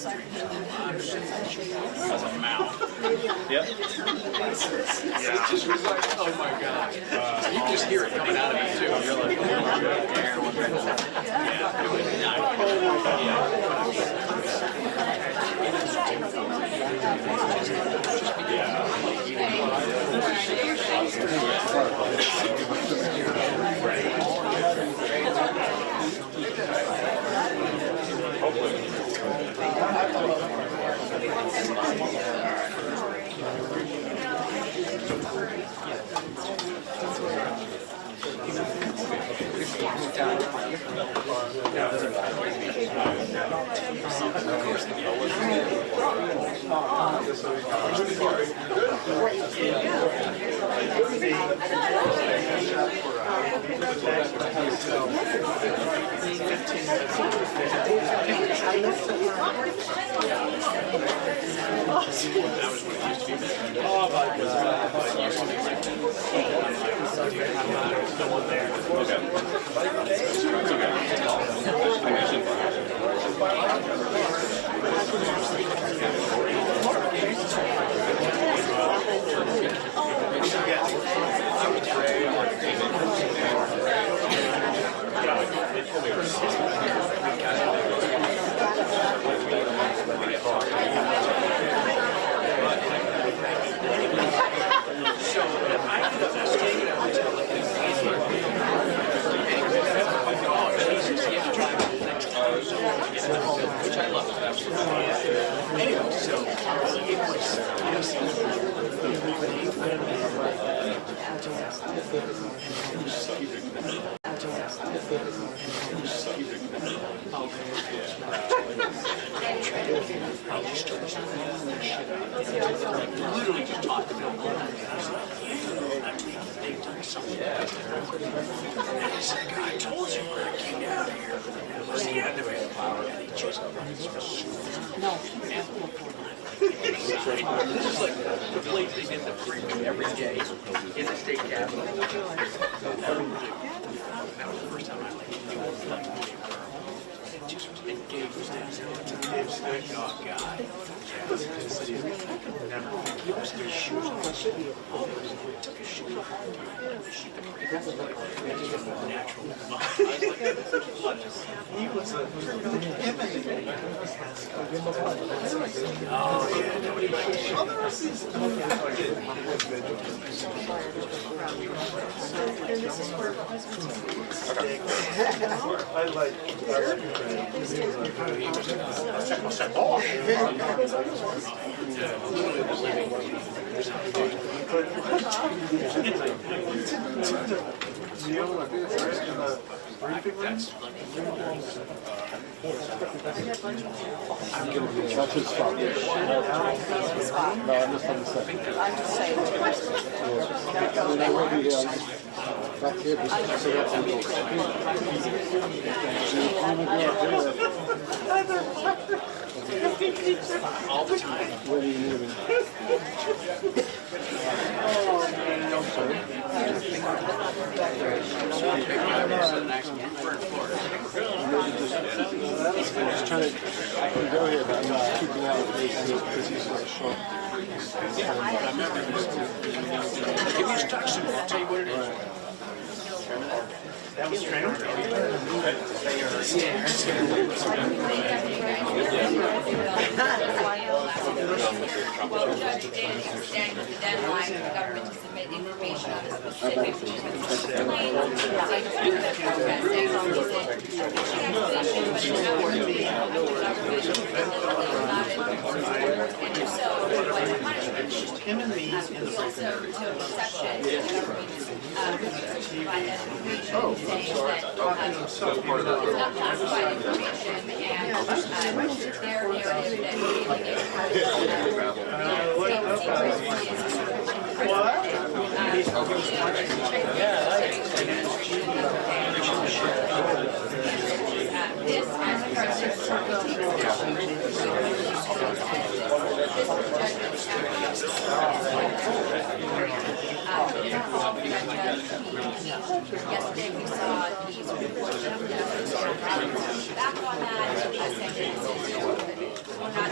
As a mouth. Yep. Yeah. It just was like, oh my god. You just hear it coming out of me too. You're like, oh my god. Yeah. It was nice. Literally just talked about I told you when I came down here. It was the end of it. And he just this is like the place they get the freedom every day in the state capitol. That was the first time I just engaged with him. Oh God. He always had his shoes on. Took his shoes off. Natural. He was a oh yeah, nobody likes him. I like That's his spot. No, I'm just on the second. I'm just saying. That's it. All the time. Where are you moving? I'm just trying to go here, but I'm not keeping out of place because he's so short. Give me his tuxedo, I'll tell you what it is. That was trainer? Well, Judge did extend the deadline for the government to submit information on the specific reasons for the claim. I just knew that protesting is and if so, what the punishment is. He also took exception to the government's classified information, saying that it's not classified information, and their narrative that this as yesterday we saw these reports back on that. I said we're not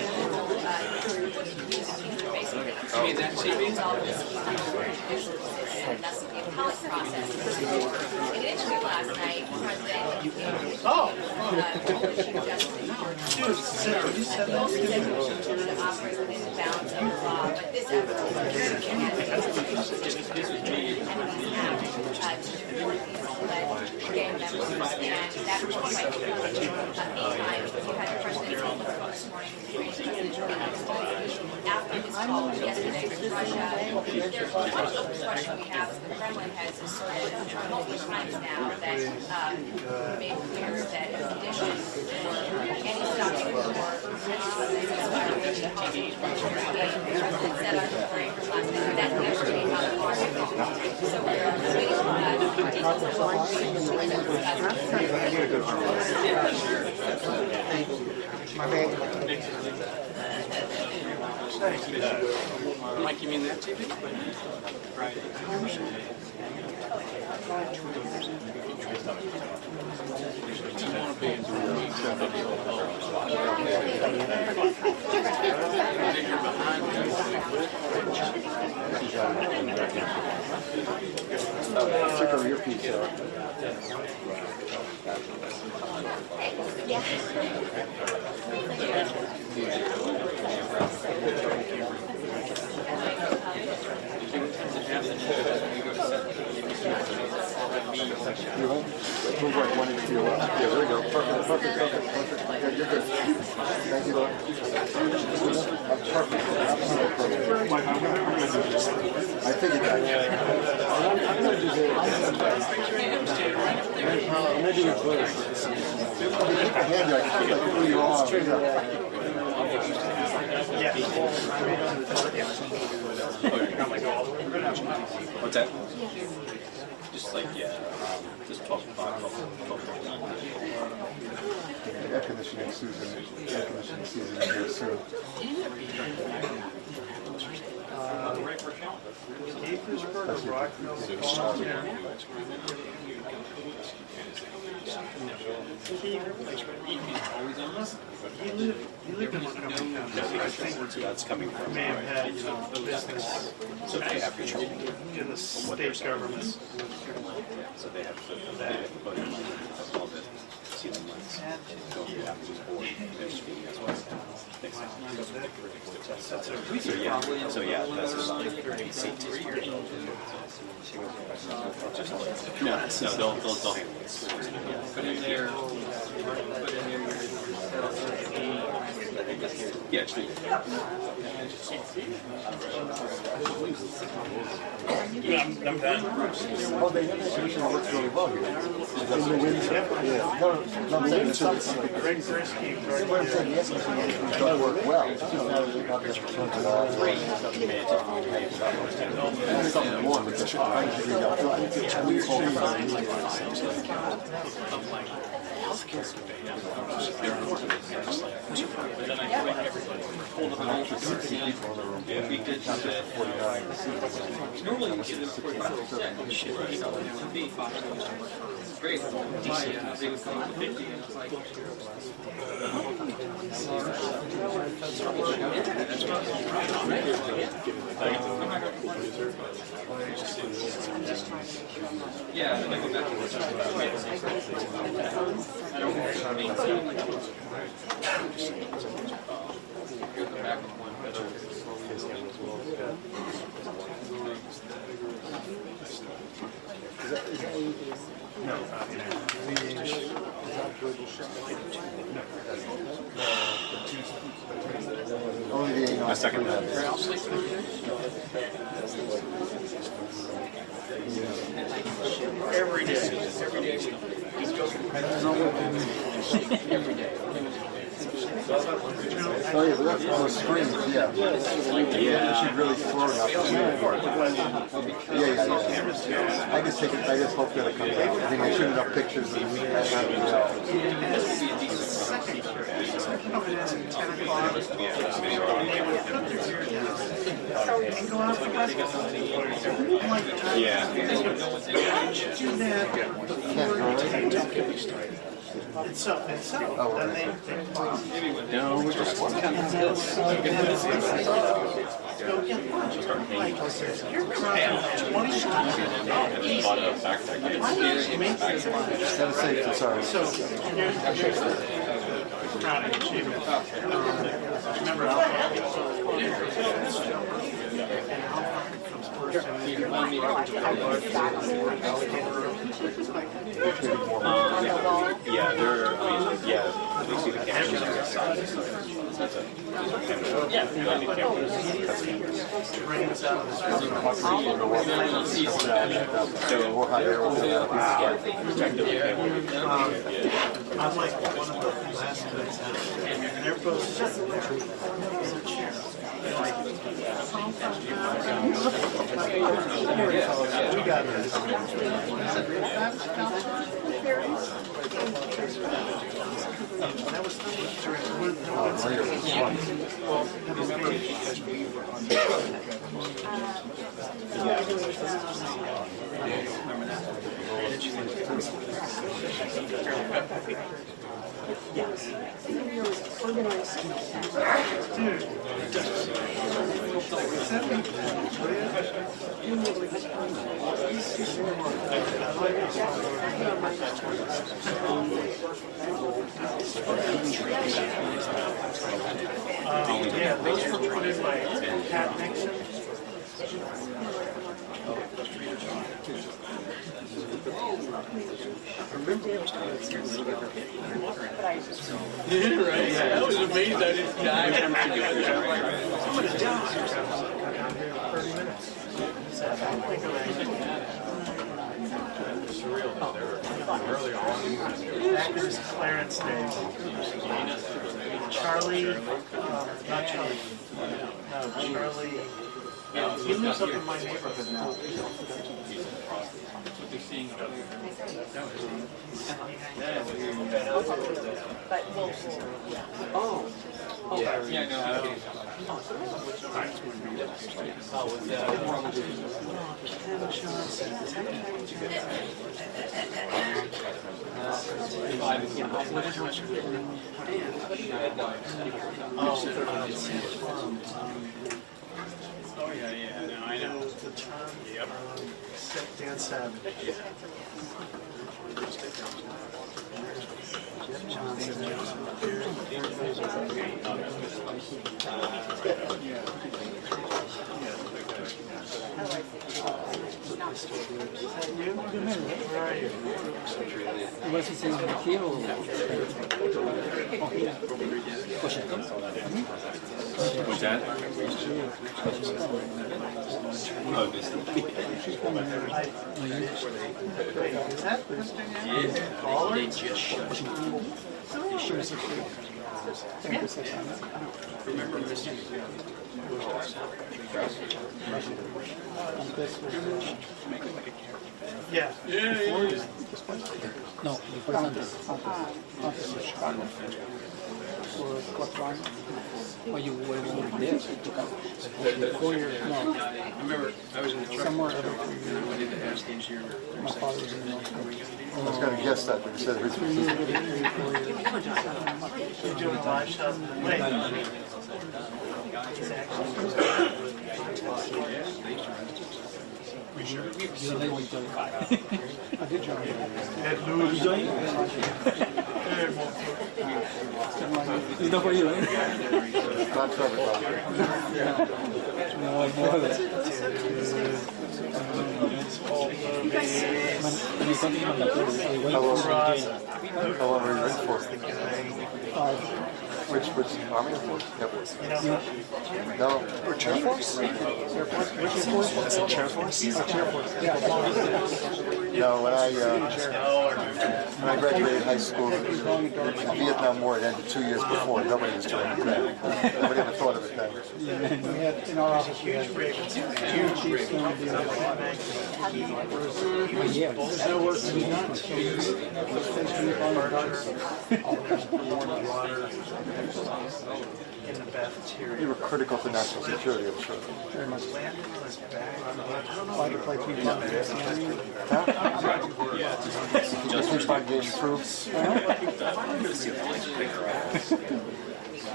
mean that TV? And that's the appellate process. Initially last night, President Chief Justice mostly said to operate within the bounds of the law, but this effort was to deport these alleged gang members, and that was quite meantime. You had President Trump this morning, President after his call yesterday with Russia. There's much of the question we have is the Kremlin has asserted multiple times now that made clear that a condition for any stopping of the war set on the break last night. That yesterday how the war had gone. So we're waiting for that. Mike, you mean that TV? Right. Stick over your piece, Yeah. Move like one into your left. Yeah, there we go. Perfect. Yeah, you're good. Thank you, Lord. Perfect. Absolutely perfect. I figured that. I'm going to do this. I'm going to do it first. Yeah, I feel like who you are. What's that? Just like, yeah, just 12 o'clock, 12. Air conditioning season in here soon. He lived in Montgomery County. I think That's coming from. may have had business So they have control. in the state government. So they have to put in all the ceiling lights. So you have to just board their speed as well. So yeah, that's what safety. No, they'll handle it. Put in there. Yeah, it's Oh, they have solution that works really well here. In the wind, yeah. No, I'm saying it's what I'm saying, yes, it does work well. It's just not that you have this return to law. There's something wrong with this. I Normally you get it 45%. Great. They would come to 50 and it's like yeah, I go back to a second. Every day. Oh yeah, but that's on the screen, yeah. You should really throw it out the yeah. I just take it, I just hope that it comes out. I think they should have pictures and that's how it It's so. Then they no, we're just go get lunch. Like, you're crying 20 times a day. Why not make this lunch? Instead of safety, sorry. So, and there's the crowning achievement. Remember how Yeah, they're, I mean, yeah, they see the cameras on the side. That's a camera. Yeah, you don't need cameras. That's cameras. So we'll hide there. We'll I'm like one of the last ones, and they're both just we got this. That was yeah, those were put in by Pat Nixon. Yeah, right. Yeah, that was amazing. I didn't die. Somebody died. 30 minutes. Back in his Clarence days. Charlie, not Charlie. No, Charlie. He lives up in my neighborhood now. Oh. Yeah, no, Oh, yeah, yeah, no, I know. The term, Dan Savage. Jeff Johnson. Where are you? Was he saying here or here? What's that? Oh, this Is that Mr. Yan? Caller? Remember Mr. Yeah. No, before antes de Chicago. For 4 años. Oh, you were there? 4 years? No. I remember I was in the truck. Somewhere every 4 years. I did the ask the engineer. My father was in the military. I was going to guess that, but you said it was. 3 years, 4 years. You're doing a live shot. Wait. You don't like to I did join. You join? It's not for you, right? Not for everybody. No, I know that. How long were you in for? Which Army Air Force? Air Force. No. Or Chair Force? Air Force? Which Air Force? Is it Chair Force? Chair Force. No, when I graduated high school, the Vietnam War had ended 2 years before. Nobody was doing it then. Nobody ever thought of it then. We had in our office, we had huge chiefs going to be yeah, there's no work to be done. In the cafeteria. You were critical to national security, I'm sure. Very much. Landon was back. Tried to play ping-pong against the enemy. Just which one gave you proof?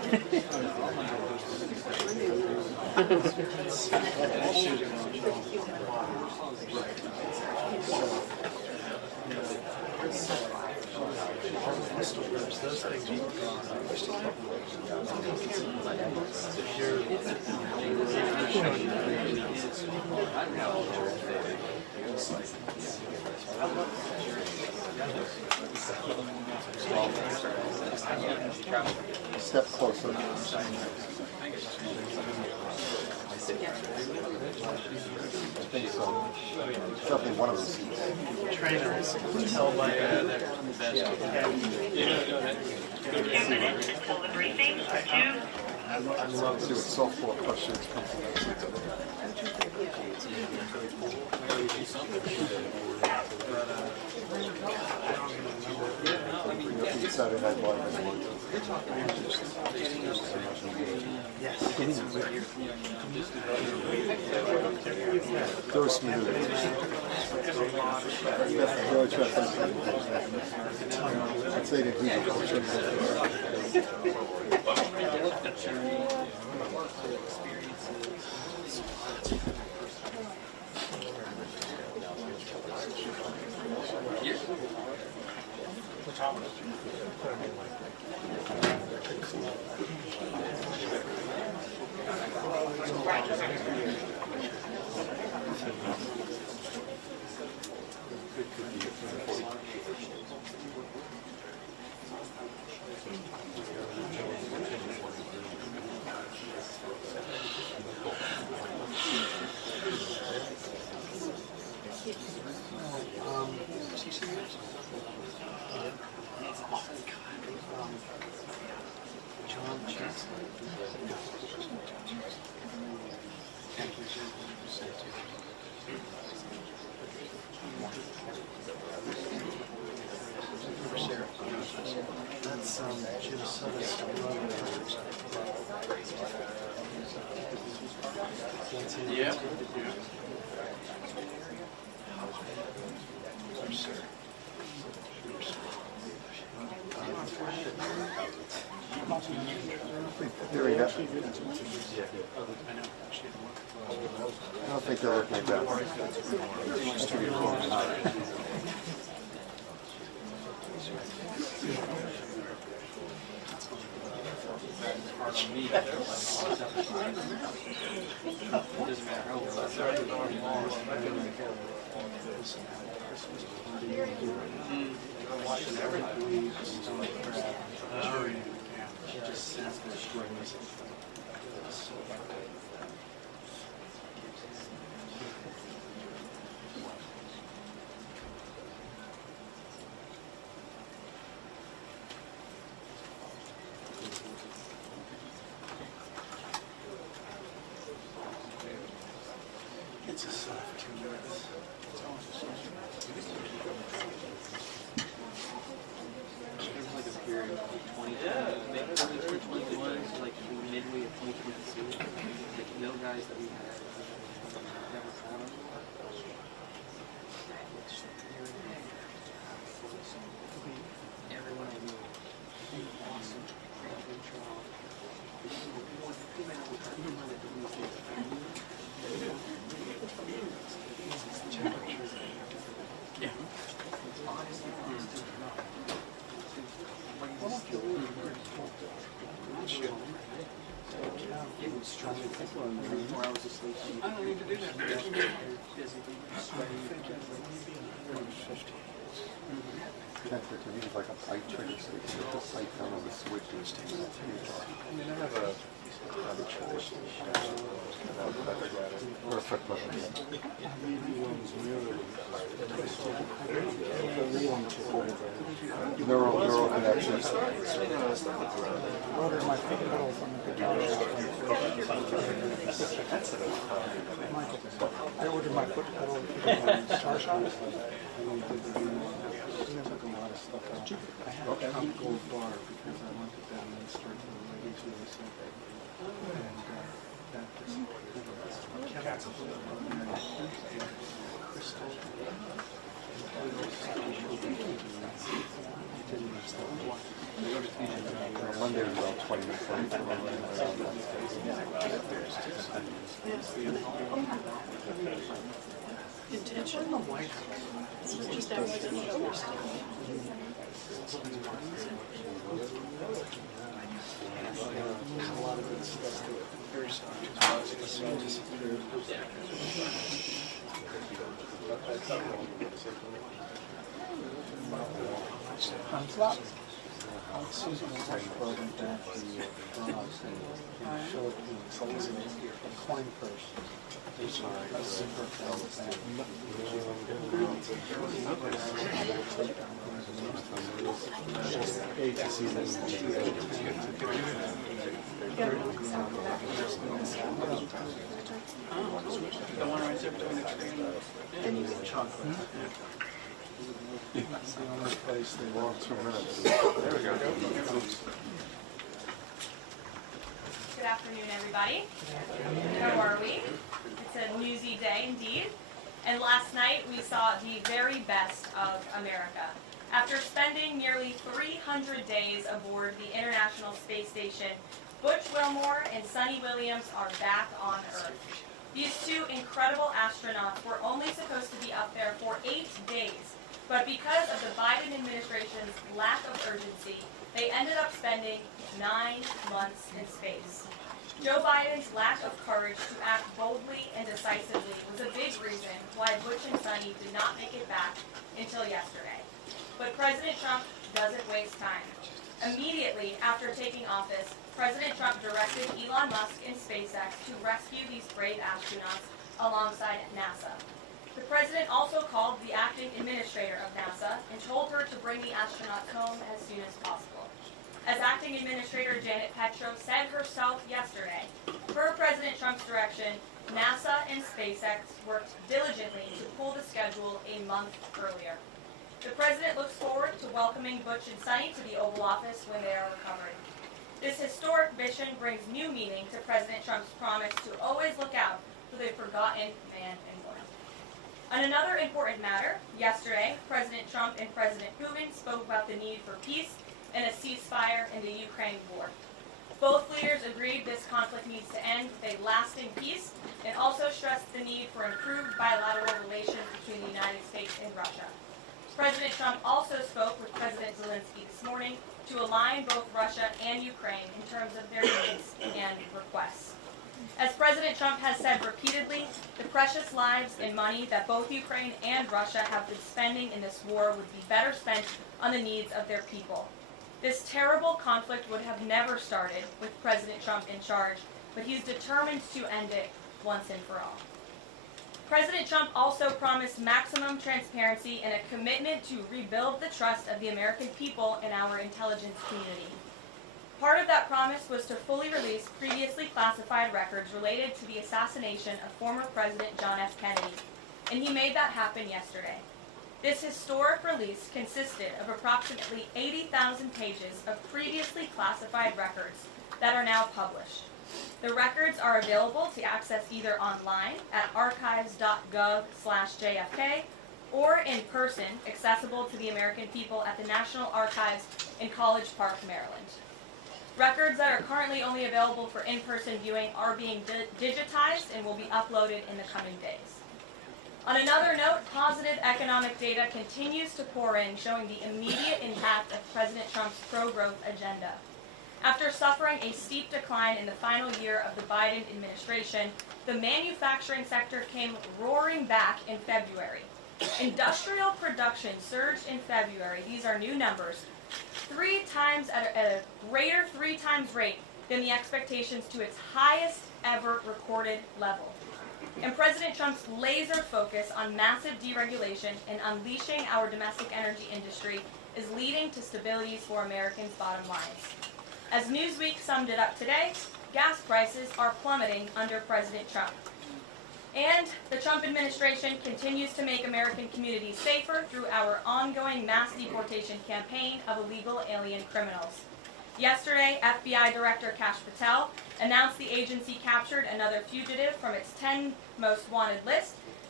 Step closer. I think so. Definitely one of the seats. Trainers tell by their best. Until the briefing, I'd love to see what softball questions come from that seat. Saturday Night Live anymore. Those movies. I'd say that Yeah. There we go. I don't think they're looking at that. That's pretty cool. It's a soft 2 minutes. There's like a period of 20, maybe it was for 21, so like midway of 2022, like no guys that we had never found. Everyone I knew, awesome, I don't need to do that. He was like a pipe trigger, so you can get the pipe down on the switch and just take it. I mean, I have a tradition. Perfect. Neural connections. Ordered my foot pedal from the guitar shop. I ordered my foot pedal from the guitar shop. I had a Trump gold bar because I wanted them to start to really to the survey. Monday was about 20 minutes late. Intention in the White House. It's not just that Thumbs up. Coin purse. the one right there between the tree and the chocolate. That's the only place they want 2 minutes. There we go. Good afternoon, everybody. How are we? It's a newsy day indeed. And last night we saw the very best of America. After spending nearly 300 days aboard the International Space Station, Butch Wilmore and Sunny Williams are back on Earth. These two incredible astronauts were only supposed to be up there for 8 days, but because of the Biden administration's lack of urgency, they ended up spending 9 months in space. Joe Biden's lack of courage to act boldly and decisively was a big reason why Butch and Sunny did not make it back until yesterday. But President Trump doesn't waste time. Immediately after taking office, President Trump directed Elon Musk and SpaceX to rescue these brave astronauts alongside NASA. The president also called the acting administrator of NASA and told her to bring the astronauts home as soon as possible. As acting administrator Janet Petro said herself yesterday, per President Trump's direction, NASA and SpaceX worked diligently to pull the schedule a month earlier. The president looks forward to welcoming Butch and Sunny to the Oval Office when they are recovering. This historic mission brings new meaning to President Trump's promise to always look out for the forgotten man and woman. On another important matter, yesterday, President Trump and President Putin spoke about the need for peace and a ceasefire in the Ukraine war. Both leaders agreed this conflict needs to end with a lasting peace and also stressed the need for improved bilateral relations between the United States and Russia. President Trump also spoke with President Zelensky this morning to align both Russia and Ukraine in terms of their needs and requests. As President Trump has said repeatedly, the precious lives and money that both Ukraine and Russia have been spending in this war would be better spent on the needs of their people. This terrible conflict would have never started with President Trump in charge, but he's determined to end it once and for all. President Trump also promised maximum transparency and a commitment to rebuild the trust of the American people in our intelligence community. Part of that promise was to fully release previously classified records related to the assassination of former President John F. Kennedy, and he made that happen yesterday. This historic release consisted of approximately 80,000 pages of previously classified records that are now published. The records are available to access either online at archives.gov/JFK or in person, accessible to the American people at the National Archives in College Park, Maryland. Records that are currently only available for in-person viewing are being digitized and will be uploaded in the coming days. On another note, positive economic data continues to pour in, showing the immediate impact of President Trump's pro-growth agenda. After suffering a steep decline in the final year of the Biden administration, the manufacturing sector came roaring back in February. Industrial production surged in February, these are new numbers, 3 times at a greater 3 times rate than the expectations to its highest ever recorded level. And President Trump's laser focus on massive deregulation and unleashing our domestic energy industry is leading to stability for Americans' bottom lines. As Newsweek summed it up today, gas prices are plummeting under President Trump. And the Trump administration continues to make American communities safer through our ongoing mass deportation campaign of illegal alien criminals. Yesterday, FBI Director Kash Patel announced the agency captured another fugitive from its 10 most wanted list,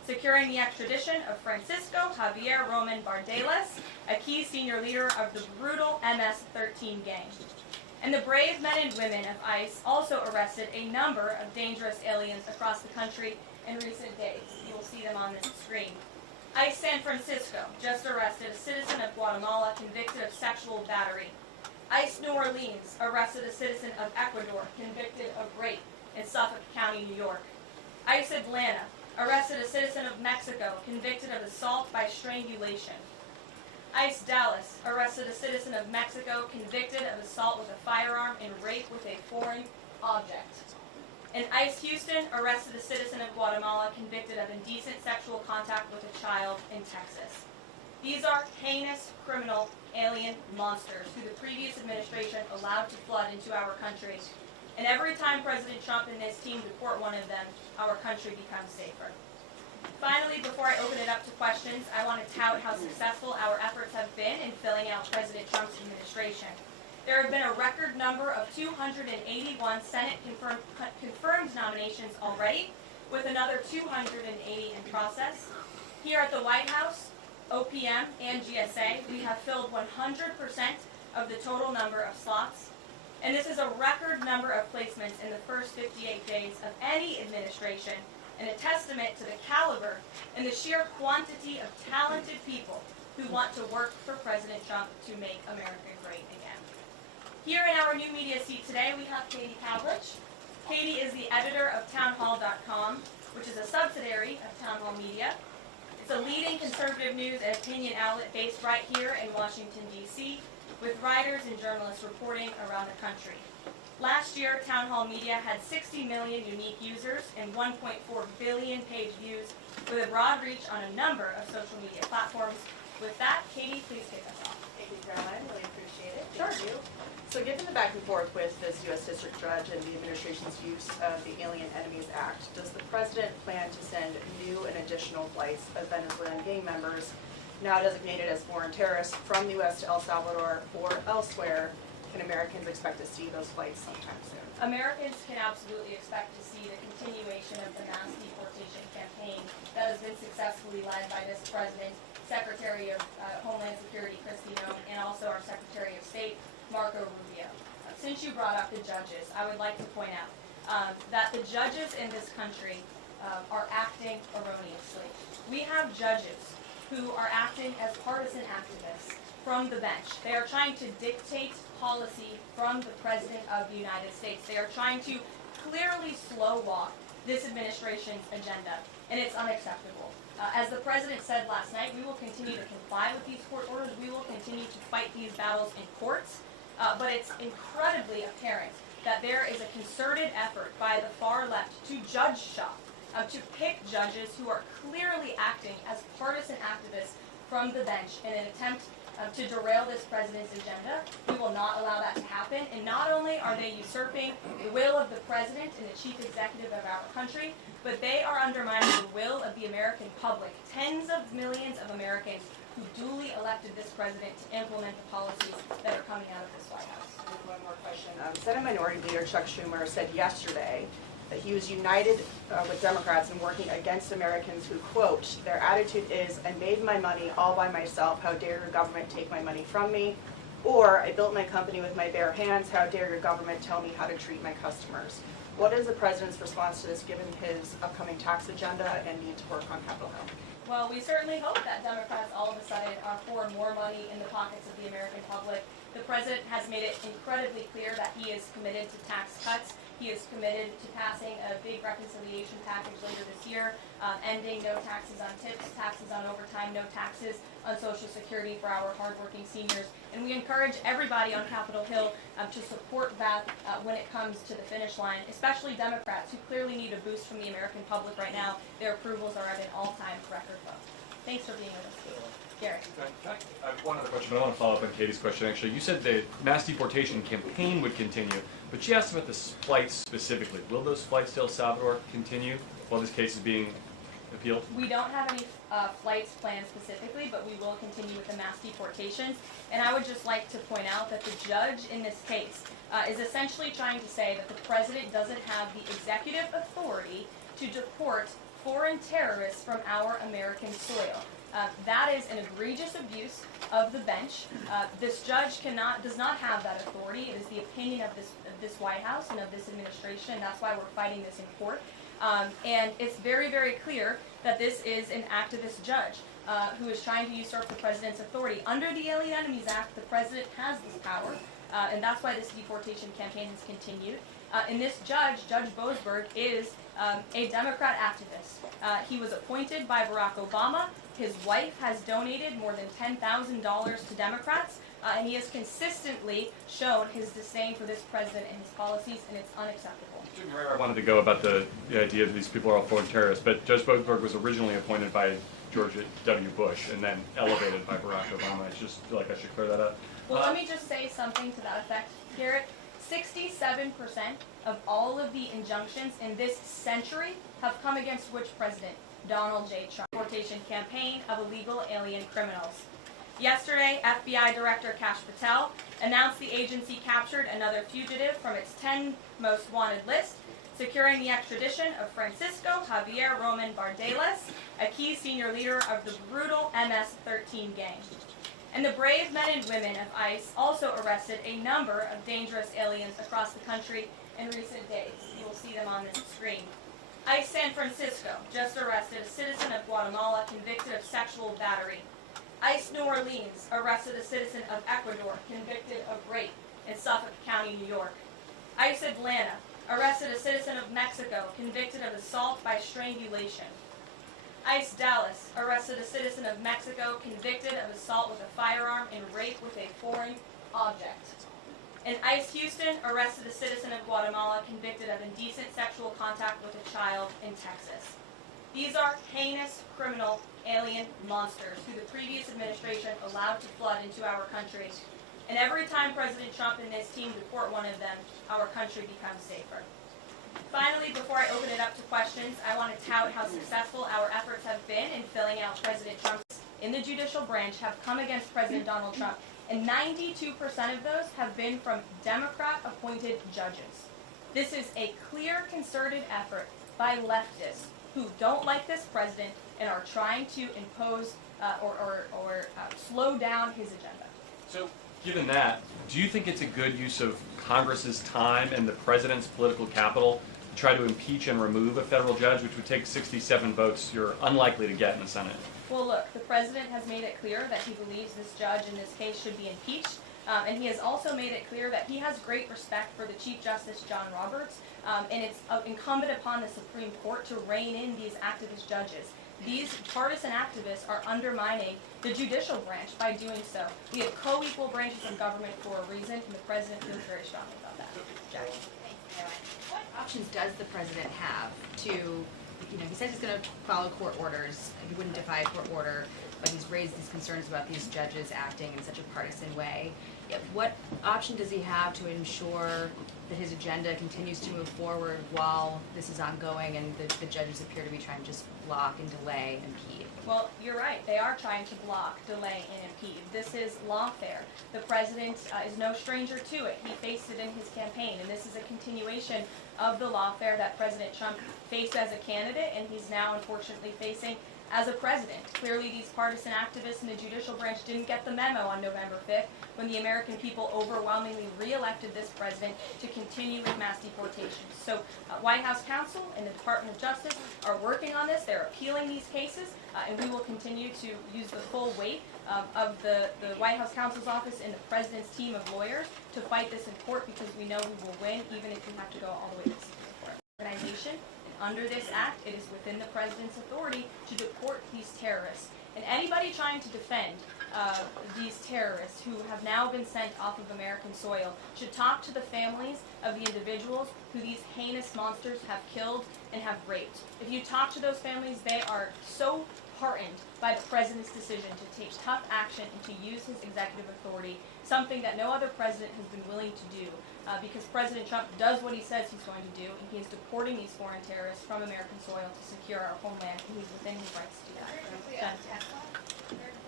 securing the extradition of Francisco Javier Roman Bardelas, a key senior leader of the brutal MS-13 gang. And the brave men and women of ICE also arrested a number of dangerous aliens across the country in recent days. You will see them on this screen. ICE San Francisco just arrested a citizen of Guatemala convicted of sexual battery. ICE New Orleans arrested a citizen of Ecuador convicted of rape in Suffolk County, New York. ICE Atlanta arrested a citizen of Mexico convicted of assault by strangulation. ICE Dallas arrested a citizen of Mexico convicted of assault with a firearm and rape with a foreign object. And ICE Houston arrested a citizen of Guatemala convicted of indecent sexual contact with a child in Texas. These are heinous criminal alien monsters who the previous administration allowed to flood into our country. And every time President Trump and his team deport one of them, our country becomes safer. Finally, before I open it up to questions, I want to tout how successful our efforts have been in filling out President Trump's administration. There have been a record number of 281 Senate confirmed nominations already, with another 280 in process. Here at the White House, OPM, and GSA, we have filled 100% of the total number of slots. And this is a record number of placements in the first 58 days of any administration, and a testament to the caliber and the sheer quantity of talented people who want to work for President Trump to make America great again. Here in our new media seat today, we have Katie Pavlich. Katie is the editor of townhall.com, which is a subsidiary of Town Hall Media. It's a leading conservative news and opinion outlet based right here in Washington, D.C., with writers and journalists reporting around the country. Last year, Town Hall Media had 60 million unique users and 1.4 billion page views, with a broad reach on a number of social media platforms. With that, Katie, please kick us off. Thank you, Caroline. Really appreciate it. Sure. Thank you. So given the back and forth with this U.S. District Judge and the administration's use of the Alien Enemies Act, does the President plan to send new and additional flights of Venezuelan gang members, now designated as foreign terrorists, from the U.S. to El Salvador or elsewhere? Can Americans expect to see those flights sometime soon? Americans can absolutely expect to see the continuation of the mass deportation campaign that has been successfully led by this President, Secretary of Homeland Security Kristi Noem, and also our Secretary of State, Marco Rubio. Since you brought up the judges, I would like to point out that the judges in this country are acting erroneously. We have judges who are acting as partisan activists from the bench. They are trying to dictate policy from the President of the United States. They are trying to clearly slow walk this administration's agenda, and it's unacceptable. As the President said last night, we will continue to comply with these court orders. We will continue to fight these battles in courts, but it's incredibly apparent that there is a concerted effort by the far left to judge shop, to pick judges who are clearly acting as partisan activists from the bench in an attempt to derail this president's agenda. We will not allow that to happen. And not only are they usurping the will of the president and the chief executive of our country, but they are undermining the will of the American public, tens of millions of Americans who duly elected this president to implement the policies that are coming out of this White House. One more question. Senate Minority Leader Chuck Schumer said yesterday that he was united with Democrats in working against Americans who, quote, their attitude is, I made my money all by myself, how dare your government take my money from me? Or, I built my company with my bare hands, how dare your government tell me how to treat my customers? What is the president's response to this, given his upcoming tax agenda and need to work on Capitol Hill? Well, we certainly hope that Democrats all of a sudden are for more money in the pockets of the American public. The president has made it incredibly clear that he is committed to tax cuts. He is committed to passing a big reconciliation package later this year, ending no taxes on tips, taxes on overtime, no taxes on Social Security for our hardworking seniors. And we encourage everybody on Capitol Hill to support that when it comes to the finish line, especially Democrats who clearly need a boost from the American public right now. Their approvals are at an all-time record low. Thanks for being with us. Gary. I have one other question, but I want to follow up on Katie's question, actually. You said the mass deportation campaign would continue, but she asked about the flights specifically. Will those flights to El Salvador continue while this case is being appealed? We don't have any flights planned specifically, but we will continue with the mass deportations. And I would just like to point out that the judge in this case is essentially trying to say that the president doesn't have the executive authority to deport foreign terrorists from our American soil. That is an egregious abuse of the bench. This judge does not have that authority. It is the opinion of this White House and of this administration, and that's why we're fighting this in court. And it's very, very clear that this is an activist judge who is trying to usurp the president's authority. Under the Alien Enemies Act, the president has this power, and that's why this deportation campaign has continued. And this judge, Judge Boasberg, is a Democrat activist. He was appointed by Barack Obama. His wife has donated more than $10,000 to Democrats, and he has consistently shown his disdain for this president and his policies, and it's unacceptable. I wanted to go about the idea that these people are all foreign terrorists, but Judge Boasberg was originally appointed by George W. Bush and then elevated by Barack Obama. I just feel like I should clear that up. Well, let me just say something to that effect, Garrett. 67% of all of the injunctions in this century have come against which president? Donald J. Trump. Deportation campaign of illegal alien criminals. Yesterday, FBI Director Kash Patel announced the agency captured another fugitive from its 10 most wanted list, securing the extradition of Francisco Javier Roman Bardelas, a key senior leader of the brutal MS-13 gang. And the brave men and women of ICE also arrested a number of dangerous aliens across the country in recent days. You will see them on this screen. ICE San Francisco just arrested a citizen of Guatemala convicted of sexual battery. ICE New Orleans arrested a citizen of Ecuador convicted of rape in Suffolk County, New York. ICE Atlanta arrested a citizen of Mexico convicted of assault by strangulation. ICE Dallas arrested a citizen of Mexico convicted of assault with a firearm and rape with a foreign object. And ICE Houston arrested a citizen of Guatemala convicted of indecent sexual contact with a child in Texas. These are heinous criminal alien monsters who the previous administration allowed to flood into our country. And every time President Trump and his team deport one of them, our country becomes safer. Finally, before I open it up to questions, I want to tout how successful our efforts have been in filling out President Trump's in the judicial branch have come against President Donald Trump. And 92% of those have been from Democrat-appointed judges. This is a clear, concerted effort by leftists who don't like this president and are trying to impose or slow down his agenda. So, given that, do you think it's a good use of Congress's time and the president's political capital to try to impeach and remove a federal judge, which would take 67 votes you're unlikely to get in the Senate? Well, look, the president has made it clear that he believes this judge in this case should be impeached, and he has also made it clear that he has great respect for the Chief Justice John Roberts, and it's incumbent upon the Supreme Court to rein in these activist judges. These partisan activists are undermining the judicial branch by doing so. We have co-equal branches of government for a reason, and the president feels very strongly about that. Jackie. What options does the president have to, he says he's going to follow court orders, he wouldn't defy a court order, but he's raised these concerns about these judges acting in such a partisan way. What option does he have to ensure that his agenda continues to move forward while this is ongoing and the judges appear to be trying to just block and delay and impede? Well, you're right. They are trying to block, delay, and impede. This is lawfare. The president is no stranger to it. He faced it in his campaign, and this is a continuation of the lawfare that President Trump faced as a candidate, and he's now unfortunately facing as a president. Clearly, these partisan activists in the judicial branch didn't get the memo on November 5th when the American people overwhelmingly re-elected this president to continue with mass deportations. So White House counsel and the Department of Justice are working on this. They're appealing these cases, and we will continue to use the full weight of the White House counsel's office and the president's team of lawyers to fight this in court, because we know we will win, even if we have to go all the way to the Supreme Court. Organization. Under this act, it is within the president's authority to deport these terrorists. And anybody trying to defend these terrorists who have now been sent off of American soil should talk to the families of the individuals who these heinous monsters have killed and have raped. If you talk to those families, they are so heartened by the president's decision to take tough action and to use his executive authority, something that no other president has been willing to do, because President Trump does what he says he's going to do, and he is deporting these foreign terrorists from American soil to secure our homeland, and he's within his rights to do that.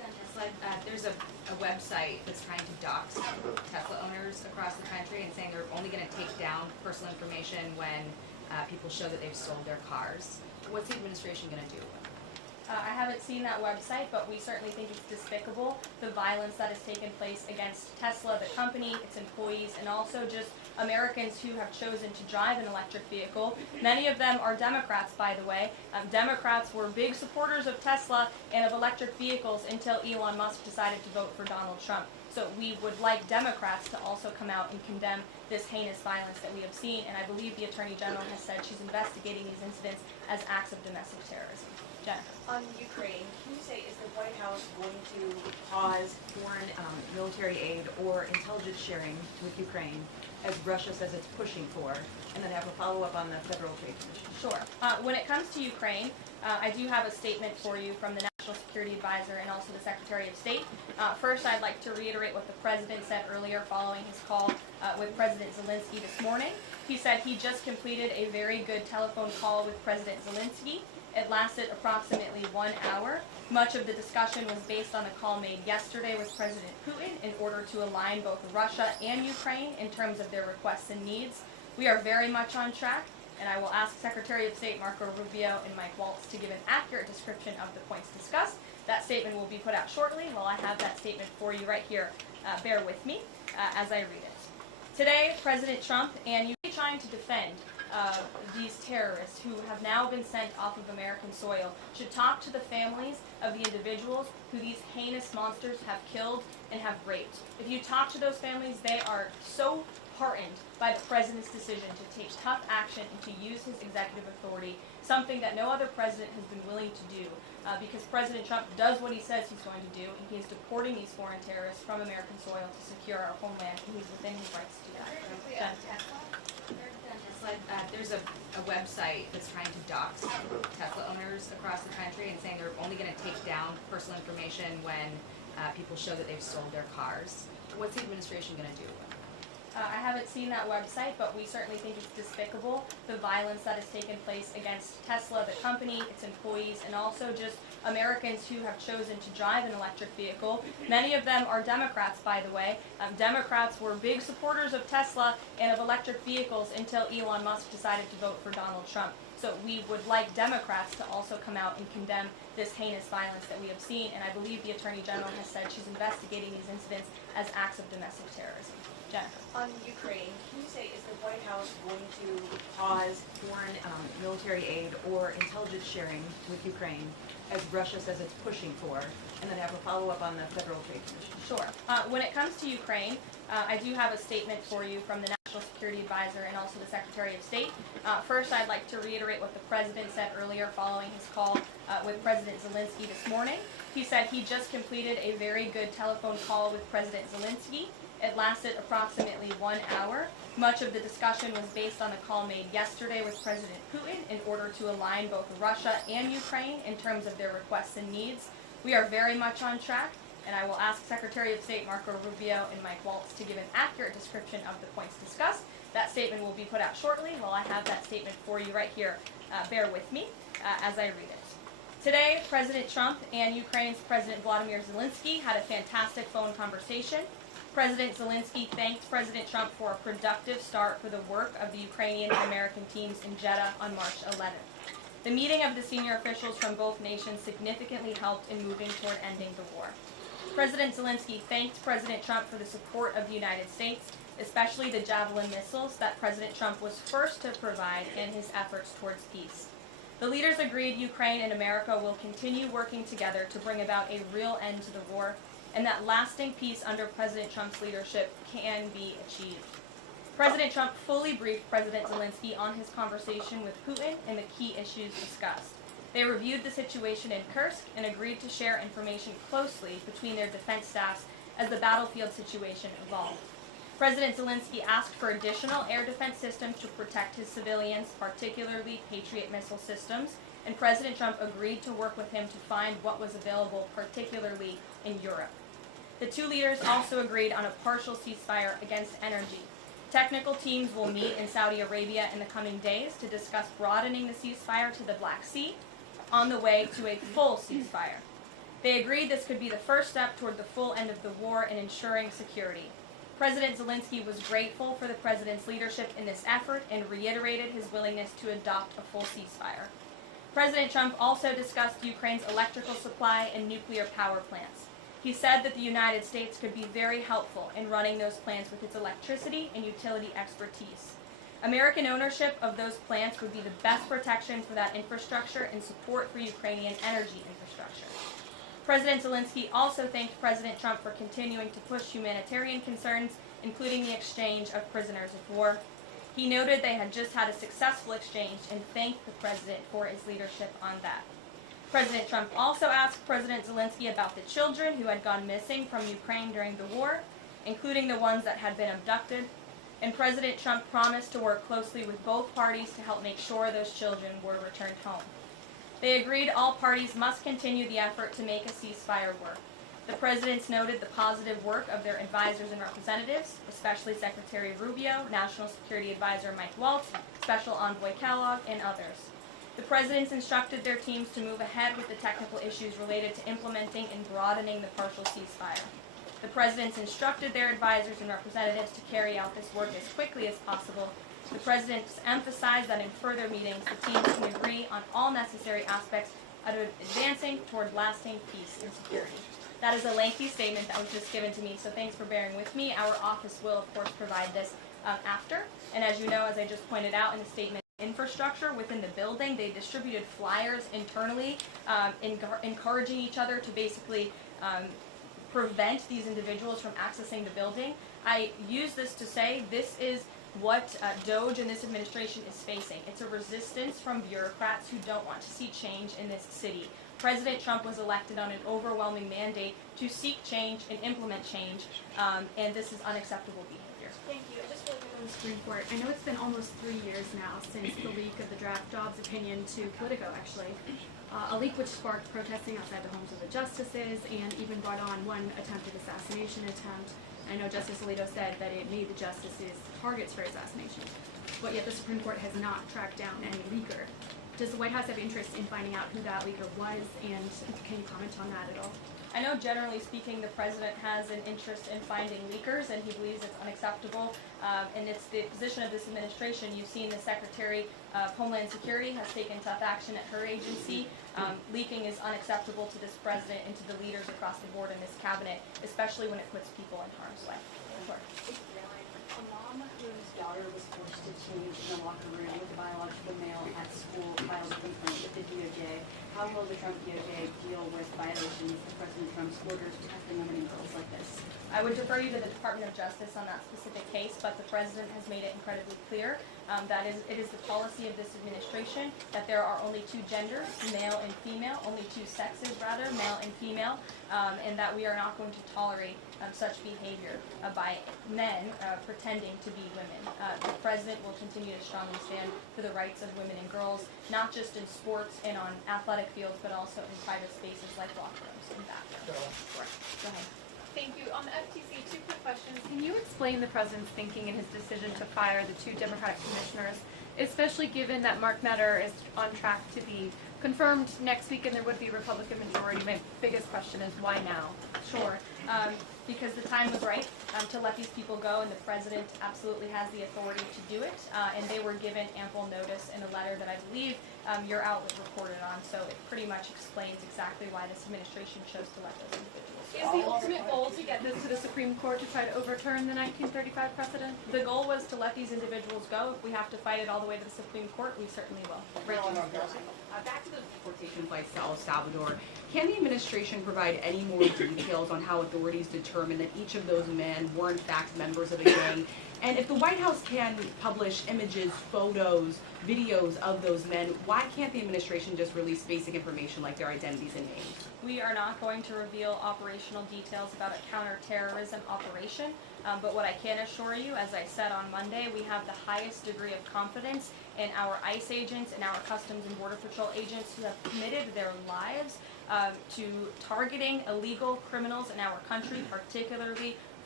There's a website that's trying to dox Tesla owners across the country and saying they're only going to take down personal information when people show that they've sold their cars. What's the administration going to do? I haven't seen that website, but we certainly think it's despicable, the violence that has taken place against Tesla, the company, its employees, and also just Americans who have chosen to drive an electric vehicle. Many of them are Democrats, by the way. Democrats were big supporters of Tesla and of electric vehicles until Elon Musk decided to vote for Donald Trump. So we would like Democrats to also come out and condemn this heinous violence that we have seen, and I believe the Attorney General has said she's investigating these incidents as acts of domestic terrorism. Jennifer. On Ukraine, can you say, is the White House going to pause foreign military aid or intelligence sharing with Ukraine, as Russia says it's pushing for, and then have a follow-up on the Federal Trade Commission? Sure. When it comes to Ukraine, I do have a statement for you from the National Security Advisor and also the Secretary of State. First, I'd like to reiterate what the President said earlier following his call with President Zelensky this morning. He said he just completed a very good telephone call with President Zelensky. It lasted approximately 1 hour. Much of the discussion was based on the call made yesterday with President Putin in order to align both Russia and Ukraine in terms of their requests and needs. We are very much on track, and I will ask Secretary of State Marco Rubio and Mike Waltz to give an accurate description of the points discussed. That statement will be put out shortly. While I have that statement for you right here, bear with me as I read it. Today, President Trump and Ukraine are trying to defend these terrorists who have now been sent off of American soil should talk to the families of the individuals who these heinous monsters have killed and have raped. If you talk to those families, they are so heartened by the President's decision to take tough action and to use his executive authority, something that no other president has been willing to do, because President Trump does what he says he's going to do, and he is deporting these foreign terrorists from American soil to secure our homeland, and he's within his rights to do that. There's a website that's trying to dox Tesla owners across the country and saying they're only going to take down personal information when people show that they've sold their cars. What's the administration going to do? I haven't seen that website, but we certainly think it's despicable, the violence that has taken place against Tesla, the company, its employees, and also just Americans who have chosen to drive an electric vehicle. Many of them are Democrats, by the way. Democrats were big supporters of Tesla and of electric vehicles until Elon Musk decided to vote for Donald Trump. So we would like Democrats to also come out and condemn this heinous violence that we have seen, and I believe the Attorney General has said she's investigating these incidents as acts of domestic terrorism. Jennifer. On Ukraine, can you say, is the White House going to pause foreign military aid or intelligence sharing with Ukraine, as Russia says it's pushing for, and then have a follow-up on the Federal Trade Commission? Sure. When it comes to Ukraine, I do have a statement for you from the National Security Advisor and also the Secretary of State. First, I'd like to reiterate what the President said earlier following his call with President Zelensky this morning. He said he just completed a very good telephone call with President Zelensky. It lasted approximately 1 hour. Much of the discussion was based on the call made yesterday with President Putin in order to align both Russia and Ukraine in terms of their requests and needs. We are very much on track, and I will ask Secretary of State Marco Rubio and Mike Waltz to give an accurate description of the points discussed. That statement will be put out shortly. While I have that statement for you right here, bear with me as I read it. Today, President Trump and Ukraine's President Volodymyr Zelensky had a fantastic phone conversation. President Zelensky thanked President Trump for a productive start for the work of the Ukrainian and American teams in Jeddah on March 11th. The meeting of the senior officials from both nations significantly helped in moving toward ending the war. President Zelensky thanked President Trump for the support of the United States, especially the Javelin missiles that President Trump was first to provide in his efforts towards peace. The leaders agreed Ukraine and America will continue working together to bring about a real end to the war, and that lasting peace under President Trump's leadership can be achieved. President Trump fully briefed President Zelensky on his conversation with Putin and the key issues discussed. They reviewed the situation in Kursk and agreed to share information closely between their defense staffs as the battlefield situation evolved. President Zelensky asked for additional air defense systems to protect his civilians, particularly Patriot missile systems, and President Trump agreed to work with him to find what was available, particularly in Europe. The two leaders also agreed on a partial ceasefire against energy. Technical teams will meet in Saudi Arabia in the coming days to discuss broadening the ceasefire to the Black Sea on the way to a full ceasefire. They agreed this could be the first step toward the full end of the war and ensuring security. President Zelensky was grateful for the president's leadership in this effort and reiterated his willingness to adopt a full ceasefire. President Trump also discussed Ukraine's electrical supply and nuclear power plants. He said that the United States could be very helpful in running those plants with its electricity and utility expertise. American ownership of those plants would be the best protection for that infrastructure and support for Ukrainian energy infrastructure. President Zelensky also thanked President Trump for continuing to push humanitarian concerns, including the exchange of prisoners of war. He noted they had just had a successful exchange and thanked the president for his leadership on that. President Trump also asked President Zelensky about the children who had gone missing from Ukraine during the war, including the ones that had been abducted, and President Trump promised to work closely with both parties to help make sure those children were returned home. They agreed all parties must continue the effort to make a ceasefire work. The presidents noted the positive work of their advisors and representatives, especially Secretary Rubio, National Security Advisor Mike Waltz, Special Envoy Kellogg, and others. The presidents instructed their teams to move ahead with the technical issues related to implementing and broadening the partial ceasefire. The presidents instructed their advisors and representatives to carry out this work as quickly as possible. The presidents emphasized that in further meetings, the teams can agree on all necessary aspects of advancing toward lasting peace and security. That is a lengthy statement that was just given to me, so thanks for bearing with me. Our office will, of course, provide this after. And as you know, as I just pointed out in the statement, infrastructure within the building, they distributed flyers internally, encouraging each other to basically prevent these individuals from accessing the building. I use this to say this is what DOGE and this administration is facing. It's a resistance from bureaucrats who don't want to see change in this city. President Trump was elected on an overwhelming mandate to seek change and implement change, and this is unacceptable behavior. Thank you. I just want to go to the Supreme Court. I know it's been almost 3 years now since the leak of the draft jobs opinion to Politico, actually. A leak which sparked protesting outside the homes of the justices and even brought on one attempted assassination attempt. I know Justice Alito said that it made the justices targets for assassination, but yet the Supreme Court has not tracked down any leaker. Does the White House have interest in finding out who that leaker was, and can you comment on that at all? I know generally speaking the president has an interest in finding leakers, and he believes it's unacceptable, and it's the position of this administration. You've seen the Secretary of Homeland Security has taken tough action at her agency. Leaking is unacceptable to this president and to the leaders across the board in this cabinet, especially when it puts people in harm's way. Sure. A mom whose daughter was forced to change in the locker room with a biological male at school filed a complaint with the DOJ. How will the Trump DOJ deal with violations of President Trump's orders protecting women and girls like this? I would defer you to the Department of Justice on that specific case, but the president has made it incredibly clear that it is the policy of this administration that there are only two genders, male and female, only two sexes rather, male and female, and that we are not going to tolerate such behavior by men pretending to be women. The president will continue to strongly stand for the rights of women and girls, not just in sports and on athletic fields, but also in private spaces like locker rooms and bathrooms. Go ahead. Thank you. On the FTC, two quick questions. Can you explain the president's thinking in his decision to fire the two Democratic commissioners, especially given that Mark Meadow is on track to be confirmed next week and there would be a Republican majority? My biggest question is why now? Sure. Because the time was right to let these people go, and the president absolutely has the authority to do it, and they were given ample notice in a letter that I believe your outlet reported on, so it pretty much explains exactly why this administration chose to let those individuals go. Is the ultimate goal to get this to the Supreme Court to try to overturn the 1935 precedent? The goal was to let these individuals go. If we have to fight it all the way to the Supreme Court, we certainly will. Back to the deportation flights to El Salvador. Can the administration provide any more details on how authorities determined that each of those men were in fact members of a gang? And if the White House can publish images, photos, videos of those men, why can't the administration just release basic information like their identities and names? We are not going to reveal operational details about a counterterrorism operation, but what I can assure you, as I said on Monday, we have the highest degree of confidence in our ICE agents and our Customs and Border Patrol agents who have committed their lives to targeting illegal criminals in our country, particularly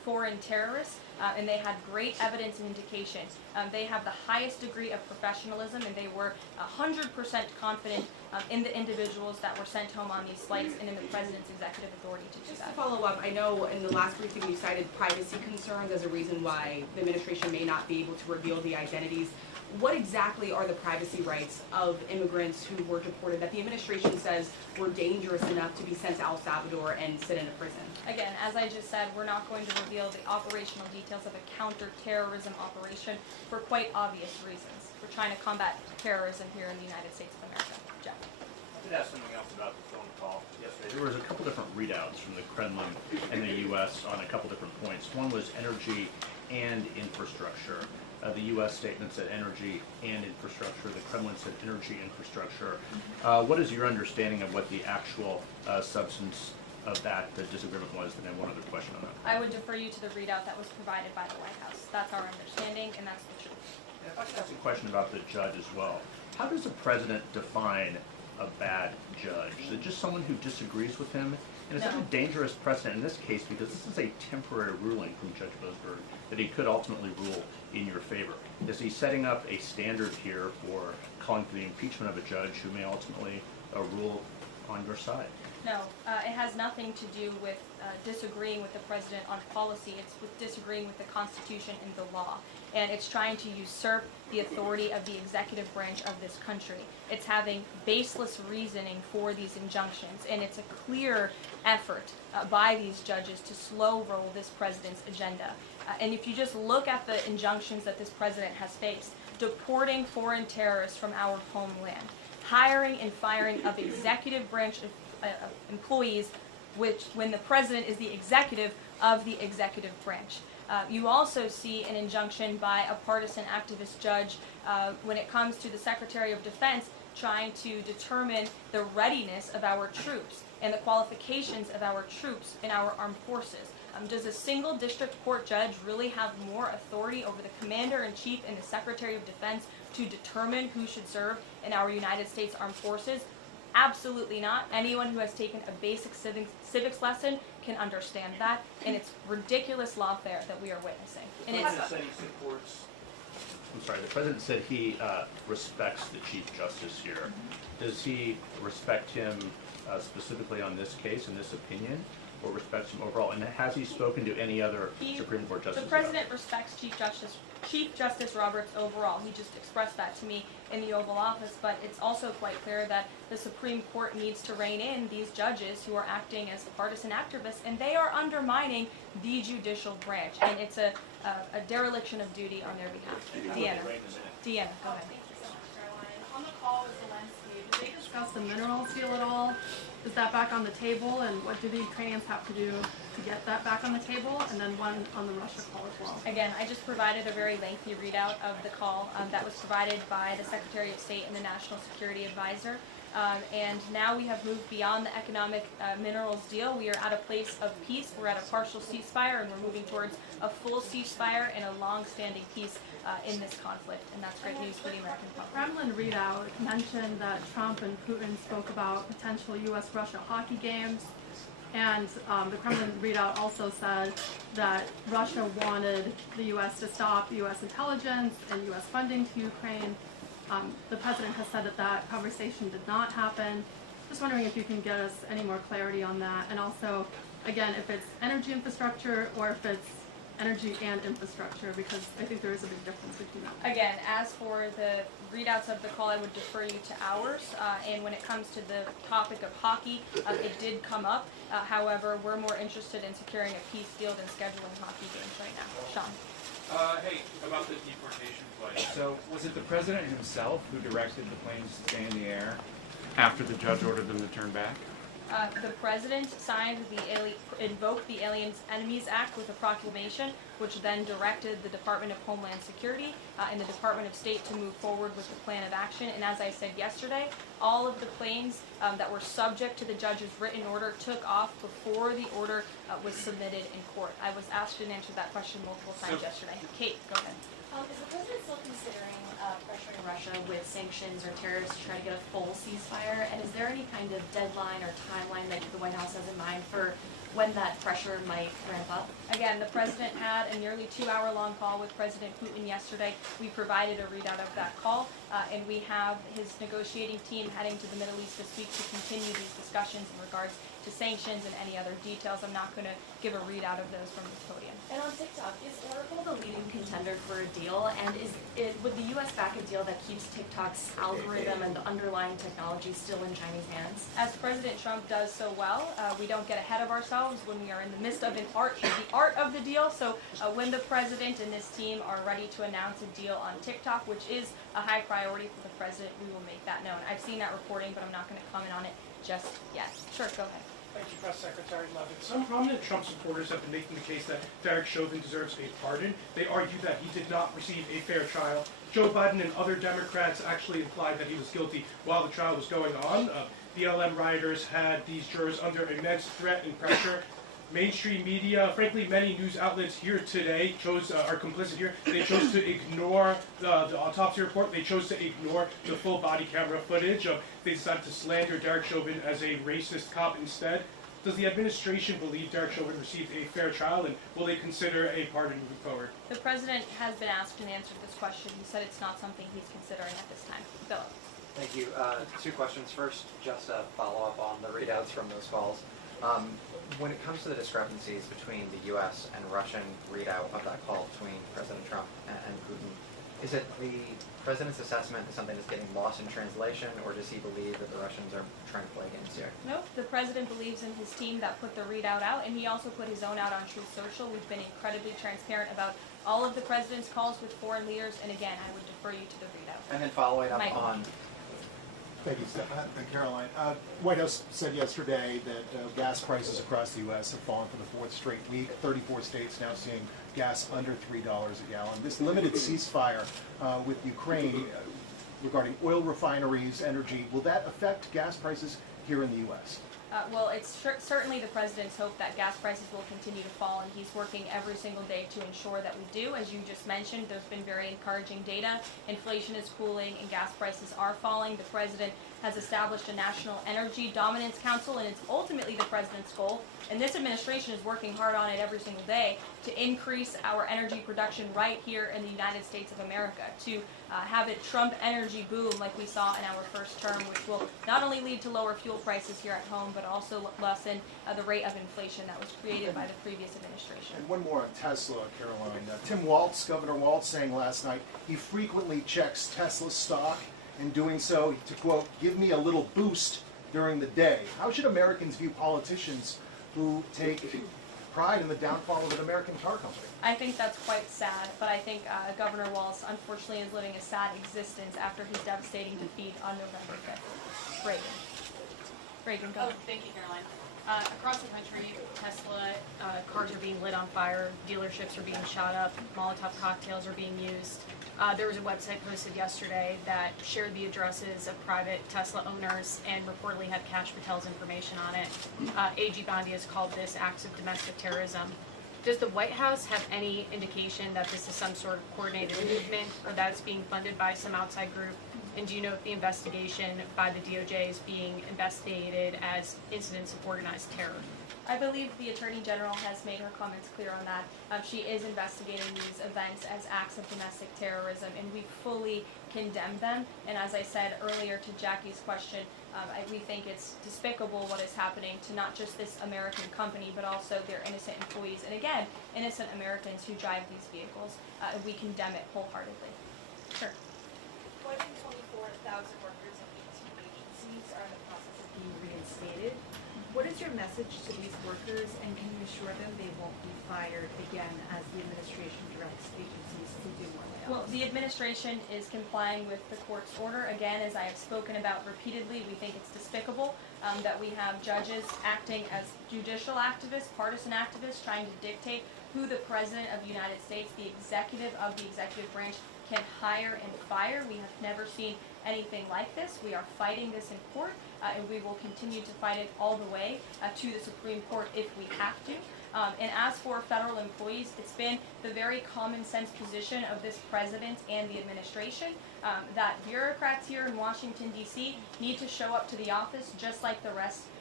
foreign terrorists, and they had great evidence and indication. They have the highest degree of professionalism, and they were 100% confident in the individuals that were sent home on these flights and in the president's executive authority to do Just to that. follow up, I know in the last briefing you cited privacy concerns as a reason why the administration may not be able to reveal the identities. What exactly are the privacy rights of immigrants who were deported that the administration says were dangerous enough to be sent to El Salvador and sit in a prison? Again, as I just said, we're not going to reveal the operational details of a counter-terrorism operation for quite obvious reasons. We're trying to combat terrorism here in the United States of America. Jeff. I did ask something else about the phone call yesterday. There was a couple different readouts from the Kremlin and the U.S. on a couple different points. One was energy and infrastructure. The U.S. statement said energy and infrastructure. The Kremlin said energy infrastructure. What is your understanding of what the actual substance of that disagreement was? And then one other question on that. I would defer you to the readout that was provided by the White House. That's our understanding, and that's the truth. If I could ask a question about the judge as well. How does the president define a bad judge? Is it just someone who disagrees with him? And is that a dangerous precedent in this case, because this is a temporary ruling from Judge Boasberg that he could ultimately rule in your favor? Is he setting up a standard here for calling for the impeachment of a judge who may ultimately rule on your side? No, it has nothing to do with disagreeing with the president on policy. It's with disagreeing with the Constitution and the law. And it's trying to usurp the authority of the executive branch of this country. It's having baseless reasoning for these injunctions, and it's a clear effort by these judges to slow roll this president's agenda. And if you just look at the injunctions that this president has faced, deporting foreign terrorists from our homeland, hiring and firing of executive branch employees, which when the president is the executive of the executive branch. You also see an injunction by a partisan activist judge when it comes to the Secretary of Defense trying to determine the readiness of our troops and the qualifications of our troops in our armed forces. Does a single district court judge really have more authority over the Commander-in-Chief and the Secretary of Defense to determine who should serve in our United States Armed Forces? Absolutely not. Anyone who has taken a basic civics lesson can understand that, and it's ridiculous lawfare that we are witnessing. And it's I'm sorry, the president said he respects the Chief Justice here. Does he respect him specifically on this case and this opinion, or respects him overall? And has he spoken to any other Supreme Court justices? The president respects Chief Justice Roberts overall. He just expressed that to me in the Oval Office, but it's also quite clear that the Supreme Court needs to rein in these judges who are acting as partisan activists, and they are undermining the judicial branch, and it's a dereliction of duty on their behalf. Deanna, go ahead. Thank you so much, Karoline. On the call with Zelensky, did they discuss the minerals deal at all? Is that back on the table, and what do the Ukrainians have to do to get that back on the table? And then one on the Russia call as well. Again, I just provided a very lengthy readout of the call that was provided by the Secretary of State and the National Security Advisor. And now we have moved beyond the economic minerals deal. We are at a place of peace. We're at a partial ceasefire, and we're moving towards a full ceasefire and a long-standing peace in this conflict. And that's great news for the American public. Kremlin readout mentioned that Trump and Putin spoke about potential U.S.-Russia hockey games. And the Kremlin readout also said that Russia wanted the U.S. to stop U.S. intelligence and U.S. funding to Ukraine. The president has said that that conversation did not happen. Just wondering if you can get us any more clarity on that. And also, again, if it's energy infrastructure or if it's energy and infrastructure, because I think there is a big difference between that. Again, as for the readouts of the call, I would defer you to ours. And when it comes to the topic of hockey, it did come up. However, we're more interested in securing a peace deal than scheduling hockey games right now. Sean. Hey, about the deportation flight. So, was it the president himself who directed the planes to stay in the air after the judge ordered them to turn back? The president invoked the Aliens Enemies Act with a proclamation, which then directed the Department of Homeland Security and the Department of State to move forward with the plan of action. And as I said yesterday, all of the planes that were subject to the judge's written order took off before the order was submitted in court. I was asked and answered that question multiple times yesterday. Kate, go ahead. Is the president still considering pressuring Russia with sanctions or tariffs to try to get a full ceasefire? And is there any kind of deadline or timeline that the White House has in mind for when that pressure might ramp up? Again, the president had a nearly 2-hour-long call with President Putin yesterday. We provided a readout of that call, and we have his negotiating team heading to the Middle East this week to continue these discussions in regards to sanctions and any other details. I'm not going to give a readout of those from this podium. And on TikTok, is Oracle the leading contender for a deal? And would the U.S. back a deal that keeps TikTok's algorithm and the underlying technology still in Chinese hands? As President Trump does so well, we don't get ahead of ourselves when we are in the midst of the art of the deal. So when the president and this team are ready to announce a deal on TikTok, which is a high priority for the president, we will make that known. I've seen that reporting, but I'm not going to comment on it just yet. Sure, go ahead. Thank you, Press Secretary Leavitt. Some prominent Trump supporters have been making the case that Derek Chauvin deserves a pardon. They argue that he did not receive a fair trial. Joe Biden and other Democrats actually implied that he was guilty while the trial was going on. BLM rioters had these jurors under immense threat and pressure. Mainstream media, frankly, many news outlets here today are complicit here. They chose to ignore the autopsy report. They chose to ignore the full body camera footage. They decided to slander Derek Chauvin as a racist cop instead. Does the administration believe Derek Chauvin received a fair trial, and will they consider a pardon moving forward? The president has been asked and answered this question. He said it's not something he's considering at this time. Philip. Thank you. 2 questions. First, just a follow-up on the readouts from those calls. When it comes to the discrepancies between the U.S. and Russian readout of that call between President Trump and Putin, is it the president's assessment is something that's getting lost in translation, or does he believe that the Russians are trying to play games here? No, the president believes in his team that put the readout out, and he also put his own out on Truth Social. We've been incredibly transparent about all of the president's calls with foreign leaders, and again, I would defer you to the readout. And then following up Michael. on... Thank you, Caroline. White House said yesterday that gas prices across the U.S. have fallen for the 4th straight week. 34 states now seeing gas under $3 a gallon. This limited ceasefire with Ukraine regarding oil refineries, energy, will that affect gas prices here in the U.S.? Well, it's certainly the president's hope that gas prices will continue to fall, and he's working every single day to ensure that we do. As you just mentioned, there's been very encouraging data. Inflation is cooling and gas prices are falling. The president has established a National Energy Dominance Council, and it's ultimately the president's goal, and this administration is working hard on it every single day, to increase our energy production right here in the United States of America, to have a Trump energy boom like we saw in our first term, which will not only lead to lower fuel prices here at home, but also lessen the rate of inflation that was created by the previous administration. And one more on Tesla, Caroline. Tim Walz, Governor Walz, saying last night he frequently checks Tesla stock. In doing so, to quote, give me a little boost during the day. How should Americans view politicians who take pride in the downfall of an American car company? I think that's quite sad, but I think Governor Walz unfortunately is living a sad existence after his devastating defeat on November 5th. Reagan, go. Oh, thank you, Caroline. Across the country, Tesla cars are being lit on fire, dealerships are being shot up, Molotov cocktails are being used. There was a website posted yesterday that shared the addresses of private Tesla owners and reportedly had Kash Patel's information on it. AG Gandhi has called this acts of domestic terrorism. Does the White House have any indication that this is some sort of coordinated movement or that it's being funded by some outside group? And do you know if the investigation by the DOJ is being investigated as incidents of organized terror? I believe the Attorney General has made her comments clear on that. She is investigating these events as acts of domestic terrorism, and we fully condemn them. And as I said earlier to Jackie's question, we think it's despicable what is happening to not just this American company, but also their innocent employees, and again, innocent Americans who drive these vehicles. We condemn it wholeheartedly. Sure. More than 24,000 workers in 18 agencies are in the process of being reinstated. What is your message to these workers, and can you assure them they won't be fired again as the administration directs agencies to do more layoffs? Well, the administration is complying with the court's order. Again, as I have spoken about repeatedly, we think it's despicable that we have judges acting as judicial activists, partisan activists, trying to dictate who the President of the United States, the executive of the executive branch, can hire and fire. We have never seen anything like this. We are fighting this in court, and we will continue to fight it all the way to the Supreme Court if we have to. And as for federal employees, it's been the very common sense position of this president and the administration that bureaucrats here in Washington, D.C. need to show up to the office just like the rest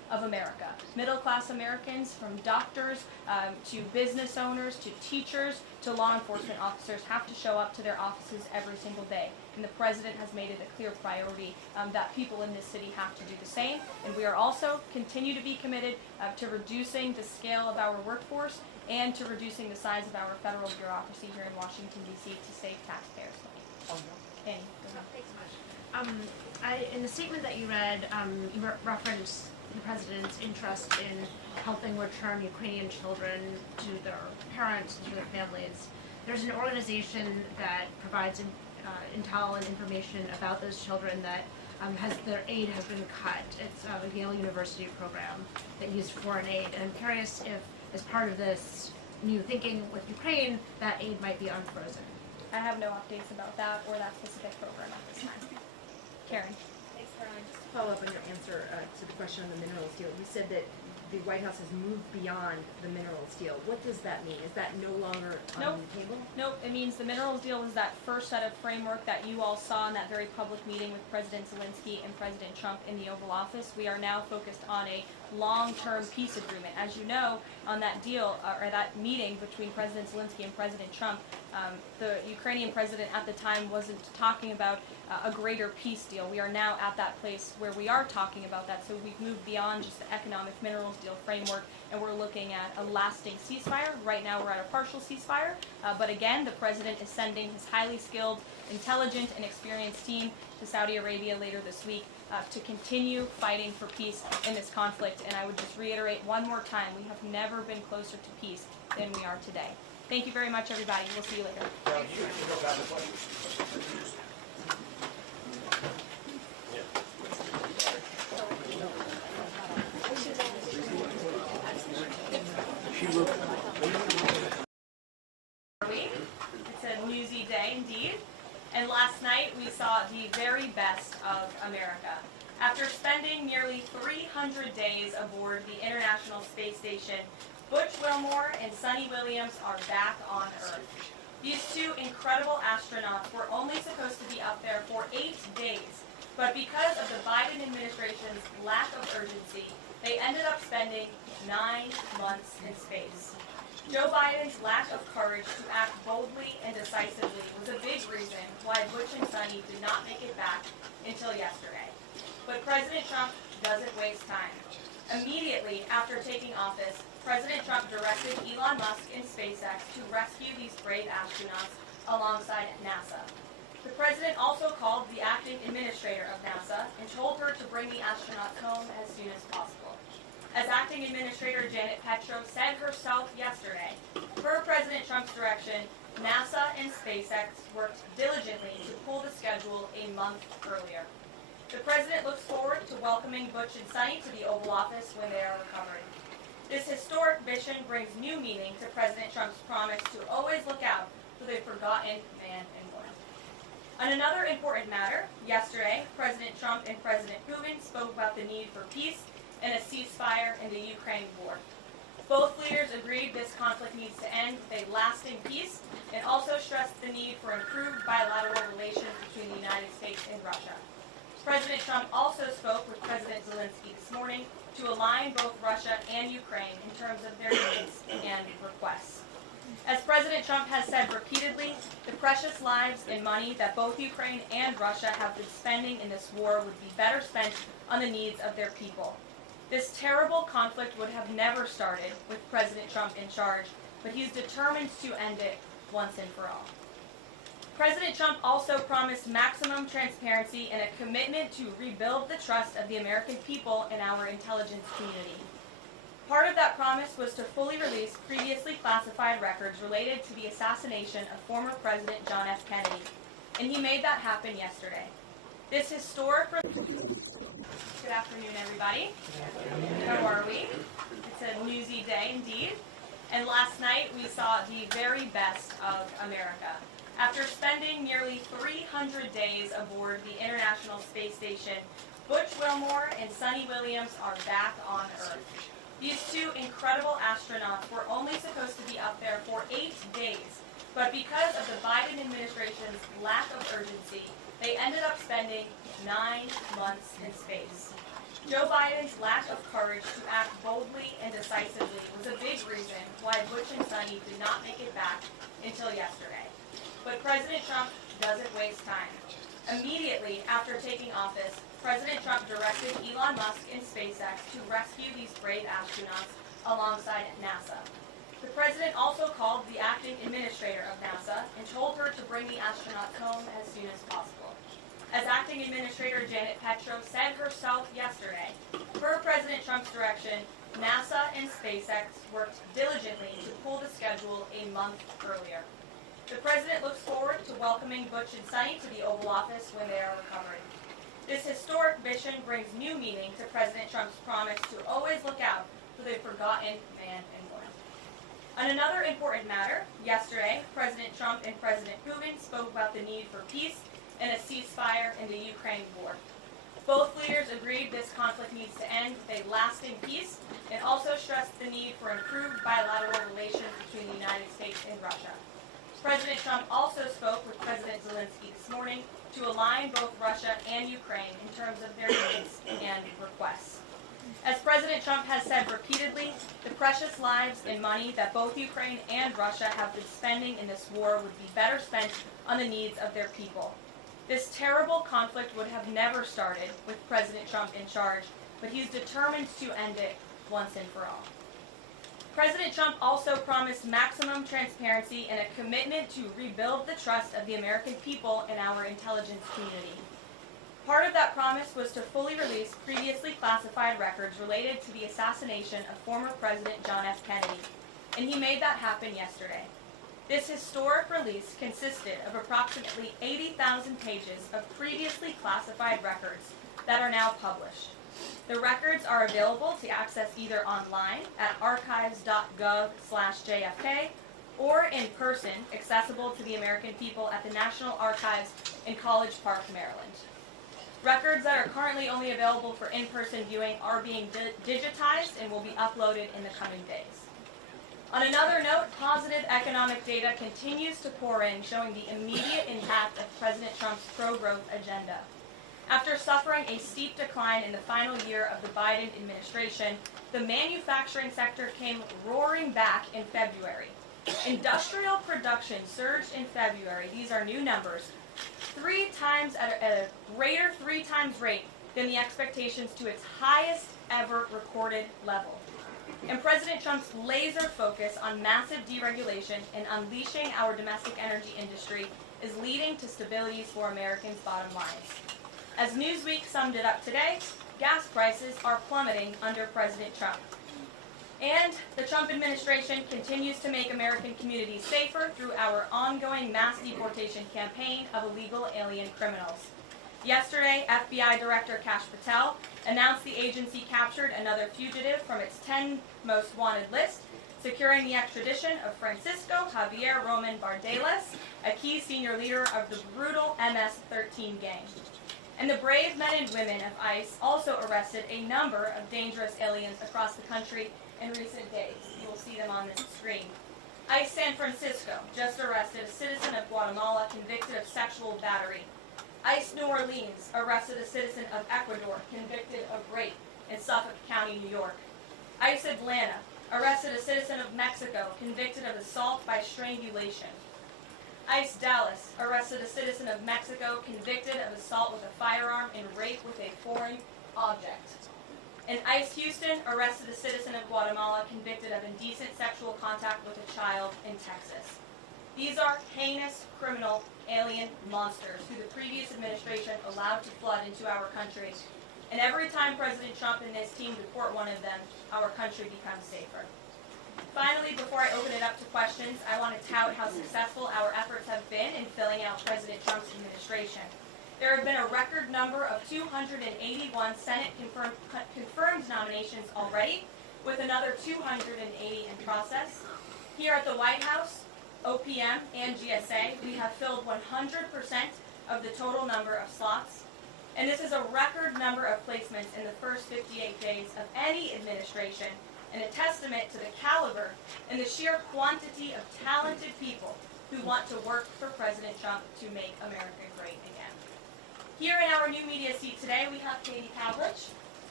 of America. Middle-class Americans, from doctors to business owners to teachers to law enforcement officers, have to show up to their offices every single day. And the President has made it a clear priority that people in this city have to do the same. And we are also continue to be committed to reducing the scale of our workforce and to reducing the size of our federal bureaucracy here in Washington, D.C. to save taxpayers' money. Annie, go ahead. In the statement that you read, you referenced the President's interest in helping return Ukrainian children to their parents, to their families. There's an organization that provides intel and information about those children that their aid has been cut. It's a Yale University program that used foreign aid. And I'm curious if, as part of this new thinking with Ukraine, that aid might be unfrozen. I have no updates about that or that specific program at this time. Karen. Thanks, Caroline. Just to follow up on your answer to the question on the minerals deal, you said that the White House has moved beyond the minerals deal. What does that mean? Is that no longer on the table? Nope. It means the minerals deal was that first set of framework that you all saw in that very public meeting with President Zelensky and President Trump in the Oval Office. We are now focused on a long-term peace agreement. As you know, on that deal, or that meeting between President Zelensky and President Trump, the Ukrainian president at the time wasn't talking about a greater peace deal. We are now at that place where we are talking about that, so we've moved beyond just the economic minerals deal framework, and we're looking at a lasting ceasefire. Right now we're at a partial ceasefire, but again, the president is sending his highly skilled, intelligent, and experienced team to Saudi Arabia later this week to continue fighting for peace in this conflict. And I would just reiterate one more time, we have never been closer to peace than we are today. Thank you very much, everybody. We'll see you later. It's a newsy day indeed. And last night we saw the very best of America. After spending nearly 300 days aboard the International Space Station, Butch Wilmore and Sunny Williams are back on Earth. These two incredible astronauts were only supposed to be up there for 8 days, but because of the Biden administration's lack of urgency, they ended up spending 9 months in space. Joe Biden's lack of courage to act boldly and decisively was a big reason why Butch and Sunny did not make it back until yesterday. But President Trump doesn't waste time. Immediately after taking office, President Trump directed Elon Musk and SpaceX to rescue these brave astronauts alongside NASA. The president also called the acting administrator of NASA and told her to bring the astronauts home as soon as possible. As acting administrator Janet Petro said herself yesterday, per President Trump's direction, NASA and SpaceX worked diligently to pull the schedule a month earlier. The president looks forward to welcoming Butch and Sunny to the Oval Office when they are recovering. This historic mission brings new meaning to President Trump's promise to always look out for the forgotten man and woman. On another important matter, yesterday, President Trump and President Putin spoke about the need for peace and a ceasefire in the Ukraine war. Both leaders agreed this conflict needs to end with a lasting peace and also stressed the need for improved bilateral relations between the United States and Russia. President Trump also spoke with President Zelensky this morning to align both Russia and Ukraine in terms of their needs and requests. As President Trump has said repeatedly, the precious lives and money that both Ukraine and Russia have been spending in this war would be better spent on the needs of their people. This terrible conflict would have never started with President Trump in charge, but he's determined to end it once and for all. President Trump also promised maximum transparency and a commitment to rebuild the trust of the American people in our intelligence community. Part of that promise was to fully release previously classified records related to the assassination of former President John F. Kennedy, and he made that happen yesterday. This historic... Good afternoon, everybody. How are we? It's a newsy day indeed. And last night we saw the very best of America. After spending nearly 300 days aboard the International Space Station, Butch Wilmore and Sunny Williams are back on Earth. These two incredible astronauts were only supposed to be up there for 8 days, but because of the Biden administration's lack of urgency, they ended up spending 9 months in space. Joe Biden's lack of courage to act boldly and decisively was a big reason why Butch and Sonny did not make it back until yesterday. But President Trump doesn't waste time. Immediately after taking office, President Trump directed Elon Musk and SpaceX to rescue these brave astronauts alongside NASA. The president also called the acting administrator of NASA and told her to bring the astronauts home as soon as possible. As acting administrator Janet Petro said herself yesterday, per President Trump's direction, NASA and SpaceX worked diligently to pull the schedule a month earlier. The president looks forward to welcoming Butch and Sonny to the Oval Office when they are recovering. This historic mission brings new meaning to President Trump's promise to always look out for the forgotten man and woman. On another important matter, yesterday, President Trump and President Putin spoke about the need for peace and a ceasefire in the Ukraine war. Both leaders agreed this conflict needs to end with a lasting peace and also stressed the need for improved bilateral relations between the United States and Russia. President Trump also spoke with President Zelensky this morning to align both Russia and Ukraine in terms of their needs and requests. As President Trump has said repeatedly, the precious lives and money that both Ukraine and Russia have been spending in this war would be better spent on the needs of their people. This terrible conflict would have never started with President Trump in charge, but he's determined to end it once and for all. President Trump also promised maximum transparency and a commitment to rebuild the trust of the American people in our intelligence community. Part of that promise was to fully release previously classified records related to the assassination of former President John F. Kennedy, and he made that happen yesterday. This historic release consisted of approximately 80,000 pages of previously classified records that are now published. The records are available to access either online at archives.gov/JFK or in person, accessible to the American people at the National Archives in College Park, Maryland. Records that are currently only available for in-person viewing are being digitized and will be uploaded in the coming days. On another note, positive economic data continues to pour in, showing the immediate impact of President Trump's pro-growth agenda. After suffering a steep decline in the final year of the Biden administration, the manufacturing sector came roaring back in February. Industrial production surged in February, these are new numbers, 3 times at a greater 3 times rate than the expectations to its highest ever recorded level. And President Trump's laser focus on massive deregulation and unleashing our domestic energy industry is leading to stability for Americans' bottom lines. As Newsweek summed it up today, gas prices are plummeting under President Trump. And the Trump administration continues to make American communities safer through our ongoing mass deportation campaign of illegal alien criminals. Yesterday, FBI Director Kash Patel announced the agency captured another fugitive from its 10 most wanted list, securing the extradition of Francisco Javier Roman Bardelas, a key senior leader of the brutal MS-13 gang. And the brave men and women of ICE also arrested a number of dangerous aliens across the country in recent days. You will see them on this screen. ICE San Francisco just arrested a citizen of Guatemala convicted of sexual battery. ICE New Orleans arrested a citizen of Ecuador convicted of rape in Suffolk County, New York. ICE Atlanta arrested a citizen of Mexico convicted of assault by strangulation. ICE Dallas arrested a citizen of Mexico convicted of assault with a firearm and rape with a foreign object. And ICE Houston arrested a citizen of Guatemala convicted of indecent sexual contact with a child in Texas. These are heinous criminal alien monsters who the previous administration allowed to flood into our country. And every time President Trump and his team deport one of them, our country becomes safer. Finally, before I open it up to questions, I want to tout how successful our efforts have been in filling out President Trump's administration. There have been a record number of 281 Senate confirmed nominations already, with another 280 in process. Here at the White House, OPM, and GSA, we have filled 100% of the total number of slots. And this is a record number of placements in the first 58 days of any administration, and a testament to the caliber and the sheer quantity of talented people who want to work for President Trump to make America great again. Here in our new media seat today, we have Katie Pavlich.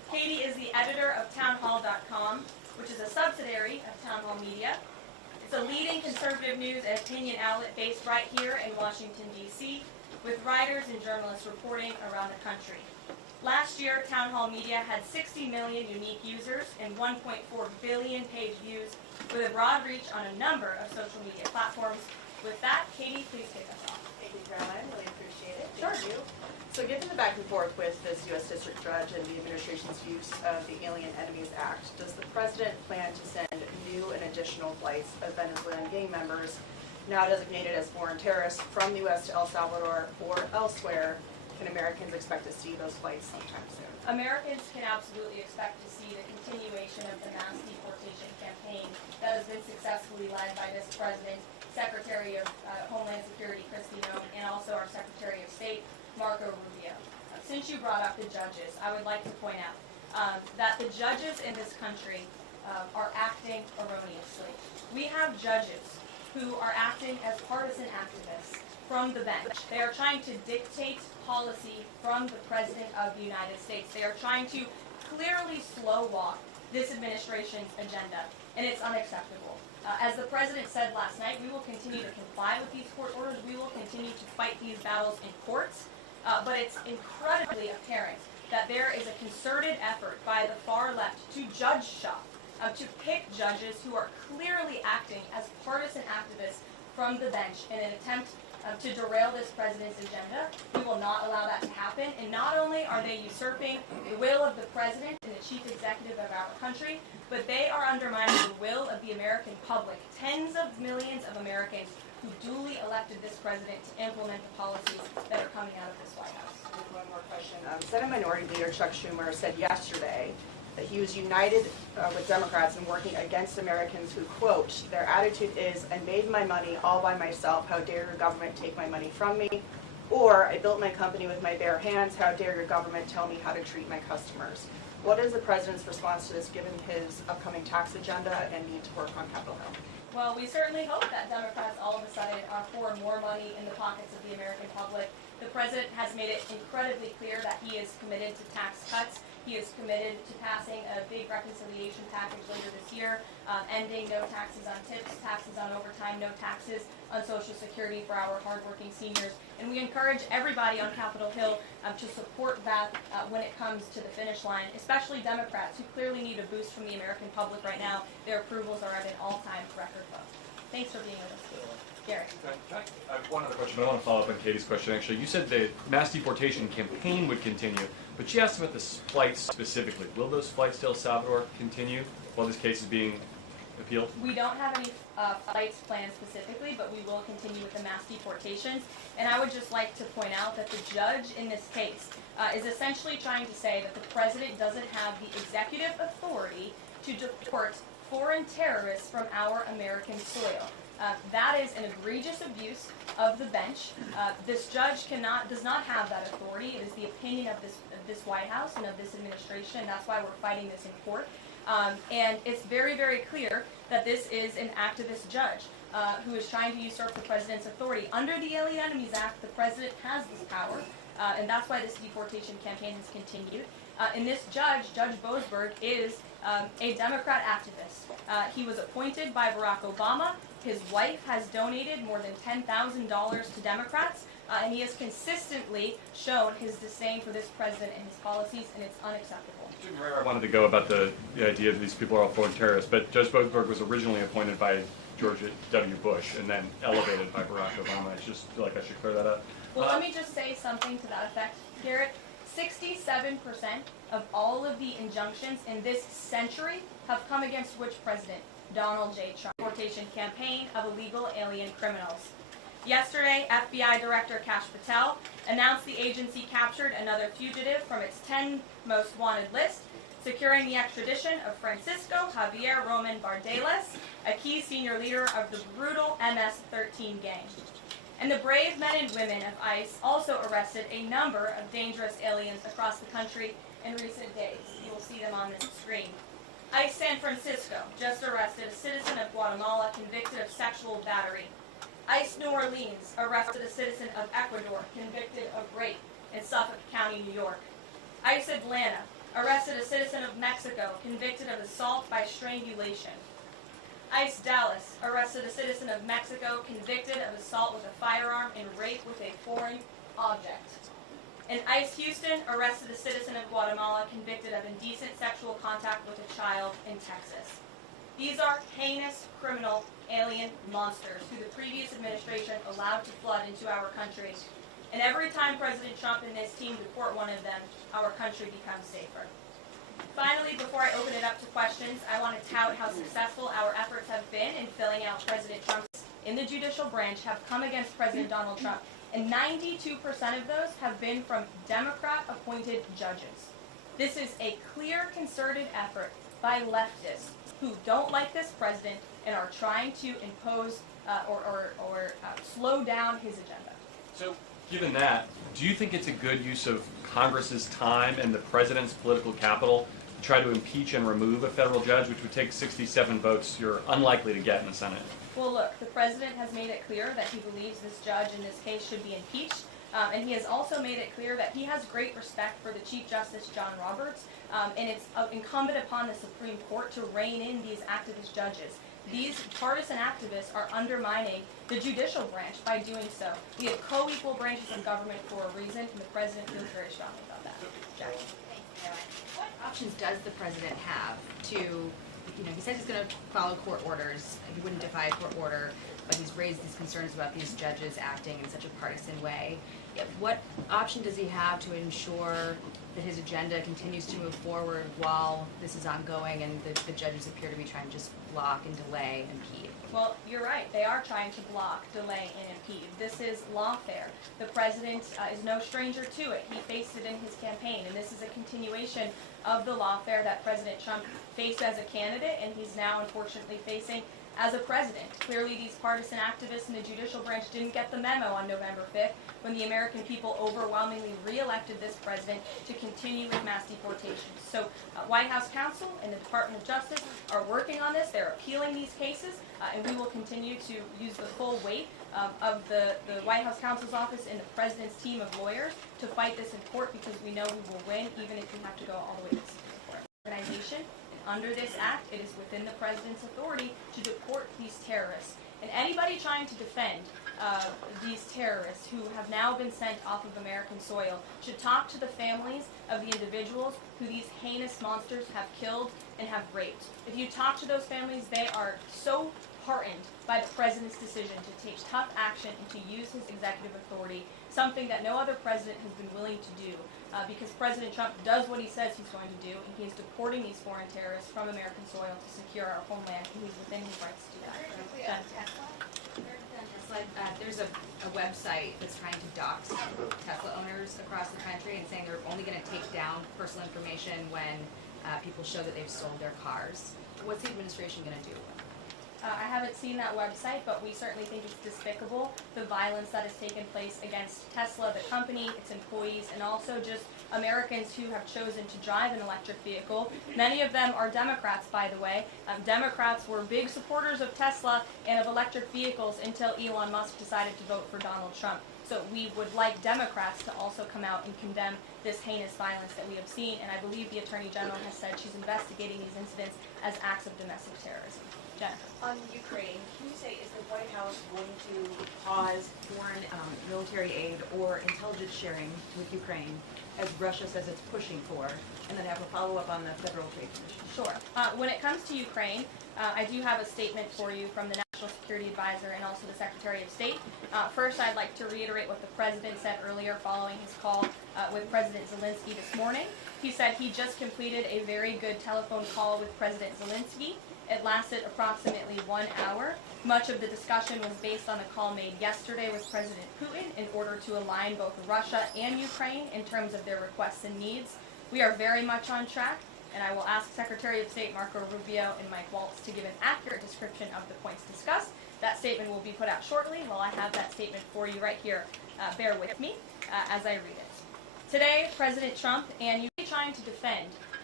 Katie is the editor of townhall.com, which is a subsidiary of Town Hall Media. It's a leading conservative news and opinion outlet based right here in Washington, D.C., with writers and journalists reporting around the country. Last year, Town Hall Media had 60 million unique users and 1.4 billion page views, with a broad reach on a number of social media platforms. With that, Katie, please kick us off. Thank you, Caroline. Really appreciate it. Sure. Thank you. So given the back and forth with this U.S. District Judge and the administration's use of the Alien Enemies Act, does the President plan to send new and additional flights of Venezuelan gang members now designated as foreign terrorists from the U.S. to El Salvador or elsewhere? Can Americans expect to see those flights sometime soon? Americans can absolutely expect to see the continuation of the mass deportation campaign that has been successfully led by this President, Secretary of Homeland Security Kristi Noem, and also our Secretary of State, Marco Rubio. Since you brought up the judges, I would like to point out that the judges in this country are acting erroneously. We have judges who are acting as partisan activists from the bench. They are trying to dictate policy from the President of the United States. They are trying to clearly slow walk this administration's agenda, and it's unacceptable. As the President said last night, we will continue to comply with these court orders. We will continue to fight these battles in courts, but it's incredibly apparent that there is a concerted effort by the far left to judge shop, to pick judges who are clearly acting as partisan activists from the bench in an attempt to derail this President's agenda. We will not allow that to happen. And not only are they usurping the will of the President and the Chief Executive of our country, but they are undermining the will of the American public, tens of millions of Americans who duly elected this President to implement the policies that are coming out of this White House. One more question. Senate Minority Leader Chuck Schumer said yesterday that he was united with Democrats in working against Americans who, quote, their attitude is, I made my money all by myself, how dare your government take my money from me? Or, I built my company with my bare hands, how dare your government tell me how to treat my customers? What is the President's response to this given his upcoming tax agenda and need to work on Capitol Hill? Well, we certainly hope that Democrats all of a sudden are for more money in the pockets of the American public. The President has made it incredibly clear that he is committed to tax cuts. He is committed to passing a big reconciliation package later this year, ending no taxes on tips, taxes on overtime, no taxes on Social Security for our hardworking seniors. And we encourage everybody on Capitol Hill to support that when it comes to the finish line, especially Democrats who clearly need a boost from the American public right now. Their approvals are at an all-time record low. Thanks for being with us. Gary. I have one other question, but I want to follow up on Katie's question. Actually, you said the mass deportation campaign would continue, but she asked about the flights specifically. Will those flights to El Salvador continue while this case is being appealed? We don't have any flights planned specifically, but we will continue with the mass deportations. And I would just like to point out that the judge in this case is essentially trying to say that the President doesn't have the executive authority to deport foreign terrorists from our American soil. That is an egregious abuse of the bench. This judge does not have that authority. It is the opinion of this White House and of this administration. That's why we're fighting this in court. And it's very, very clear that this is an activist judge who is trying to usurp the President's authority. Under the Alien Enemies Act, the President has this power, and that's why this deportation campaign has continued. And this judge, Judge Boasberg, is a Democrat activist. He was appointed by Barack Obama. His wife has donated more than $10,000 to Democrats, and he has consistently shown his disdain for this President and his policies, and it's unacceptable. I wanted to go about the idea that these people are all foreign terrorists, but Judge Boasberg was originally appointed by George W. Bush and then elevated by Barack Obama. I just feel like I should clear that up. Well, let me just say something to that effect, Garrett. 67% of all of the injunctions in this century have come against which president? Donald J. Trump. Deportation campaign of illegal alien criminals. Yesterday, FBI Director Kash Patel announced the agency captured another fugitive from its 10 most wanted list, securing the extradition of Francisco Javier Roman Bardelas, a key senior leader of the brutal MS-13 gang. And the brave men and women of ICE also arrested a number of dangerous aliens across the country in recent days. You will see them on this screen. ICE San Francisco just arrested a citizen of Guatemala convicted of sexual battery. ICE New Orleans arrested a citizen of Ecuador convicted of rape in Suffolk County, New York. ICE Atlanta arrested a citizen of Mexico convicted of assault by strangulation. ICE Dallas arrested a citizen of Mexico convicted of assault with a firearm and rape with a foreign object. And ICE Houston arrested a citizen of Guatemala convicted of indecent sexual contact with a child in Texas. These are heinous criminal alien monsters who the previous administration allowed to flood into our country. And every time President Trump and his team deport one of them, our country becomes safer. Finally, before I open it up to questions, I want to tout how successful our efforts have been in filling out President Trump's in the judicial branch have come against President Donald Trump. And 92% of those have been from Democrat-appointed judges. This is a clear, concerted effort by leftists who don't like this president and are trying to impose or slow down his agenda. So, given that, do you think it's a good use of Congress's time and the president's political capital to try to impeach and remove a federal judge, which would take 67 votes you're unlikely to get in the Senate? Well, look, the president has made it clear that he believes this judge in this case should be impeached. And he has also made it clear that he has great respect for the Chief Justice John Roberts, and it's incumbent upon the Supreme Court to rein in these activist judges. These partisan activists are undermining the judicial branch by doing so. We have co-equal branches of government for a reason, and the president feels very strongly about that. Jackie. What options does the president have to, he says he's going to follow court orders, he wouldn't defy a court order, but he's raised these concerns about these judges acting in such a partisan way. What option does he have to ensure that his agenda continues to move forward while this is ongoing and the judges appear to be trying to just block and delay and impede? Well, you're right. They are trying to block, delay, and impede. This is lawfare. The president is no stranger to it. He faced it in his campaign, and this is a continuation of the lawfare that President Trump faced as a candidate, and he's now unfortunately facing as a president. Clearly, these partisan activists in the judicial branch didn't get the memo on November 5th when the American people overwhelmingly re-elected this president to continue with mass deportations. So White House counsel and the Department of Justice are working on this. They're appealing these cases, and we will continue to use the full weight of the White House counsel's office and the president's team of lawyers to fight this in court, because we know we will win even if we have to go all the way to the Supreme Court. Organization. Under this act, it is within the president's authority to deport these terrorists. And anybody trying to defend these terrorists who have now been sent off of American soil should talk to the families of the individuals who these heinous monsters have killed and have raped. If you talk to those families, they are so heartened by the president's decision to take tough action and to use his executive authority, something that no other president has been willing to do. Because President Trump does what he says he's going to do, and he is deporting these foreign terrorists from American soil to secure our homeland, and he's within his rights to do that. There's a website that's trying to dox Tesla owners across the country and saying they're only going to take down personal information when people show that they've sold their cars. What's the administration going to do? I haven't seen that website, but we certainly think it's despicable, the violence that has taken place against Tesla, the company, its employees, and also just Americans who have chosen to drive an electric vehicle. Many of them are Democrats, by the way. Democrats were big supporters of Tesla and of electric vehicles until Elon Musk decided to vote for Donald Trump. So we would like Democrats to also come out and condemn this heinous violence that we have seen, and I believe the Attorney General has said she's investigating these incidents as acts of domestic terrorism. Jennifer. On Ukraine, can you say, is the White House going to pause foreign military aid or intelligence sharing with Ukraine, as Russia says it's pushing for, and then have a follow-up on the Federal Trade Commission? Sure. When it comes to Ukraine, I do have a statement for you from the National Security Advisor and also the Secretary of State. First, I'd like to reiterate what the President said earlier following his call with President Zelensky this morning. He said he just completed a very good telephone call with President Zelensky. It lasted approximately 1 hour. Much of the discussion was based on the call made yesterday with President Putin in order to align both Russia and Ukraine in terms of their requests and needs. We are very much on track, and I will ask Secretary of State Marco Rubio and Mike Waltz to give an accurate description of the points discussed. That statement will be put out shortly. While I have that statement for you right here, bear with me as I read it. Today, President Trump and you are trying to defend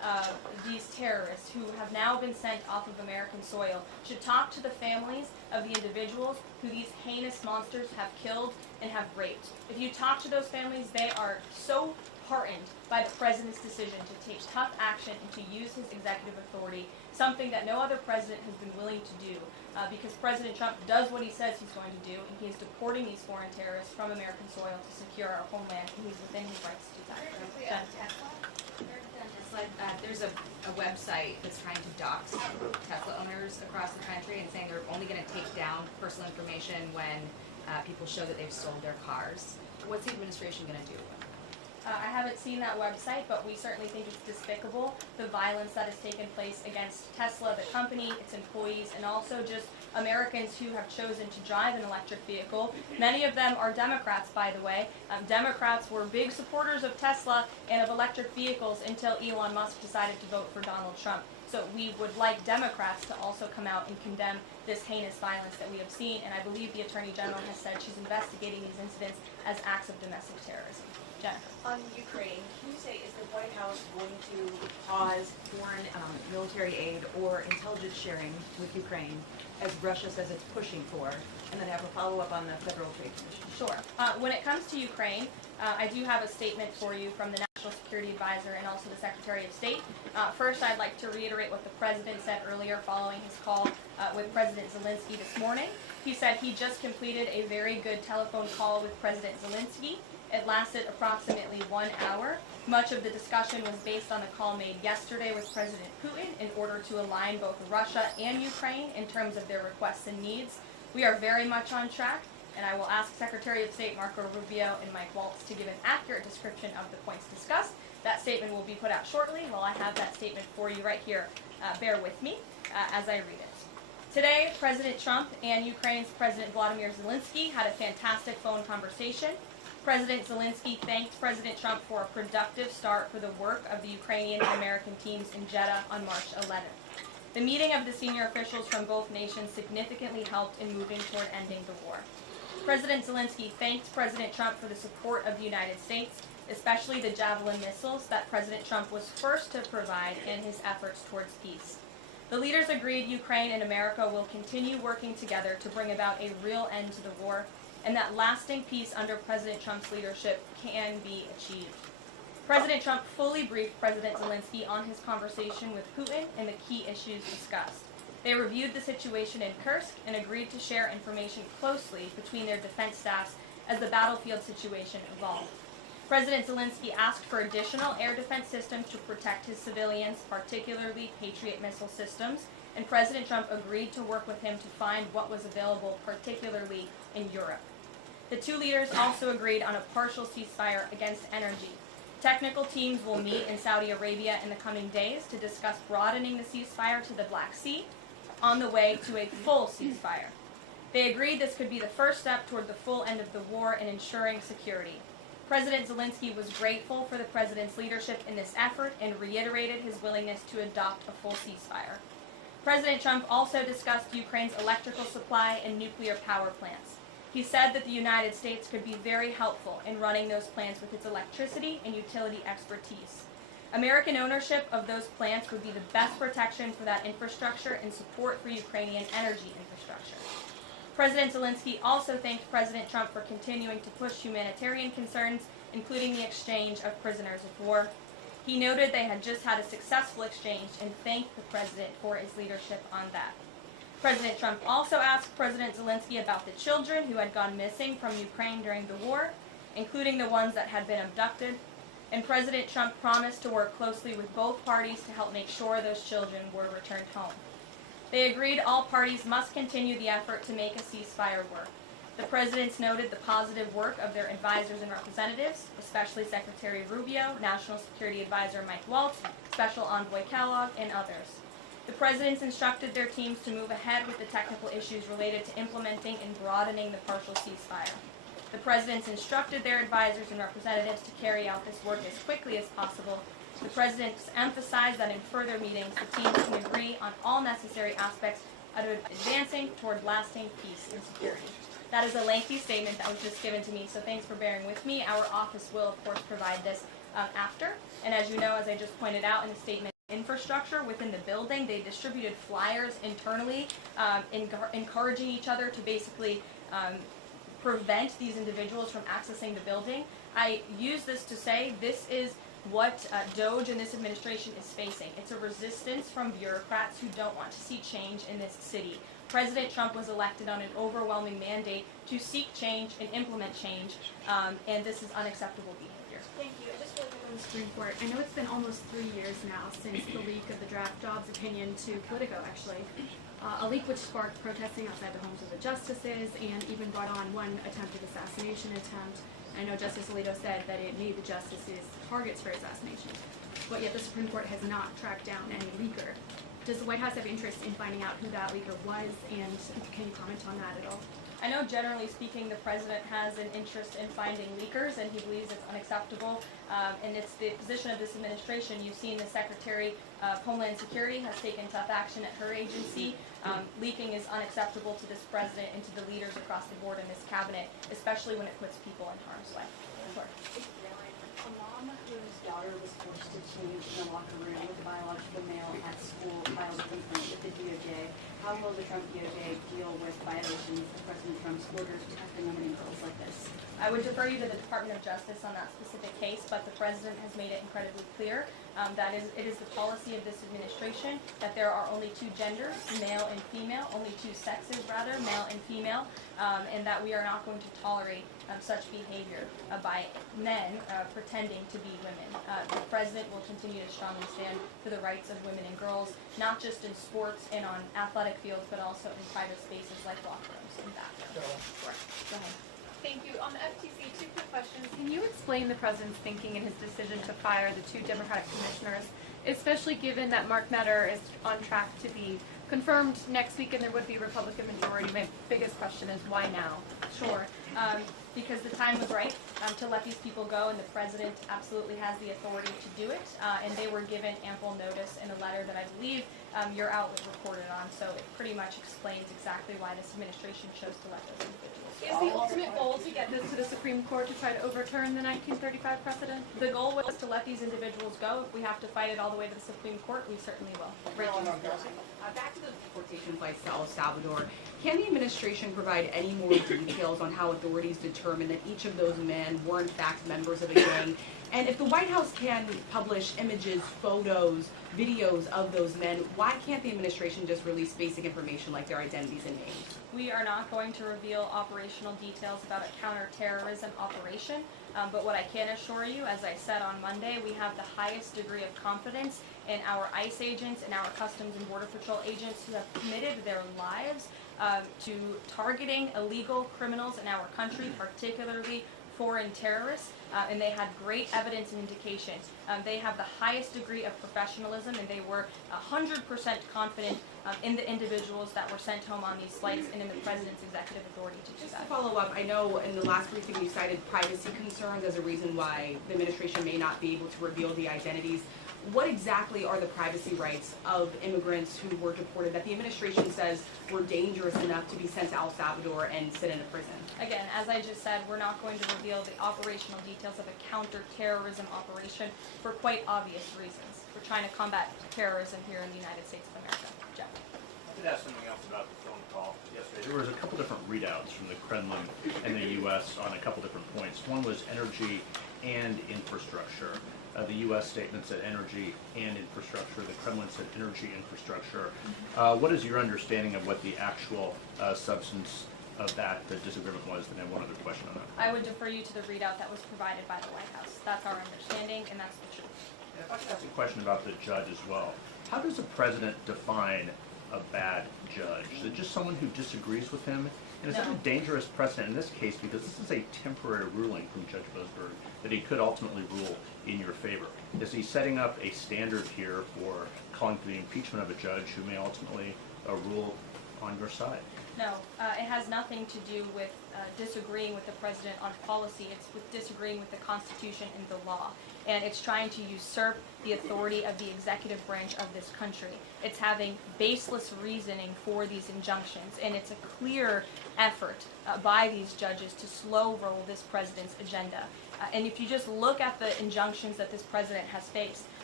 these terrorists who have now been sent off of American soil should talk to the families of the individuals who these heinous monsters have killed and have raped. If you talk to those families, they are so heartened by the president's decision to take tough action and to use his executive authority, something that no other president has been willing to do, because President Trump does what he says he's going to do, and he is deporting these foreign terrorists from American soil to secure our homeland, and he's within his rights to do that. There's a website that's trying to dox Tesla owners across the country and saying they're only going to take down personal information when people show that they've sold their cars. What's the administration going to do? I haven't seen that website, but we certainly think it's despicable, the violence that has taken place against Tesla, the company, its employees, and also just Americans who have chosen to drive an electric vehicle. Many of them are Democrats, by the way. Democrats were big supporters of Tesla and of electric vehicles until Elon Musk decided to vote for Donald Trump. So we would like Democrats to also come out and condemn this heinous violence that we have seen, and I believe the Attorney General has said she's investigating these incidents as acts of domestic terrorism. Jennifer. On Ukraine, can you say, is the White House going to pause foreign military aid or intelligence sharing with Ukraine, as Russia says it's pushing for, and then have a follow-up on the Federal Trade Commission? Sure. When it comes to Ukraine, I do have a statement for you from the National Security Advisor and also the Secretary of State. First, I'd like to reiterate what the President said earlier following his call with President Zelensky this morning. He said he just completed a very good telephone call with President Zelensky. It lasted approximately 1 hour. Much of the discussion was based on the call made yesterday with President Putin in order to align both Russia and Ukraine in terms of their requests and needs. We are very much on track, and I will ask Secretary of State Marco Rubio and Mike Waltz to give an accurate description of the points discussed. That statement will be put out shortly. While I have that statement for you right here, bear with me as I read it. Today, President Trump and Ukraine's President Volodymyr Zelensky had a fantastic phone conversation. President Zelensky thanked President Trump for a productive start for the work of the Ukrainian and American teams in Jeddah on March 11th. The meeting of the senior officials from both nations significantly helped in moving toward ending the war. President Zelensky thanked President Trump for the support of the United States, especially the Javelin missiles that President Trump was first to provide in his efforts towards peace. The leaders agreed Ukraine and America will continue working together to bring about a real end to the war, and that lasting peace under President Trump's leadership can be achieved. President Trump fully briefed President Zelensky on his conversation with Putin and the key issues discussed. They reviewed the situation in Kursk and agreed to share information closely between their defense staffs as the battlefield situation evolved. President Zelensky asked for additional air defense systems to protect his civilians, particularly Patriot missile systems, and President Trump agreed to work with him to find what was available, particularly in Europe. The two leaders also agreed on a partial ceasefire against energy. Technical teams will meet in Saudi Arabia in the coming days to discuss broadening the ceasefire to the Black Sea on the way to a full ceasefire. They agreed this could be the first step toward the full end of the war and ensuring security. President Zelensky was grateful for the president's leadership in this effort and reiterated his willingness to adopt a full ceasefire. President Trump also discussed Ukraine's electrical supply and nuclear power plants. He said that the United States could be very helpful in running those plants with its electricity and utility expertise. American ownership of those plants would be the best protection for that infrastructure and support for Ukrainian energy infrastructure. President Zelensky also thanked President Trump for continuing to push humanitarian concerns, including the exchange of prisoners of war. He noted they had just had a successful exchange and thanked the president for his leadership on that. President Trump also asked President Zelensky about the children who had gone missing from Ukraine during the war, including the ones that had been abducted, and President Trump promised to work closely with both parties to help make sure those children were returned home. They agreed all parties must continue the effort to make a ceasefire work. The presidents noted the positive work of their advisors and representatives, especially Secretary Rubio, National Security Advisor Mike Waltz, Special Envoy Kellogg, and others. The presidents instructed their teams to move ahead with the technical issues related to implementing and broadening the partial ceasefire. The presidents instructed their advisors and representatives to carry out this work as quickly as possible. The presidents emphasized that in further meetings, the teams can agree on all necessary aspects of advancing toward lasting peace and security. That is a lengthy statement that was just given to me, so thanks for bearing with me. Our office will, of course, provide this after. And as you know, as I just pointed out in the statement, infrastructure within the building. They distributed flyers internally, encouraging each other to basically prevent these individuals from accessing the building. I use this to say this is what DOGE and this administration is facing. It's a resistance from bureaucrats who don't want to see change in this city. President Trump was elected on an overwhelming mandate to seek change and implement change, and this is unacceptable behavior. Thank you. I just really quick on the Supreme Court. I know it's been almost 3 years now since the leak of the draft jobs opinion to Politico, actually. A leak which sparked protesting outside the homes of the justices and even brought on one attempted assassination attempt. I know Justice Alito said that it made the justices targets for assassination, but yet the Supreme Court has not tracked down any leaker. Does the White House have interest in finding out who that leaker was, and can you comment on that at all? I know generally speaking the president has an interest in finding leakers and he believes it's unacceptable, and it's the position of this administration. You've seen the Secretary of Homeland Security has taken tough action at her agency. Leaking is unacceptable to this president and to the leaders across the board in this cabinet, especially when it puts people in harm's way. A mom whose daughter was forced to change in the locker room with a biological male at school filed a complaint with the DOJ. How will the Trump DOJ deal with violations of President Trump's orders protecting women and girls like this? I would defer you to the Department of Justice on that specific case, but the president has made it incredibly clear that it is the policy of this administration that there are only two genders, male and female, only two sexes rather, male and female, and that we are not going to tolerate such behavior by men pretending to be women. The president will continue to strongly stand for the rights of women and girls, not just in sports and on athletic fields, but also in private spaces like locker rooms and bathrooms. Go ahead. Thank you. On the FTC, two quick questions. Can you explain the president's thinking in his decision to fire the two Democratic commissioners, especially given that Mark Meadow is on track to be confirmed next week and there would be a Republican majority? My biggest question is why now? Sure. Because the time was right to let these people go, and the president absolutely has the authority to do it, and they were given ample notice in a letter that I believe your outlet reported on, so it pretty much explains exactly why this administration chose to let those individuals go. Is the ultimate goal to get this to the Supreme Court to try to overturn the 1935 precedent? The goal was to let these individuals go. If we have to fight it all the way to the Supreme Court, we certainly will. Back to the deportation flights to El Salvador. Can the administration provide any more details on how authorities determined that each of those men were in fact members of a gang? And if the White House can publish images, photos, videos of those men, why can't the administration just release basic information like their identities and names? We are not going to reveal operational details about a counterterrorism operation, but what I can assure you, as I said on Monday, we have the highest degree of confidence in our ICE agents and our Customs and Border Patrol agents who have committed their lives to targeting illegal criminals in our country, particularly foreign terrorists, and they had great evidence and indication. They have the highest degree of professionalism, and they were 100% confident in the individuals that were sent home on these flights and in the president's executive authority to do Just that. to follow up, I know in the last briefing you cited privacy concerns as a reason why the administration may not be able to reveal the identities. What exactly are the privacy rights of immigrants who were deported that the administration says were dangerous enough to be sent to El Salvador and sit in a prison? Again, as I just said, we're not going to reveal the operational details of a counterterrorism operation for quite obvious reasons. We're trying to combat terrorism here in the United States of America. Jeff. I did ask something else about the phone call yesterday. There was a couple different readouts from the Kremlin and the U.S. on a couple different points. One was energy and infrastructure. The U.S. statement said energy and infrastructure. The Kremlin said energy infrastructure. What is your understanding of what the actual substance of that disagreement was? And then one other question on that. I would defer you to the readout that was provided by the White House. That's our understanding, and that's the truth. And if I could ask a question about the judge as well. How does a president define a bad judge? Is it just someone who disagrees with him? And is that a dangerous precedent in this case, because this is a temporary ruling from Judge Boasberg that he could ultimately rule in your favor? Is he setting up a standard here for calling for the impeachment of a judge who may ultimately rule on your side? No, it has nothing to do with disagreeing with the president on policy. It's with disagreeing with the Constitution and the law. And it's trying to usurp the authority of the executive branch of this country. It's having baseless reasoning for these injunctions. And it's a clear effort by these judges to slow roll this president's agenda. And if you just look at the injunctions that this president has faced,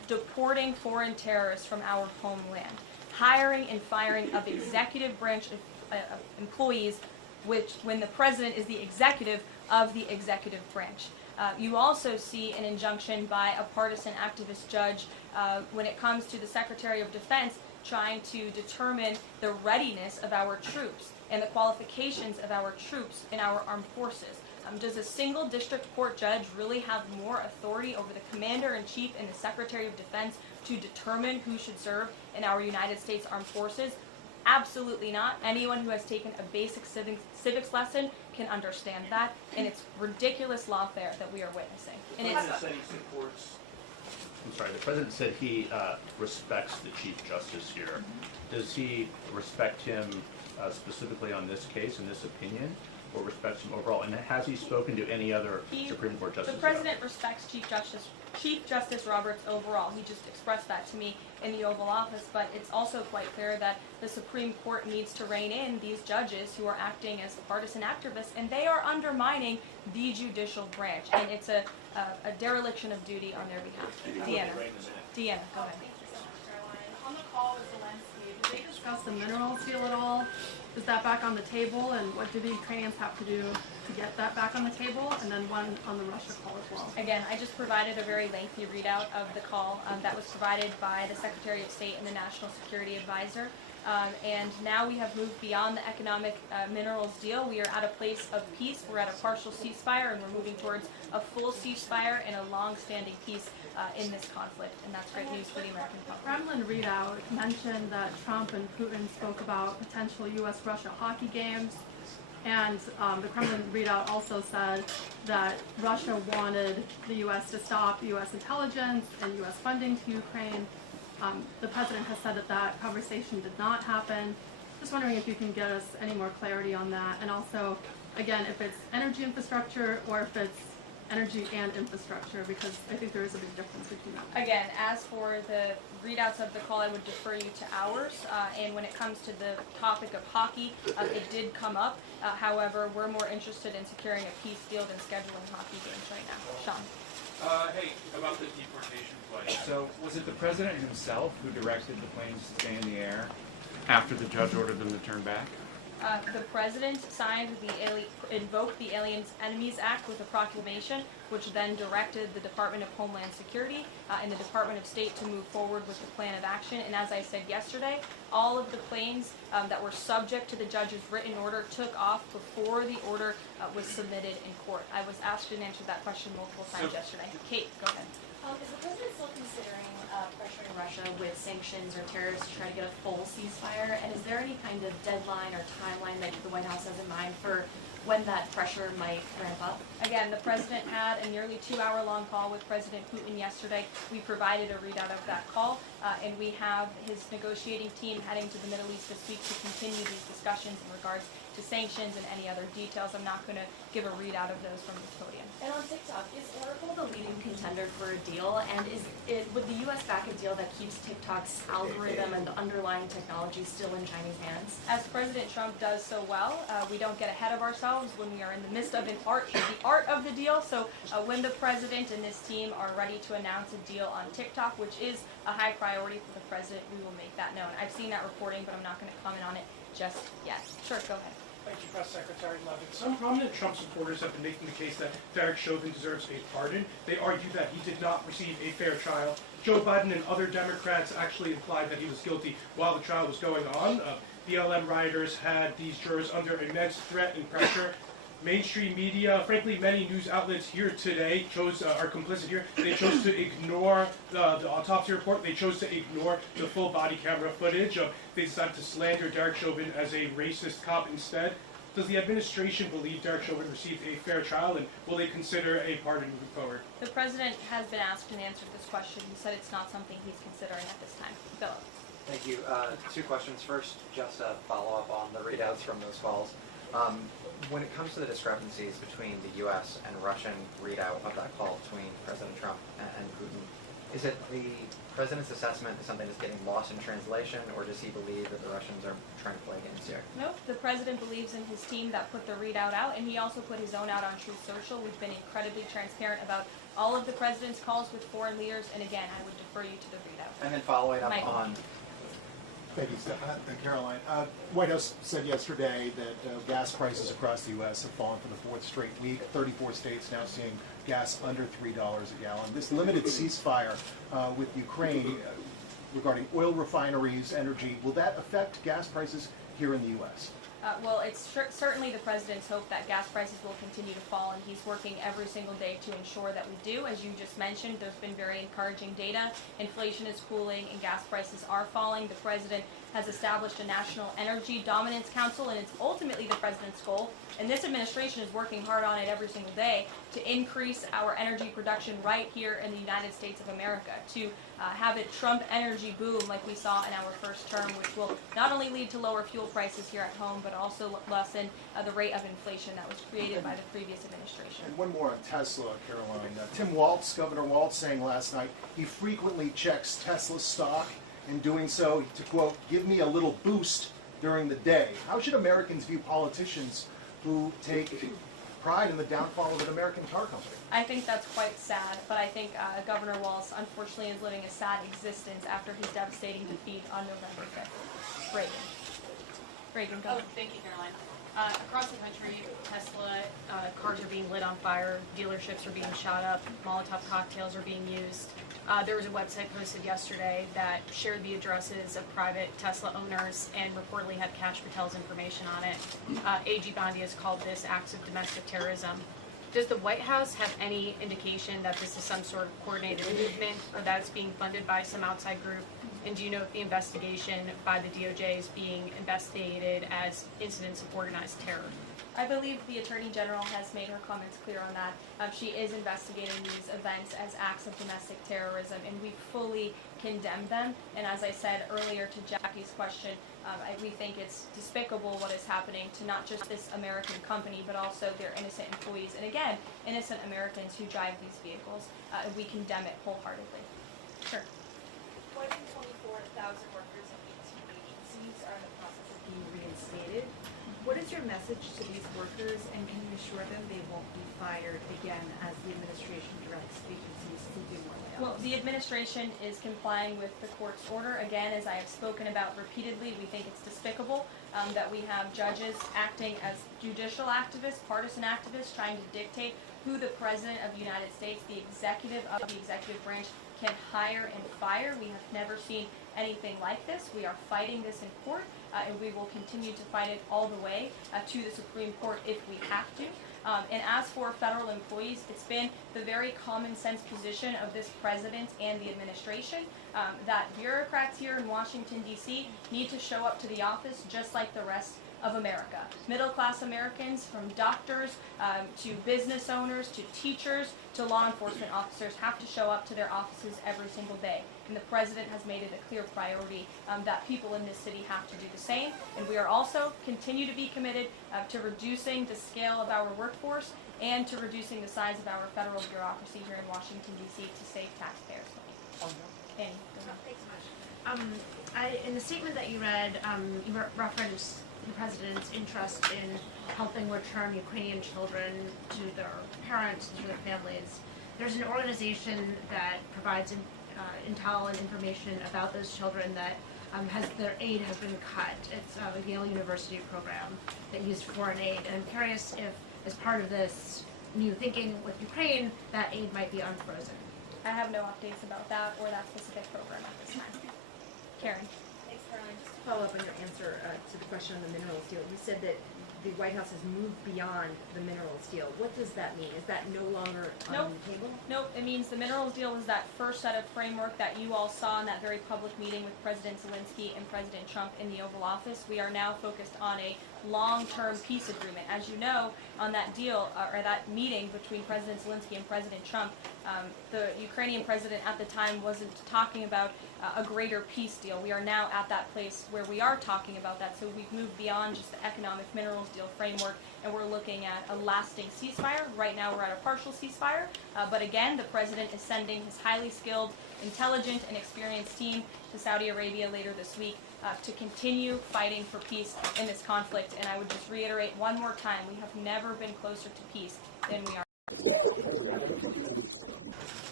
deporting foreign terrorists from our homeland, hiring and firing of executive branch employees, which when the president is the executive of the executive branch. You also see an injunction by a partisan activist judge when it comes to the Secretary of Defense trying to determine the readiness of our troops and the qualifications of our troops in our armed forces. Does a single district court judge really have more authority over the Commander-in-Chief and the Secretary of Defense to determine who should serve in our United States Armed Forces? Absolutely not. Anyone who has taken a basic civics lesson can understand that, and it's ridiculous lawfare that we are witnessing. And it's I'm sorry, the president said he respects the Chief Justice here. Does he respect him specifically on this case and this opinion, or respects him overall? And has he spoken to any other Supreme Court justices? The president respects Chief Justice Roberts overall. He just expressed that to me in the Oval Office, but it's also quite clear that the Supreme Court needs to rein in these judges who are acting as partisan activists, and they are undermining the judicial branch, and it's a dereliction of duty on their behalf. Deanna, go ahead. Thank you so much, Caroline. On the call with Zelensky, did they discuss the minerals deal at all? Is that back on the table, and what do the Ukrainians have to do to get that back on the table? And then one on the Russia call as well. Again, I just provided a very lengthy readout of the call that was provided by the Secretary of State and the National Security Advisor. And now we have moved beyond the economic minerals deal. We are at a place of peace. We're at a partial ceasefire, and we're moving towards a full ceasefire and a long-standing peace in this conflict. And that's great news for the American public. Kremlin readout mentioned that Trump and Putin spoke about potential U.S.-Russia hockey games. And the Kremlin readout also said that Russia wanted the U.S. to stop U.S. intelligence and U.S. funding to Ukraine. The president has said that that conversation did not happen. Just wondering if you can get us any more clarity on that. And also, again, if it's energy infrastructure or if it's energy and infrastructure, because I think there is a big difference between that. Again, as for the readouts of the call, I would defer you to ours. And when it comes to the topic of hockey, it did come up. However, we're more interested in securing a peace deal than scheduling hockey games right now. Sean. Hey, about the deportation flight. So, was it the president himself who directed the planes to stay in the air after the judge ordered them to turn back? The president invoked the Aliens Enemies Act with a proclamation, which then directed the Department of Homeland Security and the Department of State to move forward with the plan of action. And as I said yesterday, all of the planes that were subject to the judge's written order took off before the order was submitted in court. I was asked and answered that question multiple times yesterday. Kate, go ahead. Is the president still considering pressuring Russia with sanctions or tariffs to try to get a full ceasefire? And is there any kind of deadline or timeline that the White House has in mind for when that pressure might ramp up? Again, the president had a nearly 2-hour-long call with President Putin yesterday. We provided a readout of that call, and we have his negotiating team heading to the Middle East this week to continue these discussions in regards to sanctions and any other details. I'm not going to give a readout of those from the podium. And on TikTok, is Oracle the leading contender for a deal? And would the U.S. back a deal that keeps TikTok's algorithm and the underlying technology still in Chinese hands? As President Trump does so well, we don't get ahead of ourselves when we are in the midst of the art of the deal. So when the president and his team are ready to announce a deal on TikTok, which is a high priority for the president, we will make that known. I've seen that reporting, but I'm not going to comment on it just yet. Sure, go ahead. Thank you, Press Secretary Leavitt. Some prominent Trump supporters have been making the case that Derek Chauvin deserves a pardon. They argue that he did not receive a fair trial. Joe Biden and other Democrats actually implied that he was guilty while the trial was going on. BLM rioters had these jurors under immense threat and pressure. Mainstream media, frankly, many news outlets here today are complicit here. They chose to ignore the autopsy report. They chose to ignore the full body camera footage. They decided to slander Derek Chauvin as a racist cop instead. Does the administration believe Derek Chauvin received a fair trial, and will they consider a pardon moving forward? The president has been asked and answered this question. He said it's not something he's considering at this time. Philip. Thank you. 2 questions. First, just a follow-up on the readouts from those calls. When it comes to the discrepancies between the U.S. and Russian readout of that call between President Trump and Putin, is it the president's assessment is something that's getting lost in translation, or does he believe that the Russians are trying to play games here? No, the president believes in his team that put the readout out, and he also put his own out on Truth Social. We've been incredibly transparent about all of the president's calls with foreign leaders, and again, I would defer refer you to the readout. And then following up Michael. on Thank you, Caroline. White House said yesterday that gas prices across the U.S. have fallen for the fourth straight week. 34 states now seeing gas under $3 a gallon. This limited ceasefire with Ukraine regarding oil refineries, energy, will that affect gas prices here in the U.S.? Well, it's certainly the president's hope that gas prices will continue to fall, and he's working every single day to ensure that we do. As you just mentioned, there's been very encouraging data. Inflation is cooling and gas prices are falling. The president has established a National Energy Dominance Council, and it's ultimately the president's goal, and this administration is working hard on it every single day, to increase our energy production right here in the United States of America, to have a Trump energy boom like we saw in our first term, which will not only lead to lower fuel prices here at home, but also lessen the rate of inflation that was created by the previous administration. And one more on Tesla, Caroline. Tim Walz, Governor Walz, saying last night he frequently checks Tesla stock, in doing so to, quote, give me a little boost during the day. How should Americans view politicians who take pride in the downfall of an American car company? I think that's quite sad, but I think Governor Walz unfortunately is living a sad existence after his devastating defeat on November 5th. Reagan, go ahead. Thank you, Caroline. Across the country, Tesla cars are being lit on fire, dealerships are being shot up, Molotov cocktails are being used. There was a website posted yesterday that shared the addresses of private Tesla owners and reportedly had Kash Patel's information on it. AG Bondi has called this acts of domestic terrorism. Does the White House have any indication that this is some sort of coordinated movement or that it's being funded by some outside group? And do you know if the investigation by the DOJ is being investigated as incidents of organized terror? I believe the Attorney General has made her comments clear on that. She is investigating these events as acts of domestic terrorism, and we fully condemn them. And as I said earlier to Jackie's question, we think it's despicable what is happening to not just this American company, but also their innocent employees, and again, innocent Americans who drive these vehicles. We condemn it wholeheartedly. Sure. More than 24,000 workers in 18 agencies are in the process of being reinstated. What is your message to these workers, and can you assure them they won't be fired again as the administration directs agencies to do more layoffs? Well, the administration is complying with the court's order. Again, as I have spoken about repeatedly, we think it's despicable that we have judges acting as judicial activists, partisan activists, trying to dictate who the President of the United States, the executive of the executive branch, can hire and fire. We have never seen anything like this. We are fighting this in court, and we will continue to fight it all the way to the Supreme Court if we have to. And as for federal employees, it's been the very common sense position of this president and the administration that bureaucrats here in Washington, D.C. need to show up to the office just like the rest of America. Middle-class Americans, from doctors to business owners to teachers to law enforcement officers, have to show up to their offices every single day. And the president has made it a clear priority that people in this city have to do the same. And we are also continue to be committed to reducing the scale of our workforce and to reducing the size of our federal bureaucracy here in Washington, D.C. to save taxpayers' money. Annie, go ahead. Thanks so much. In the statement that you read, you referenced the president's interest in helping return Ukrainian children to their parents, to their families. There's an organization that provides intel and information about those children that their aid has been cut. It's a Yale University program that used foreign aid. And I'm curious if, as part of this new thinking with Ukraine, that aid might be unfrozen. I have no updates about that or that specific program at this time. Karen. Thanks, Caroline. Just to follow up on your answer to the question on the minerals deal, you said that the White House has moved beyond the minerals deal. What does that mean? Is that no longer on the table? Nope. It means the minerals deal is that first set of framework that you all saw in that very public meeting with President Zelensky and President Trump in the Oval Office. We are now focused on a long-term peace agreement. As you know, on that deal, or that meeting between President Zelensky and President Trump, the Ukrainian president at the time wasn't talking about a greater peace deal. We are now at that place where we are talking about that, so we've moved beyond just the economic minerals deal framework, and we're looking at a lasting ceasefire. Right now we're at a partial ceasefire, but again, the president is sending his highly skilled, intelligent, and experienced team to Saudi Arabia later this week to continue fighting for peace in this conflict. And I would just reiterate one more time, we have never been closer to peace than we are. Good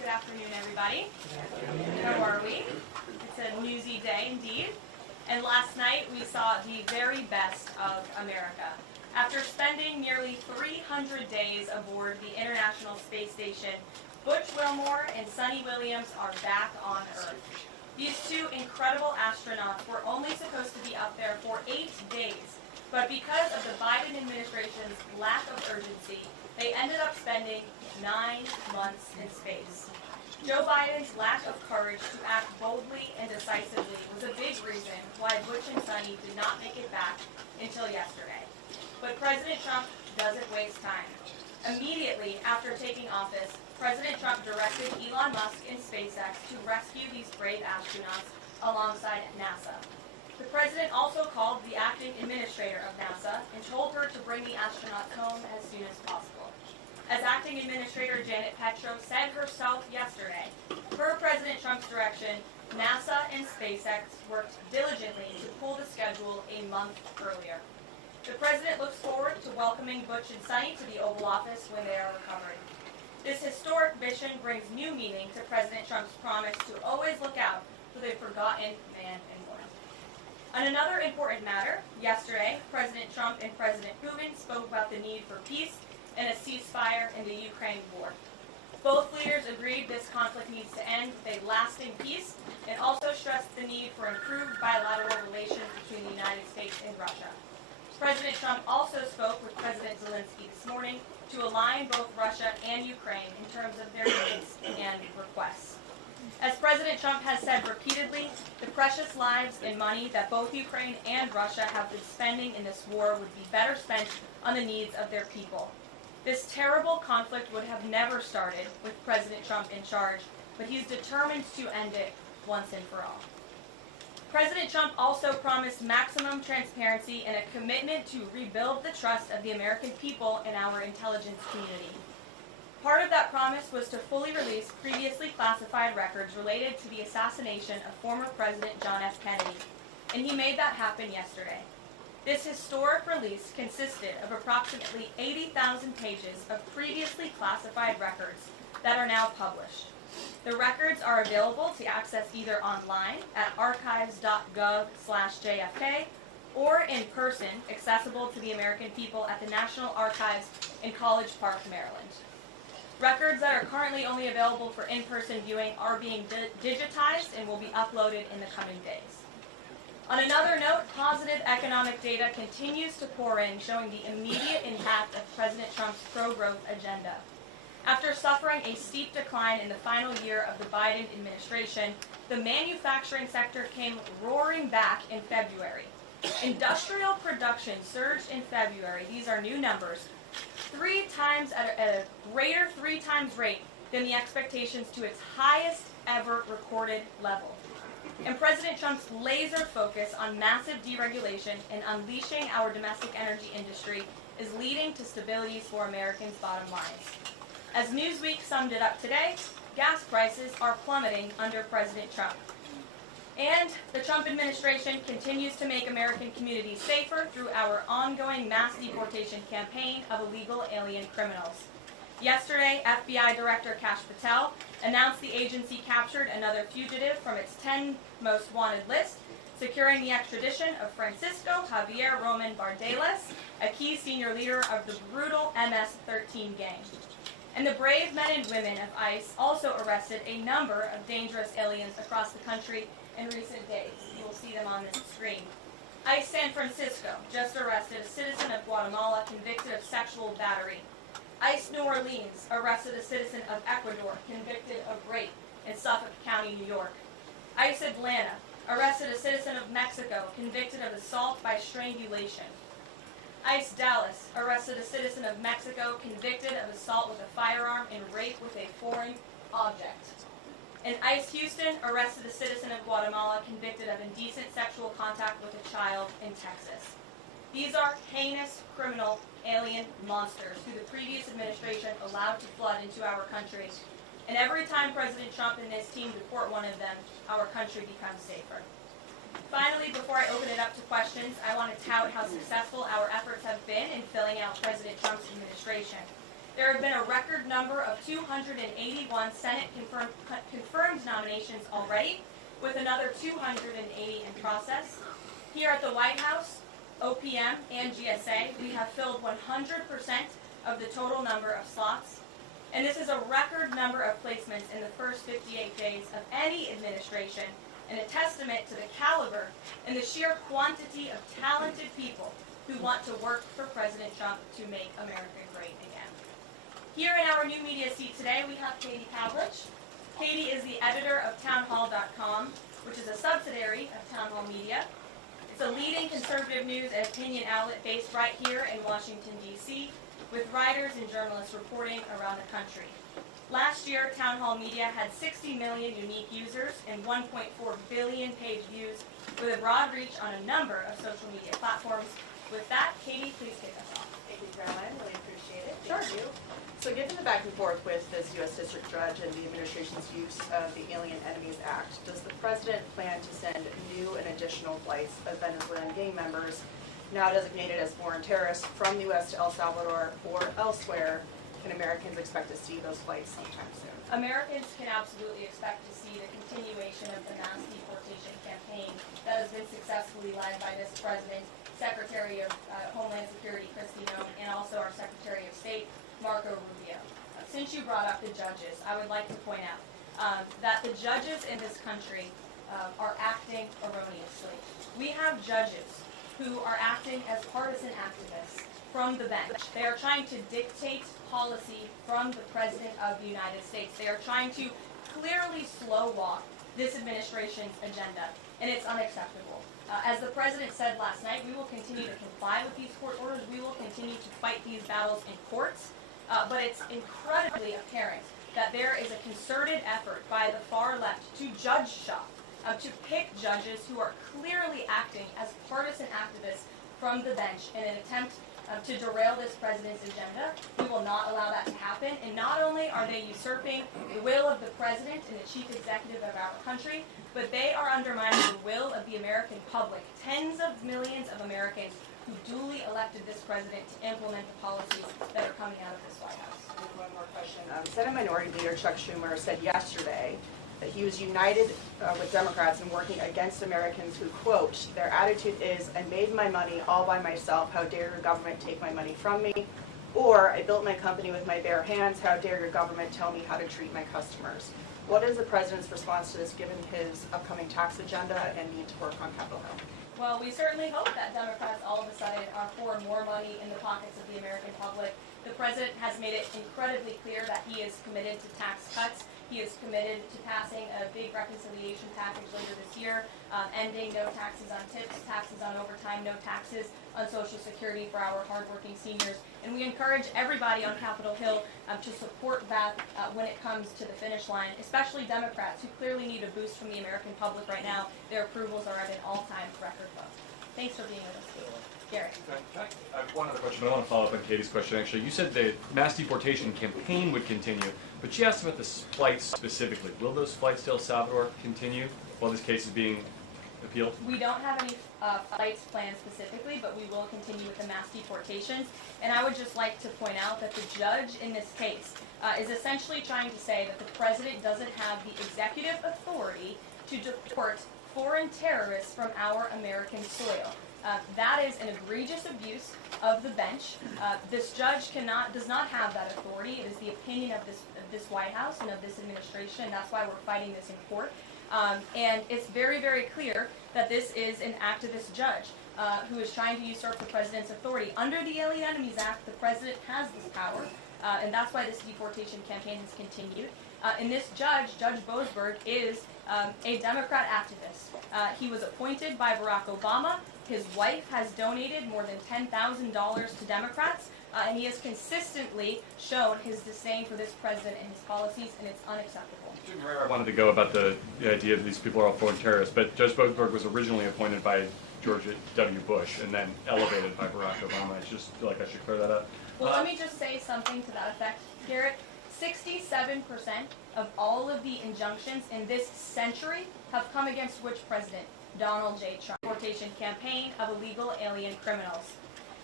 afternoon, everybody. How are we? It's a newsy day indeed. And last night we saw the very best of America. After spending nearly 300 days aboard the International Space Station, Butch Wilmore and Sunny Williams are back on Earth. These two incredible astronauts were only supposed to be up there for 8 days, but because of the Biden administration's lack of urgency, they ended up spending 9 months in space. Joe Biden's lack of courage to act boldly and decisively was a big reason why Butch and Sunny did not make it back until yesterday. But President Trump doesn't waste time. Immediately after taking office, President Trump directed Elon Musk and SpaceX to rescue these brave astronauts alongside NASA. The president also called the acting administrator of NASA and told her to bring the astronauts home as soon as possible. As acting administrator Janet Petro said herself yesterday, per President Trump's direction, NASA and SpaceX worked diligently to pull the schedule a month earlier. The president looks forward to welcoming Butch and Sunny to the Oval Office when they are recovering. This historic mission brings new meaning to President Trump's promise to always look out for the forgotten man and woman. On another important matter, yesterday, President Trump and President Putin spoke about the need for peace and a ceasefire in the Ukraine war. Both leaders agreed this conflict needs to end with a lasting peace and also stressed the need for improved bilateral relations between the United States and Russia. President Trump also spoke with President Zelensky this morning to align both Russia and Ukraine in terms of their needs and requests. As President Trump has said repeatedly, the precious lives and money that both Ukraine and Russia have been spending in this war would be better spent on the needs of their people. This terrible conflict would have never started with President Trump in charge, but he's determined to end it once and for all. President Trump also promised maximum transparency and a commitment to rebuild the trust of the American people in our intelligence community. Part of that promise was to fully release previously classified records related to the assassination of former President John F. Kennedy, and he made that happen yesterday. This historic release consisted of approximately 80,000 pages of previously classified records that are now published. The records are available to access either online at archives.gov/JFK or in person, accessible to the American people at the National Archives in College Park, Maryland. Records that are currently only available for in-person viewing are being digitized and will be uploaded in the coming days. On another note, positive economic data continues to pour in, showing the immediate impact of President Trump's pro-growth agenda. After suffering a steep decline in the final year of the Biden administration, the manufacturing sector came roaring back in February. Industrial production surged in February, these are new numbers, 3 times at a greater 3 times rate than the expectations to its highest ever recorded level. And President Trump's laser focus on massive deregulation and unleashing our domestic energy industry is leading to stability for Americans' bottom lines. As Newsweek summed it up today, gas prices are plummeting under President Trump. And the Trump administration continues to make American communities safer through our ongoing mass deportation campaign of illegal alien criminals. Yesterday, FBI Director Kash Patel announced the agency captured another fugitive from its 10 most wanted list, securing the extradition of Francisco Javier Roman Bardelas, a key senior leader of the brutal MS-13 gang. And the brave men and women of ICE also arrested a number of dangerous aliens across the country in recent days. You will see them on this screen. ICE San Francisco just arrested a citizen of Guatemala convicted of sexual battery. ICE New Orleans arrested a citizen of Ecuador convicted of rape in Suffolk County, New York. ICE Atlanta arrested a citizen of Mexico convicted of assault by strangulation. ICE Dallas arrested a citizen of Mexico convicted of assault with a firearm and rape with a foreign object. And ICE Houston arrested a citizen of Guatemala convicted of indecent sexual contact with a child in Texas. These are heinous criminal alien monsters who the previous administration allowed to flood into our country. And every time President Trump and his team deport one of them, our country becomes safer. Finally, before I open it up to questions, I want to tout how successful our efforts have been in filling out President Trump's administration. There have been a record number of 281 Senate confirmed nominations already, with another 280 in process. Here at the White House, OPM and GSA, we have filled 100% of the total number of slots. And this is a record number of placements in the first 58 days of any administration, and a testament to the caliber and the sheer quantity of talented people who want to work for President Trump to make America great again. Here in our new media seat today, we have Katie Pavlich. Katie is the editor of townhall.com, which is a subsidiary of Town Hall Media. It's a leading conservative news and opinion outlet based right here in Washington, D.C., with writers and journalists reporting around the country. Last year, Town Hall Media had 60 million unique users and 1.4 billion page views, with a broad reach on a number of social media platforms. With that, Katie, please kick us off. Thank you, Caroline. Really appreciate it. Sure. Thank you. So given the back and forth with this U.S. District Judge and the administration's use of the Alien Enemies Act, does the President plan to send new and additional flights of Venezuelan gang members, now designated as foreign terrorists, from the U.S. to El Salvador or elsewhere? Can Americans expect to see those flights sometime soon? Americans can absolutely expect to see the continuation of the mass deportation campaign that has been successfully led by this President, Secretary of Homeland Security Kristi Noem, and also our Secretary of State, Marco Rubio. Since you brought up the judges, I would like to point out that the judges in this country are acting erroneously. We have judges who are acting as partisan activists from the bench. They are trying to dictate policy from the President of the United States. They are trying to clearly slow walk this administration's agenda, and it's unacceptable. As the President said last night, we will continue to comply with these court orders. We will continue to fight these battles in courts, but it's incredibly apparent that there is a concerted effort by the far left to judge shop, to pick judges who are clearly acting as partisan activists from the bench in an attempt to derail this president's agenda. We will not allow that to happen. And not only are they usurping the will of the president and the chief executive of our country, but they are undermining the will of the American public, tens of millions of Americans who duly elected this president to implement the policies that are coming out of this White House. One more question. Senate Minority Leader Chuck Schumer said yesterday that he was united with Democrats in working against Americans who, quote, their attitude is, I made my money all by myself, how dare your government take my money from me? Or, I built my company with my bare hands, how dare your government tell me how to treat my customers? What is the President's response to this, given his upcoming tax agenda and need to work on Capitol Hill? Well, we certainly hope that Democrats all of a sudden are for more money in the pockets of the American public. The President has made it incredibly clear that he is committed to tax cuts. He is committed to passing a big reconciliation package later this year, ending no taxes on tips, taxes on overtime, no taxes on Social Security for our hardworking seniors. And we encourage everybody on Capitol Hill to support that when it comes to the finish line, especially Democrats who clearly need a boost from the American public right now. Their approvals are at an all-time record low. Thanks for being with us, Kate. Gary. I have one other question, but I want to follow up on Katie's question, actually. You said the mass deportation campaign would continue, but she asked about the flights specifically. Will those flights to El Salvador continue while this case is being appealed? We don't have any flights planned specifically, but we will continue with the mass deportations. And I would just like to point out that the judge in this case is essentially trying to say that the President doesn't have the executive authority to deport foreign terrorists from our American soil. That is an egregious abuse of the bench. This judge does not have that authority. It is the opinion of this White House and of this administration, and that's why we're fighting this in court. And it's very, very clear that this is an activist judge who is trying to usurp the president's authority. Under the Alien Enemies Act, the president has this power, and that's why this deportation campaign has continued. And this judge, Judge Boasberg, is a Democrat activist. He was appointed by Barack Obama. His wife has donated more than $10,000 to Democrats, and he has consistently shown his disdain for this president and his policies, and it's unacceptable. I wanted to go about the idea that these people are all foreign terrorists, but Judge Boasberg was originally appointed by George W. Bush and then elevated by Barack Obama. I just feel like I should clear that up. Well, let me just say something to that effect, Garrett. 67% of all of the injunctions in this century have come against which president? Donald J. Trump. Deportation campaign of illegal alien criminals.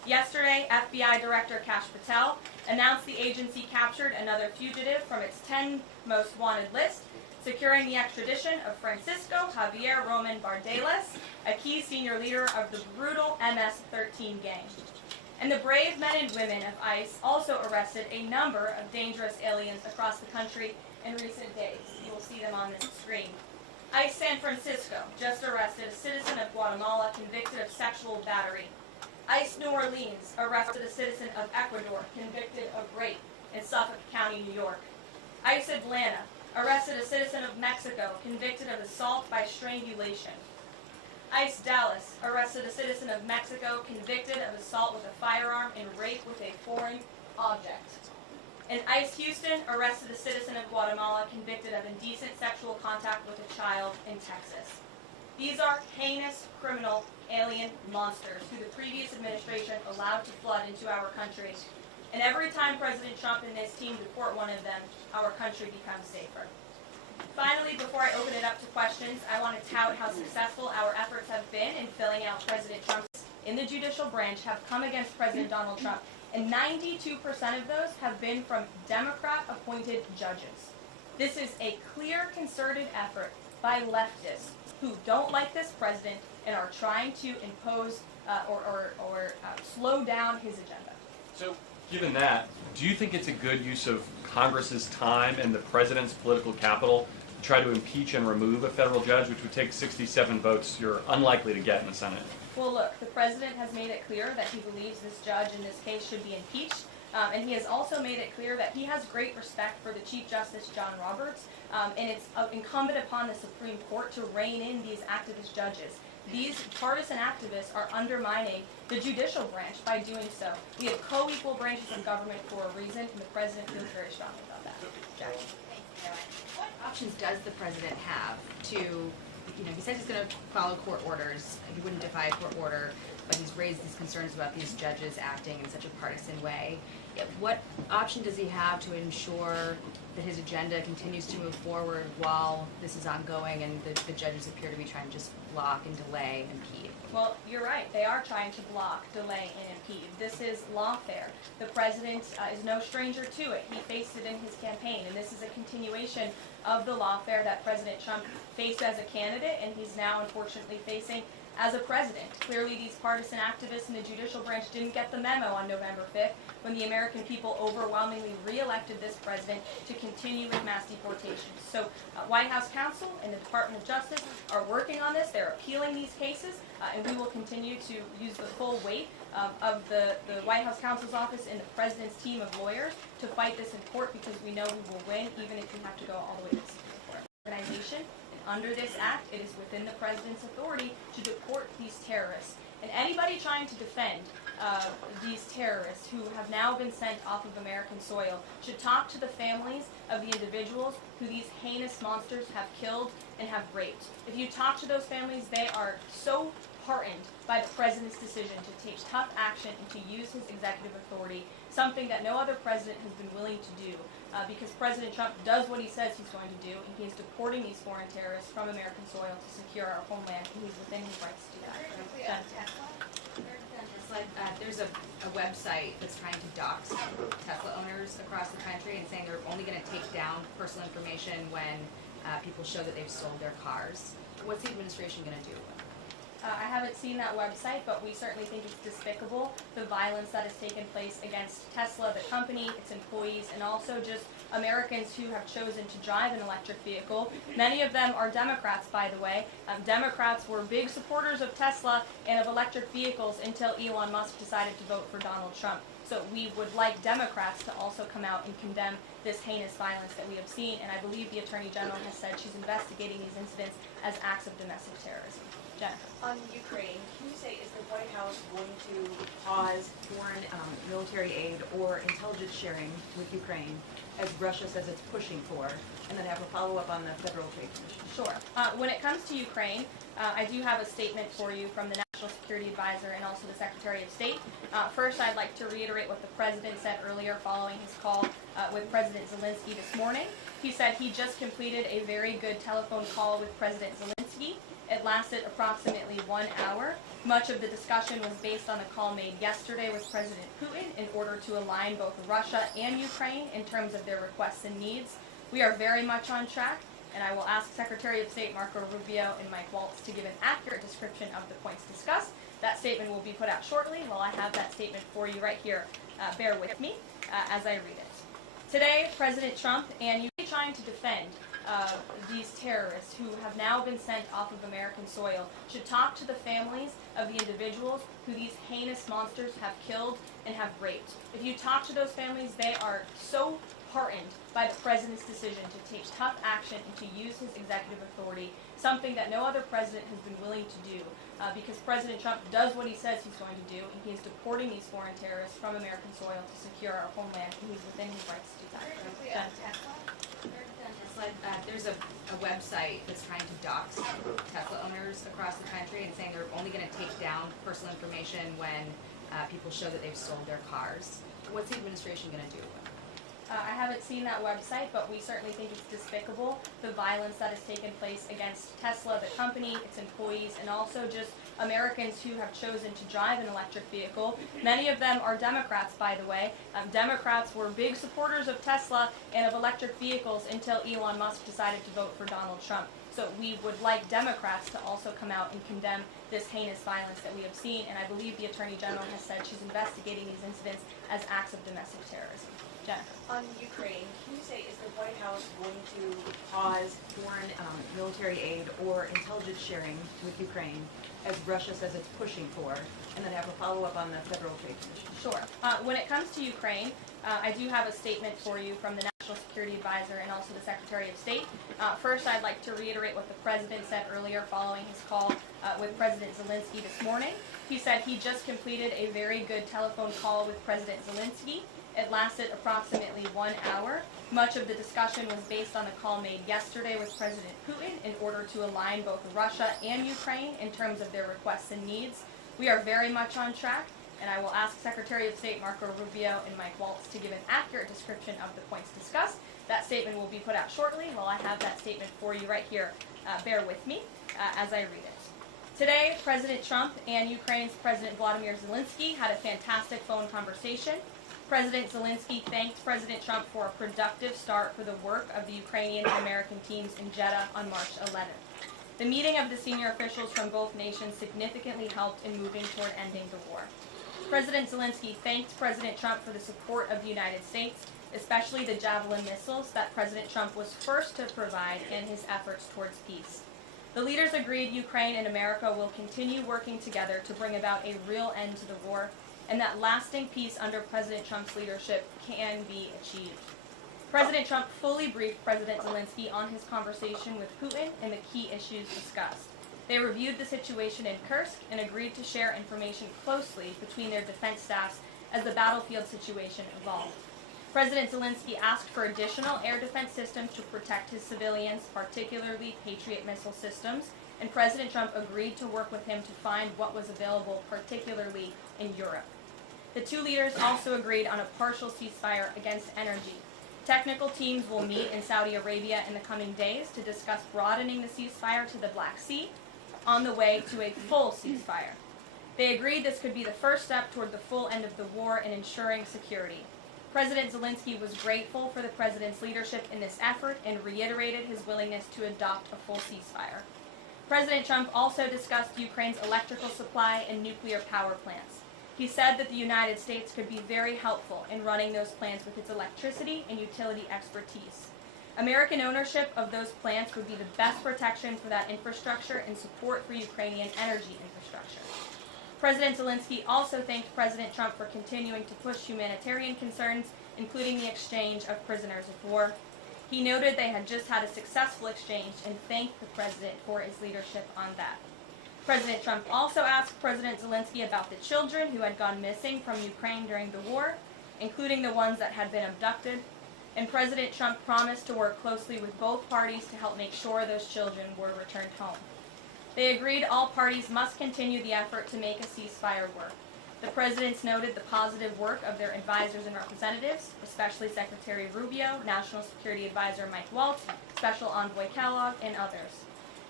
Yesterday, FBI Director Kash Patel announced the agency captured another fugitive from its 10 most wanted list, securing the extradition of Francisco Javier Roman Bardelas, a key senior leader of the brutal MS-13 gang. And the brave men and women of ICE also arrested a number of dangerous aliens across the country in recent days. You will see them on this screen. ICE San Francisco just arrested a citizen of Guatemala convicted of sexual battery. ICE New Orleans arrested a citizen of Ecuador convicted of rape in Suffolk County, New York. ICE Atlanta arrested a citizen of Mexico convicted of assault by strangulation. ICE Dallas arrested a citizen of Mexico convicted of assault with a firearm and rape with a foreign object. And ICE Houston arrested a citizen of Guatemala convicted of indecent sexual contact with a child in Texas. These are heinous criminal alien monsters who the previous administration allowed to flood into our country. And every time President Trump and his team deport one of them, our country becomes safer. Finally, before I open it up to questions, I want to tout how successful our efforts have been in filling out President Trump's in the judicial branch have come against President Donald Trump, and 92% of those have been from Democrat-appointed judges. This is a clear, concerted effort by leftists who don't like this president and are trying to impose or slow down his agenda. So, given that, do you think it's a good use of Congress's time and the president's political capital to try to impeach and remove a federal judge, which would take 67 votes you're unlikely to get in the Senate? Well, look, the president has made it clear that he believes this judge in this case should be impeached, and he has also made it clear that he has great respect for the Chief Justice John Roberts, and it's incumbent upon the Supreme Court to rein in these activist judges. These partisan activists are undermining the judicial branch by doing so. We have co-equal branches of government for a reason, and the president feels very strongly about that. Jackie. What options does the president have to, he says he's going to follow court orders, he wouldn't defy a court order, but he's raised these concerns about these judges acting in such a partisan way. What option does he have to ensure that his agenda continues to move forward while this is ongoing and the judges appear to be trying to just block and delay and impede? Well, you're right. They are trying to block, delay, and impede. This is lawfare. The president is no stranger to it. He faced it in his campaign, and this is a continuation of the lawfare that President Trump faced as a candidate, and he's now unfortunately facing as a president. Clearly, these partisan activists in the judicial branch didn't get the memo on November 5th when the American people overwhelmingly re-elected this president to continue with mass deportations. So White House counsel and the Department of Justice are working on this. They're appealing these cases, and we will continue to use the full weight of the White House counsel's office and the president's team of lawyers to fight this in court, because we know we will win even if we have to go all the way to the Supreme Court. Organization. Under this act, it is within the president's authority to deport these terrorists. And anybody trying to defend these terrorists who have now been sent off of American soil should talk to the families of the individuals who these heinous monsters have killed and have raped. If you talk to those families, they are so heartened by the president's decision to take tough action and to use his executive authority, something that no other president has been willing to do, because President Trump does what he says he's going to do, and he is deporting these foreign terrorists from American soil to secure our homeland, and he's within his rights to do that. There's a website that's trying to dox Tesla owners across the country and saying they're only going to take down personal information when people show that they've sold their cars. What's the administration going to do? I haven't seen that website, but we certainly think it's despicable, the violence that has taken place against Tesla, the company, its employees, and also just Americans who have chosen to drive an electric vehicle. Many of them are Democrats, by the way. Democrats were big supporters of Tesla and of electric vehicles until Elon Musk decided to vote for Donald Trump. So we would like Democrats to also come out and condemn this heinous violence that we have seen, and I believe the Attorney General has said she's investigating these incidents as acts of domestic terrorism. Jennifer. On Ukraine, can you say, is the White House going to pause foreign military aid or intelligence sharing with Ukraine, as Russia says it's pushing for, and then have a follow-up on the Federal Trade Commission? Sure. When it comes to Ukraine, I do have a statement for you from the National Security Advisor and also the Secretary of State. First, I'd like to reiterate what the President said earlier following his call with President Zelensky this morning. He said he just completed a very good telephone call with President Zelensky. It lasted approximately 1 hour. Much of the discussion was based on the call made yesterday with President Putin in order to align both Russia and Ukraine in terms of their requests and needs. We are very much on track, and I will ask Secretary of State Marco Rubio and Mike Waltz to give an accurate description of the points discussed. That statement will be put out shortly. While I have that statement for you right here, bear with me as I read it. Today, President Trump and you are trying to defend these terrorists who have now been sent off of American soil should talk to the families of the individuals who these heinous monsters have killed and have raped. If you talk to those families, they are so heartened by the president's decision to take tough action and to use his executive authority, something that no other president has been willing to do, because President Trump does what he says he's going to do, and he is deporting these foreign terrorists from American soil to secure our homeland, and he's within his rights to do that. There's a website that's trying to dox Tesla owners across the country and saying they're only going to take down personal information when people show that they've sold their cars. What's the administration going to do? I haven't seen that website, but we certainly think it's despicable, the violence that has taken place against Tesla, the company, its employees, and also just Americans who have chosen to drive an electric vehicle. Many of them are Democrats, by the way. Democrats were big supporters of Tesla and of electric vehicles until Elon Musk decided to vote for Donald Trump. So we would like Democrats to also come out and condemn this heinous violence that we have seen, and I believe the Attorney General has said she's investigating these incidents as acts of domestic terrorism. Jennifer. On Ukraine, can you say, is the White House going to pause foreign military aid or intelligence sharing with Ukraine, as Russia says it's pushing for, and then have a follow-up on the Federal Trade Commission? Sure. When it comes to Ukraine, I do have a statement for you from the National Security Advisor and also the Secretary of State. First, I'd like to reiterate what the President said earlier following his call with President Zelensky this morning. He said he just completed a very good telephone call with President Zelensky. It lasted approximately 1 hour. Much of the discussion was based on the call made yesterday with President Putin in order to align both Russia and Ukraine in terms of their requests and needs. We are very much on track, and I will ask Secretary of State Marco Rubio and Mike Waltz to give an accurate description of the points discussed. That statement will be put out shortly. While I have that statement for you right here, bear with me as I read it. Today, President Trump and Ukraine's President Volodymyr Zelensky had a fantastic phone conversation. President Zelensky thanked President Trump for a productive start for the work of the Ukrainian and American teams in Jeddah on March 11th. The meeting of the senior officials from both nations significantly helped in moving toward ending the war. President Zelensky thanked President Trump for the support of the United States, especially the Javelin missiles that President Trump was first to provide in his efforts towards peace. The leaders agreed Ukraine and America will continue working together to bring about a real end to the war, and that lasting peace under President Trump's leadership can be achieved. President Trump fully briefed President Zelensky on his conversation with Putin and the key issues discussed. They reviewed the situation in Kursk and agreed to share information closely between their defense staffs as the battlefield situation evolved. President Zelensky asked for additional air defense systems to protect his civilians, particularly Patriot missile systems, and President Trump agreed to work with him to find what was available, particularly in Europe. The two leaders also agreed on a partial ceasefire against energy. Technical teams will meet in Saudi Arabia in the coming days to discuss broadening the ceasefire to the Black Sea on the way to a full ceasefire. They agreed this could be the first step toward the full end of the war and ensuring security. President Zelensky was grateful for the president's leadership in this effort and reiterated his willingness to adopt a full ceasefire. President Trump also discussed Ukraine's electrical supply and nuclear power plants. He said that the United States could be very helpful in running those plants with its electricity and utility expertise. American ownership of those plants would be the best protection for that infrastructure and support for Ukrainian energy infrastructure. President Zelensky also thanked President Trump for continuing to push humanitarian concerns, including the exchange of prisoners of war. He noted they had just had a successful exchange and thanked the president for his leadership on that. President Trump also asked President Zelensky about the children who had gone missing from Ukraine during the war, including the ones that had been abducted, and President Trump promised to work closely with both parties to help make sure those children were returned home. They agreed all parties must continue the effort to make a ceasefire work. The presidents noted the positive work of their advisors and representatives, especially Secretary Rubio, National Security Advisor Mike Waltz, Special Envoy Kellogg, and others.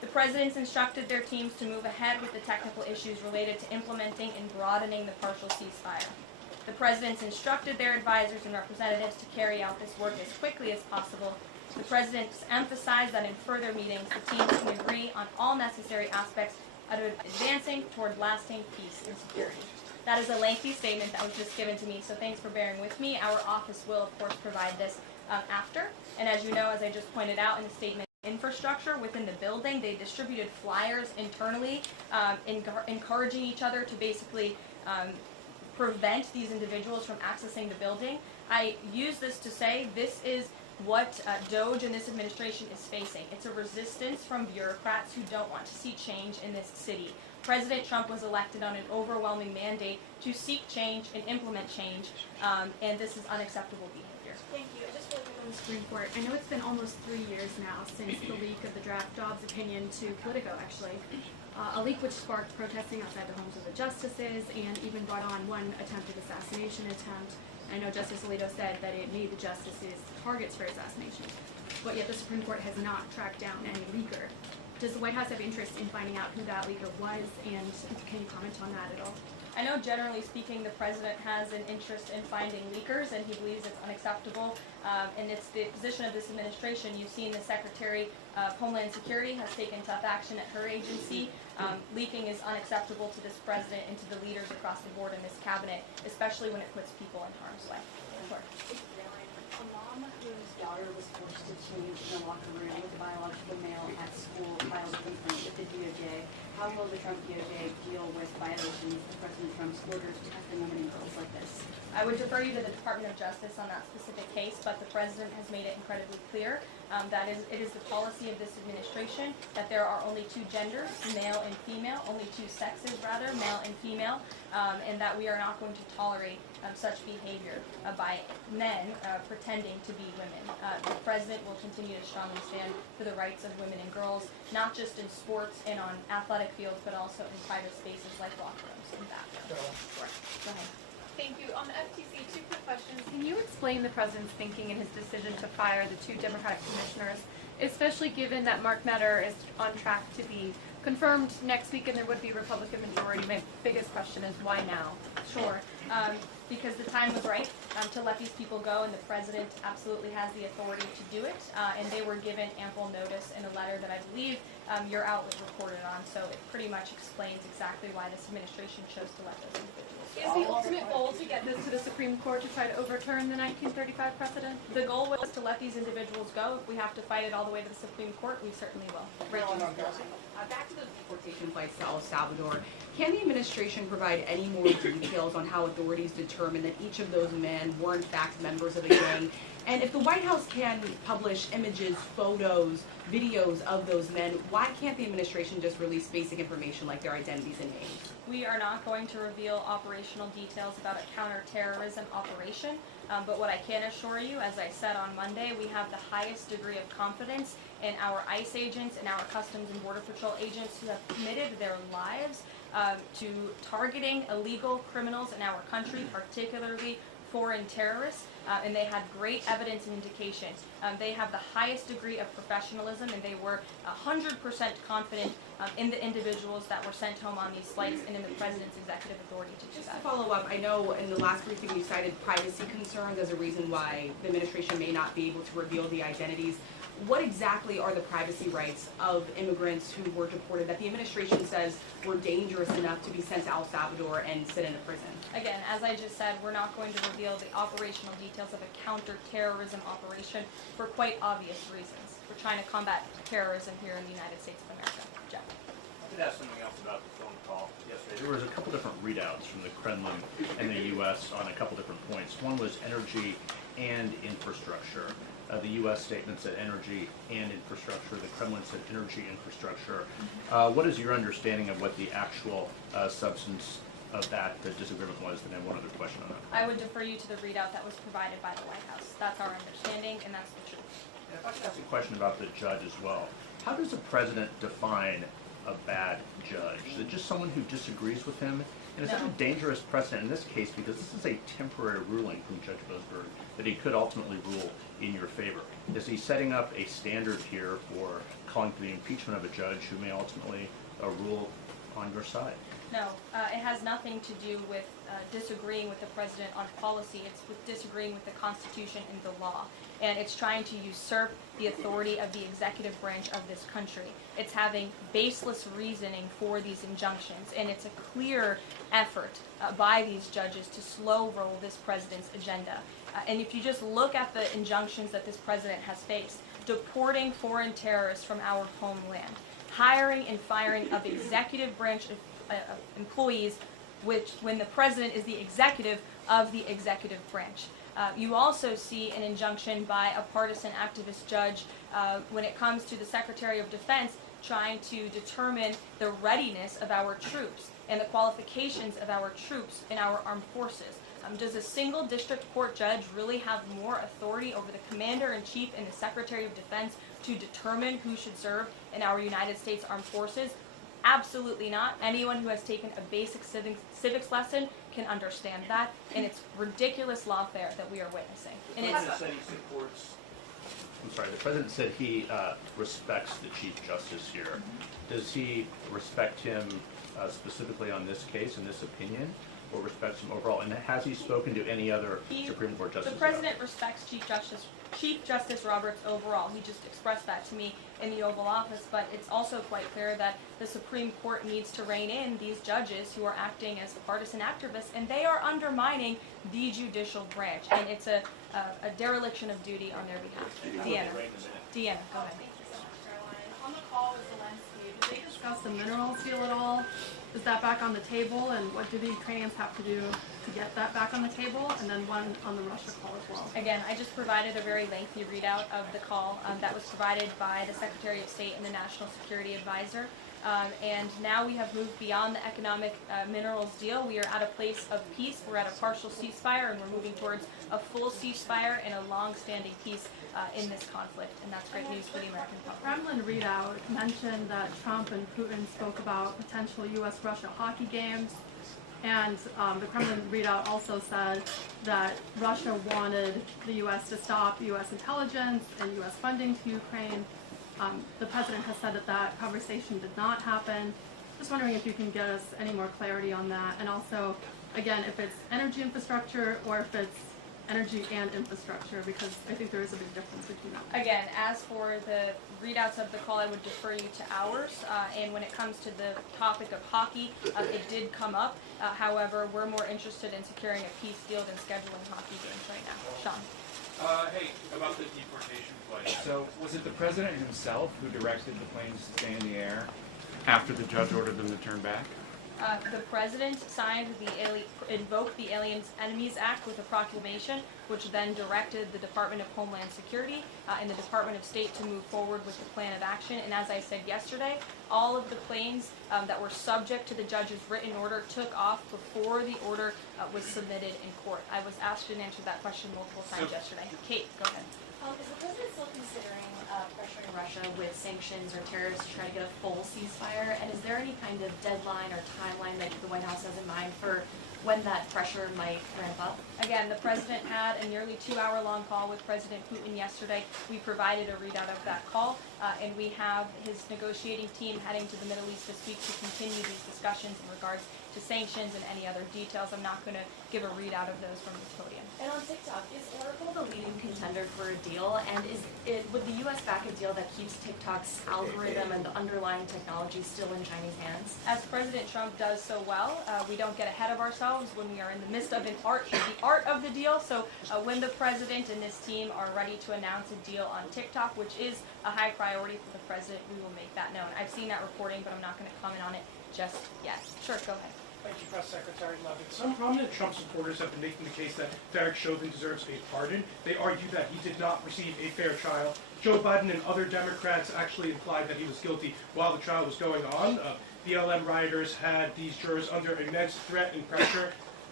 The presidents instructed their teams to move ahead with the technical issues related to implementing and broadening the partial ceasefire. The presidents instructed their advisors and representatives to carry out this work as quickly as possible. The presidents emphasized that in further meetings, the teams can agree on all necessary aspects of advancing toward lasting peace and security. That is a lengthy statement that was just given to me, so thanks for bearing with me. Our office will, of course, provide this after. And as you know, as I just pointed out in the statement, infrastructure within the building, they distributed flyers internally, encouraging each other to basically prevent these individuals from accessing the building. I use this to say this is what DOGE and this administration is facing. It's a resistance from bureaucrats who don't want to see change in this city. President Trump was elected on an overwhelming mandate to seek change and implement change, and this is unacceptable behavior. Thank you. Just for on the Supreme Court, I know it's been almost 3 years now since the leak of the draft jobs opinion to Politico, actually. A leak which sparked protesting outside the homes of the justices and even brought on one attempted assassination attempt. I know Justice Alito said that it made the justices targets for assassination, but yet the Supreme Court has not tracked down any leaker. Does the White House have interest in finding out who that leaker was, and can you comment on that at all? I know generally speaking the president has an interest in finding leakers and he believes it's unacceptable, and it's the position of this administration. You've seen the Secretary of Homeland Security has taken tough action at her agency. Leaking is unacceptable to this president and to the leaders across the board in this cabinet, especially when it puts people in harm's way. Sure. A mom whose daughter was forced to change in a locker room with a biological male at school filed a complaint with the DOJ. How will the Trump DOJ deal with violations of President Trump's orders protecting women and girls like this? I would defer you to the Department of Justice on that specific case, but the president has made it incredibly clear that it is the policy of this administration that there are only two genders, male and female, only two sexes rather, male and female, and that we are not going to tolerate such behavior by men pretending to be women. The president will continue to strongly stand for the rights of women and girls, not just in sports and on athletic fields, but also in private spaces like locker rooms and bathrooms. Go ahead. Thank you. On the FTC, two quick questions. Can you explain the president's thinking in his decision to fire the two Democratic commissioners, especially given that Mark Meadow is on track to be confirmed next week and there would be Republican majority? My biggest question is why now? Sure. Because the time was right to let these people go, and the president absolutely has the authority to do it, and they were given ample notice in a letter that I believe your outlet reported on, so it pretty much explains exactly why this administration chose to let those individuals go. Is the ultimate goal to get this to the Supreme Court to try to overturn the 1935 precedent? The goal was to let these individuals go. If we have to fight it all the way to the Supreme Court, we certainly will. Back to the deportation flights to El Salvador. Can the administration provide any more details on how authorities determined that each of those men were in fact members of a gang? And if the White House can publish images, photos, videos of those men, why can't the administration just release basic information like their identities and names? We are not going to reveal operational details about a counterterrorism operation, but what I can assure you, as I said on Monday, we have the highest degree of confidence in our ICE agents and our Customs and Border Patrol agents who have committed their lives to targeting illegal criminals in our country, particularly foreign terrorists, and they had great evidence and indication. They have the highest degree of professionalism, and they were 100% confident in the individuals that were sent home on these flights and in the president's executive authority to do Just that. to follow up, I know in the last briefing you cited privacy concerns as a reason why the administration may not be able to reveal the identities. What exactly are the privacy rights of immigrants who were deported that the administration says were dangerous enough to be sent to El Salvador and sit in a prison? Again, as I just said, we're not going to reveal the operational details of a counterterrorism operation for quite obvious reasons. We're trying to combat terrorism here in the United States of America. Jeff. I did ask something else about the phone call yesterday. There was a couple different readouts from the Kremlin and the U.S. on a couple different points. One was energy and infrastructure. The U.S. statement said energy and infrastructure. The Kremlin said energy infrastructure. What is your understanding of what the actual substance of that disagreement was? And then one other question on that. I would defer you to the readout that was provided by the White House. That's our understanding, and that's the truth. If I could ask a question about the judge as well. How does a president define a bad judge? Is it just someone who disagrees with him? And is that a dangerous precedent in this case, because this is a temporary ruling from Judge Boasberg that he could ultimately rule in your favor? Is he setting up a standard here for calling for the impeachment of a judge who may ultimately rule on your side? No, it has nothing to do with disagreeing with the president on policy. It's with disagreeing with the Constitution and the law. And it's trying to usurp the authority of the executive branch of this country. It's having baseless reasoning for these injunctions. And it's a clear effort by these judges to slow roll this president's agenda. And if you just look at the injunctions that this president has faced, deporting foreign terrorists from our homeland, hiring and firing of executive branch employees, which when the president is the executive of the executive branch. You also see an injunction by a partisan activist judge when it comes to the Secretary of Defense trying to determine the readiness of our troops and the qualifications of our troops in our armed forces. Does a single district court judge really have more authority over the Commander-in-Chief and the Secretary of Defense to determine who should serve in our United States Armed Forces? Absolutely not. Anyone who has taken a basic civics lesson can understand that, and it's ridiculous lawfare that we are witnessing. And it's I'm sorry, the president said he respects the Chief Justice here. Does he respect him specifically on this case and this opinion, or respects him overall? And has he spoken to any other Supreme Court justices? The president respects Chief Justice Roberts overall. He just expressed that to me in the Oval Office, but it's also quite clear that the Supreme Court needs to rein in these judges who are acting as partisan activists, and they are undermining the judicial branch, and it's a dereliction of duty on their behalf. Deanna, go ahead. On the call with Zelensky, did they discuss the minerals deal at all? Is that back on the table, and what do the Ukrainians have to do to get that back on the table? And then one on the Russia call as well. Again, I just provided a very lengthy readout of the call that was provided by the Secretary of State and the National Security Advisor. And now we have moved beyond the economic minerals deal. We are at a place of peace. We're at a partial ceasefire, and we're moving towards a full ceasefire and a long-standing peace in this conflict. And that's great news for the American public. Kremlin readout mentioned that Trump and Putin spoke about potential U.S.-Russia hockey games. And the Kremlin readout also said that Russia wanted the U.S. to stop U.S. intelligence and U.S. funding to Ukraine. The president has said that that conversation did not happen. Just wondering if you can get us any more clarity on that. And also, again, if it's energy infrastructure or if it's energy and infrastructure, because I think there is a big difference between that. Again, as for the readouts of the call, I would defer you to ours. And when it comes to the topic of hockey, it did come up. However, we're more interested in securing a peace deal than scheduling hockey games right now. Sean. Hey, about the deportation flight. So, was it the president himself who directed the planes to stay in the air after the judge ordered them to turn back? The president signed invoked the Aliens Enemies Act with a proclamation, which then directed the Department of Homeland Security and the Department of State to move forward with the plan of action. And as I said yesterday, all of the planes that were subject to the judge's written order took off before the order was submitted in court. I was asked and answered that question multiple times yesterday. Kate, go ahead. Is the president still considering pressuring Russia with sanctions or tariffs to try to get a full ceasefire? And is there any kind of deadline or timeline that the White House has in mind for when that pressure might ramp up? Again, the president had a nearly 2-hour-long call with President Putin yesterday. We provided a readout of that call, and we have his negotiating team heading to the Middle East this week to continue these discussions in regards to sanctions and any other details. I'm not going to give a readout of those from this podium. And on TikTok, is Oracle the leading contender for a deal? And would the U.S. back a deal that keeps TikTok's algorithm and the underlying technology still in Chinese hands? As President Trump does so well, we don't get ahead of ourselves when we are in the midst of the art of the deal. So when the president and this team are ready to announce a deal on TikTok, which is a high priority for the president, we will make that known. I've seen that reporting, but I'm not going to comment on it just yet. Sure, go ahead. Thank you, Press Secretary Leavitt. Some prominent Trump supporters have been making the case that Derek Chauvin deserves a pardon. They argue that he did not receive a fair trial. Joe Biden and other Democrats actually implied that he was guilty while the trial was going on. BLM rioters had these jurors under immense threat and pressure.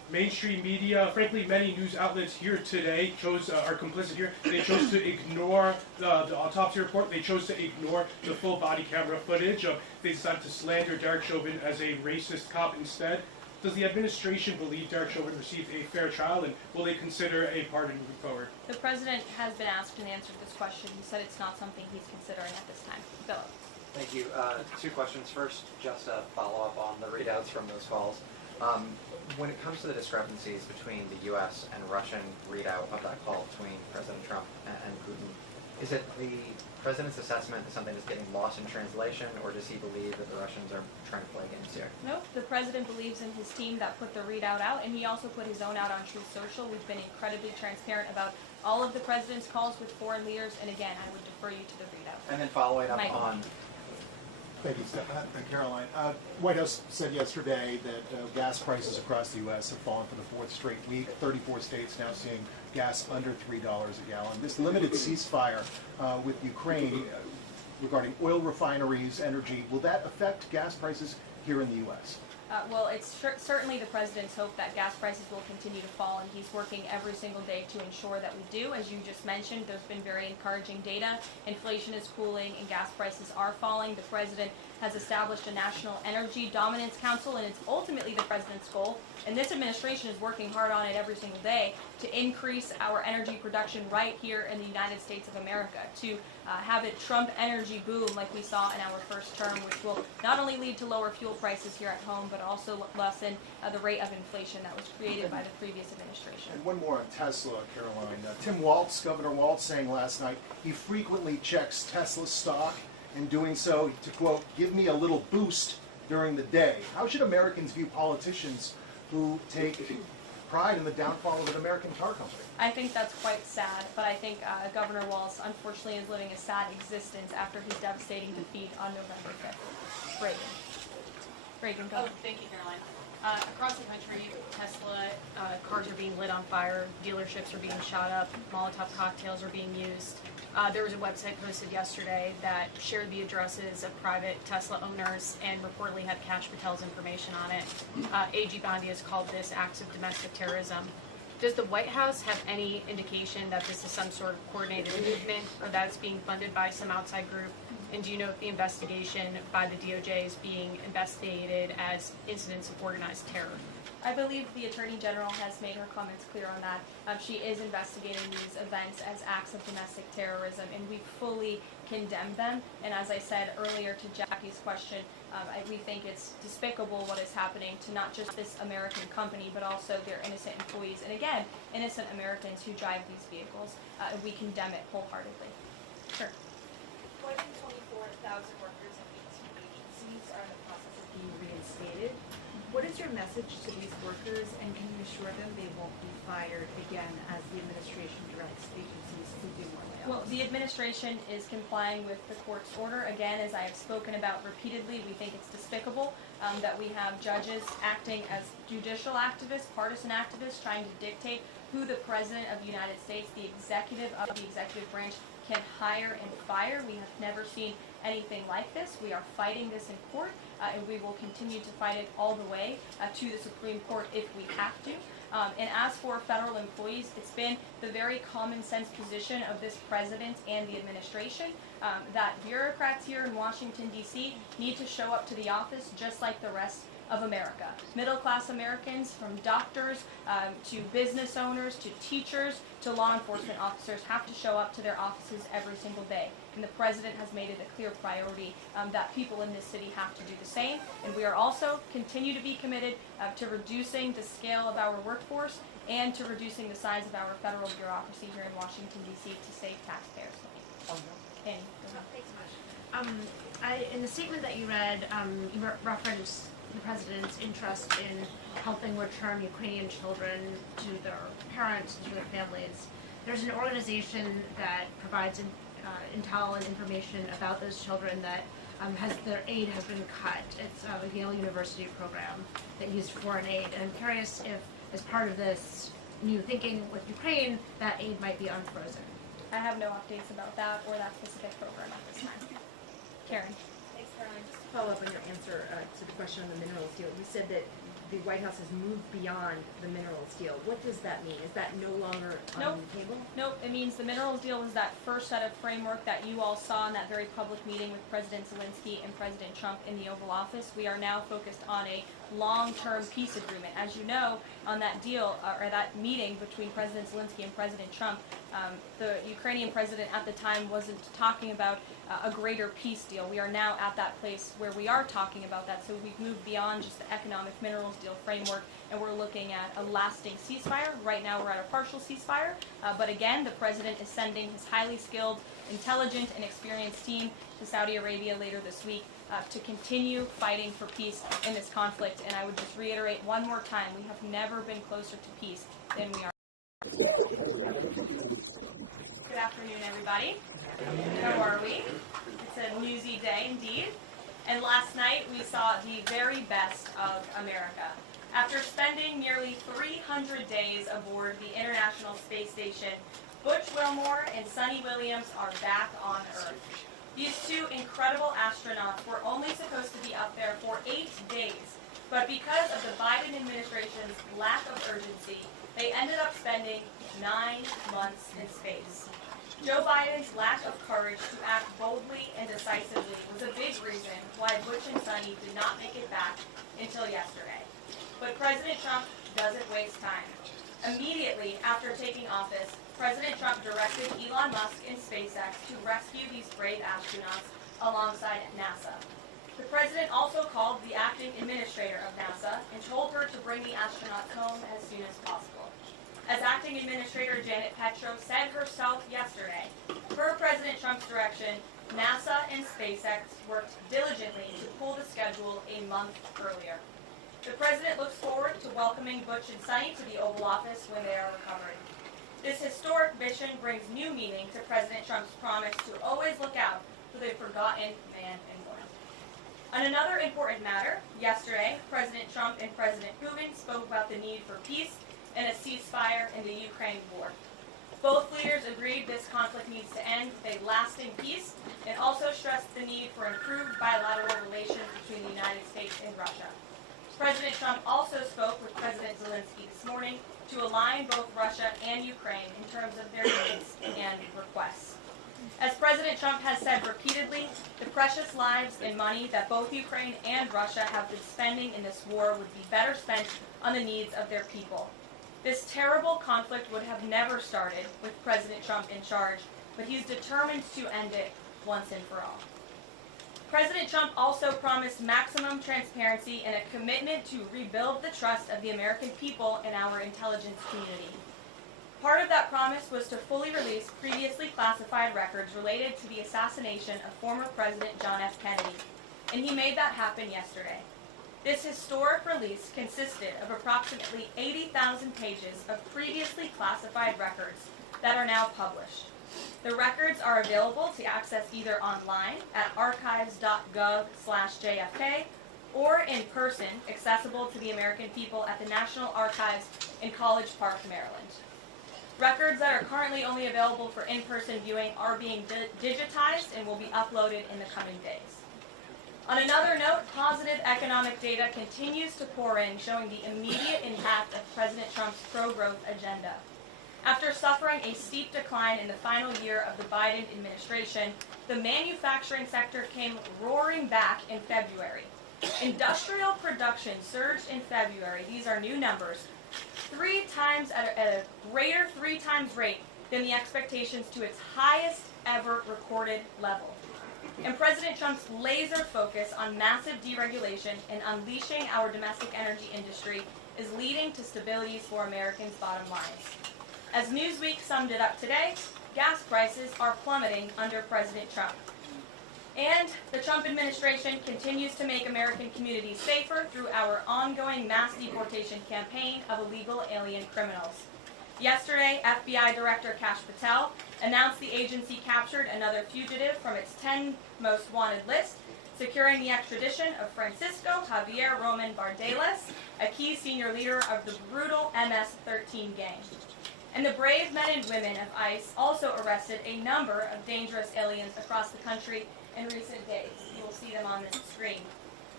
mainstream media, frankly, many news outlets here today are complicit here. They chose to ignore the autopsy report. They chose to ignore the full body camera footage. They decided to slander Derek Chauvin as a racist cop instead. Does the administration believe Derek Chauvin received a fair trial, and will they consider a pardon moving forward? The president has been asked and answered this question. He said it's not something he's considering at this time. Philip. Thank you. Two questions. First, just a follow-up on the readouts from those calls. When it comes to the discrepancies between the U.S. and Russian readout of that call between President Trump and Putin, is it the president's assessment that something is getting lost in translation, or does he believe that the Russians are trying to play games here? No, the president believes in his team that put the readout out, and he also put his own out on Truth Social. We've been incredibly transparent about all of the president's calls with foreign leaders, and again, I would defer you to the readout. And then following up Michael. on... Thank you, Caroline. White House said yesterday that gas prices across the U.S. have fallen for the fourth straight week. 34 states now seeing gas under $3 a gallon. This limited ceasefire with Ukraine regarding oil refineries, energy, will that affect gas prices here in the U.S.? Well, it's certainly the president's hope that gas prices will continue to fall, and he's working every single day to ensure that we do. As you just mentioned, there's been very encouraging data. Inflation is cooling and gas prices are falling. The president has established a National Energy Dominance Council, and it's ultimately the president's goal, and this administration is working hard on it every single day, to increase our energy production right here in the United States of America, to have it Trump energy boom like we saw in our first term, which will not only lead to lower fuel prices here at home, but also lessen the rate of inflation that was created by the previous administration. And one more on Tesla, Caroline. Tim Walz, Governor Walz, saying last night he frequently checks Tesla stock, in doing so to, quote, give me a little boost during the day. How should Americans view politicians who take pride in the downfall of an American car company? I think that's quite sad, but I think Governor Walz unfortunately is living a sad existence after his devastating defeat on November 5th. Reagan, go. Oh, thank you, Caroline. Across the country, Tesla cars are being lit on fire, dealerships are being shot up, Molotov cocktails are being used. There was a website posted yesterday that shared the addresses of private Tesla owners and reportedly had Kash Patel's information on it. AG Bondi has called this acts of domestic terrorism. Does the White House have any indication that this is some sort of coordinated movement or that it's being funded by some outside group? And do you know if the investigation by the DOJ is being investigated as incidents of organized terror? I believe the Attorney General has made her comments clear on that. She is investigating these events as acts of domestic terrorism, and we fully condemn them. And as I said earlier to Jackie's question, we think it's despicable what is happening to not just this American company, but also their innocent employees. And again, innocent Americans who drive these vehicles. We condemn it wholeheartedly. Sure. More than 24,000 workers at 18 agencies are in the process of being reinstated. What is your message to these workers, and can you assure them they won't be fired again as the administration directs agencies to do more layoffs? Well, the administration is complying with the court's order. Again, as I have spoken about repeatedly, we think it's despicable that we have judges acting as judicial activists, partisan activists, trying to dictate who the President of the United States, the executive of the executive branch, can hire and fire. We have never seen anything like this. We are fighting this in court, and we will continue to fight it all the way to the Supreme Court if we have to. And as for federal employees, it's been the very common sense position of this president and the administration that bureaucrats here in Washington, D.C. need to show up to the office just like the rest of America. Middle-class Americans, from doctors to business owners to teachers to law enforcement officers, have to show up to their offices every single day. And the president has made it a clear priority that people in this city have to do the same. And we are also continue to be committed to reducing the scale of our workforce and to reducing the size of our federal bureaucracy here in Washington, D.C. to save taxpayers' money. Annie, go ahead. In the statement that you read, you referenced the president's interest in helping return Ukrainian children to their parents, to their families. There's an organization that provides intel and information about those children that their aid has been cut. It's a Yale University program that used foreign aid. And I'm curious if, as part of this new thinking with Ukraine, that aid might be unfrozen. I have no updates about that or that specific program at this time. Karen. Thanks, Caroline. Just to follow up on your answer to the question on the minerals deal, you said that the White House has moved beyond the minerals deal. What does that mean? Is that no longer on the table? Nope, it means the minerals deal was that first set of framework that you all saw in that very public meeting with President Zelensky and President Trump in the Oval Office. We are now focused on a long-term peace agreement. As you know, on that deal, or that meeting between President Zelensky and President Trump, the Ukrainian president at the time wasn't talking about a greater peace deal. We are now at that place where we are talking about that, so we've moved beyond just the economic minerals deal framework, and we're looking at a lasting ceasefire. Right now we're at a partial ceasefire, but again, the president is sending his highly skilled, intelligent, and experienced team to Saudi Arabia later this week to continue fighting for peace in this conflict. And I would just reiterate one more time, we have never been closer to peace than we are. Good afternoon, everybody. How are we? It's a newsy day indeed. And last night we saw the very best of America. After spending nearly 300 days aboard the International Space Station, Butch Wilmore and Sunny Williams are back on Earth. These two incredible astronauts were only supposed to be up there for 8 days, but because of the Biden administration's lack of urgency, they ended up spending 9 months in space. Joe Biden's lack of courage to act boldly and decisively was a big reason why Butch and Sunny did not make it back until yesterday. But President Trump doesn't waste time. Immediately after taking office, President Trump directed Elon Musk and SpaceX to rescue these brave astronauts alongside NASA. The president also called the acting administrator of NASA and told her to bring the astronauts home as soon as possible. As acting administrator Janet Petro said herself yesterday, per President Trump's direction, NASA and SpaceX worked diligently to pull the schedule a month earlier. The president looks forward to welcoming Butch and Sunny to the Oval Office when they are recovering. This historic mission brings new meaning to President Trump's promise to always look out for the forgotten man and woman. On another important matter, yesterday, President Trump and President Putin spoke about the need for peace and a ceasefire in the Ukraine war. Both leaders agreed this conflict needs to end with a lasting peace and also stressed the need for improved bilateral relations between the United States and Russia. President Trump also spoke with President Zelensky this morning to align both Russia and Ukraine in terms of their needs and requests. As President Trump has said repeatedly, the precious lives and money that both Ukraine and Russia have been spending in this war would be better spent on the needs of their people. This terrible conflict would have never started with President Trump in charge, but he's determined to end it once and for all. President Trump also promised maximum transparency and a commitment to rebuild the trust of the American people in our intelligence community. Part of that promise was to fully release previously classified records related to the assassination of former President John F. Kennedy, and he made that happen yesterday. This historic release consisted of approximately 80,000 pages of previously classified records that are now published. The records are available to access either online at archives.gov/JFK or in person, accessible to the American people at the National Archives in College Park, Maryland. Records that are currently only available for in-person viewing are being digitized and will be uploaded in the coming days. On another note, positive economic data continues to pour in, showing the immediate impact of President Trump's pro-growth agenda. After suffering a steep decline in the final year of the Biden administration, the manufacturing sector came roaring back in February. Industrial production surged in February, these are new numbers, 3 times at a greater 3 times rate than the expectations to its highest ever recorded level. And President Trump's laser focus on massive deregulation and unleashing our domestic energy industry is leading to stability for Americans' bottom lines. As Newsweek summed it up today, gas prices are plummeting under President Trump. And the Trump administration continues to make American communities safer through our ongoing mass deportation campaign of illegal alien criminals. Yesterday, FBI Director Kash Patel announced the agency captured another fugitive from its 10 most wanted list, securing the extradition of Francisco Javier Roman Bardelas, a key senior leader of the brutal MS-13 gang. And the brave men and women of ICE also arrested a number of dangerous aliens across the country in recent days. You will see them on this screen.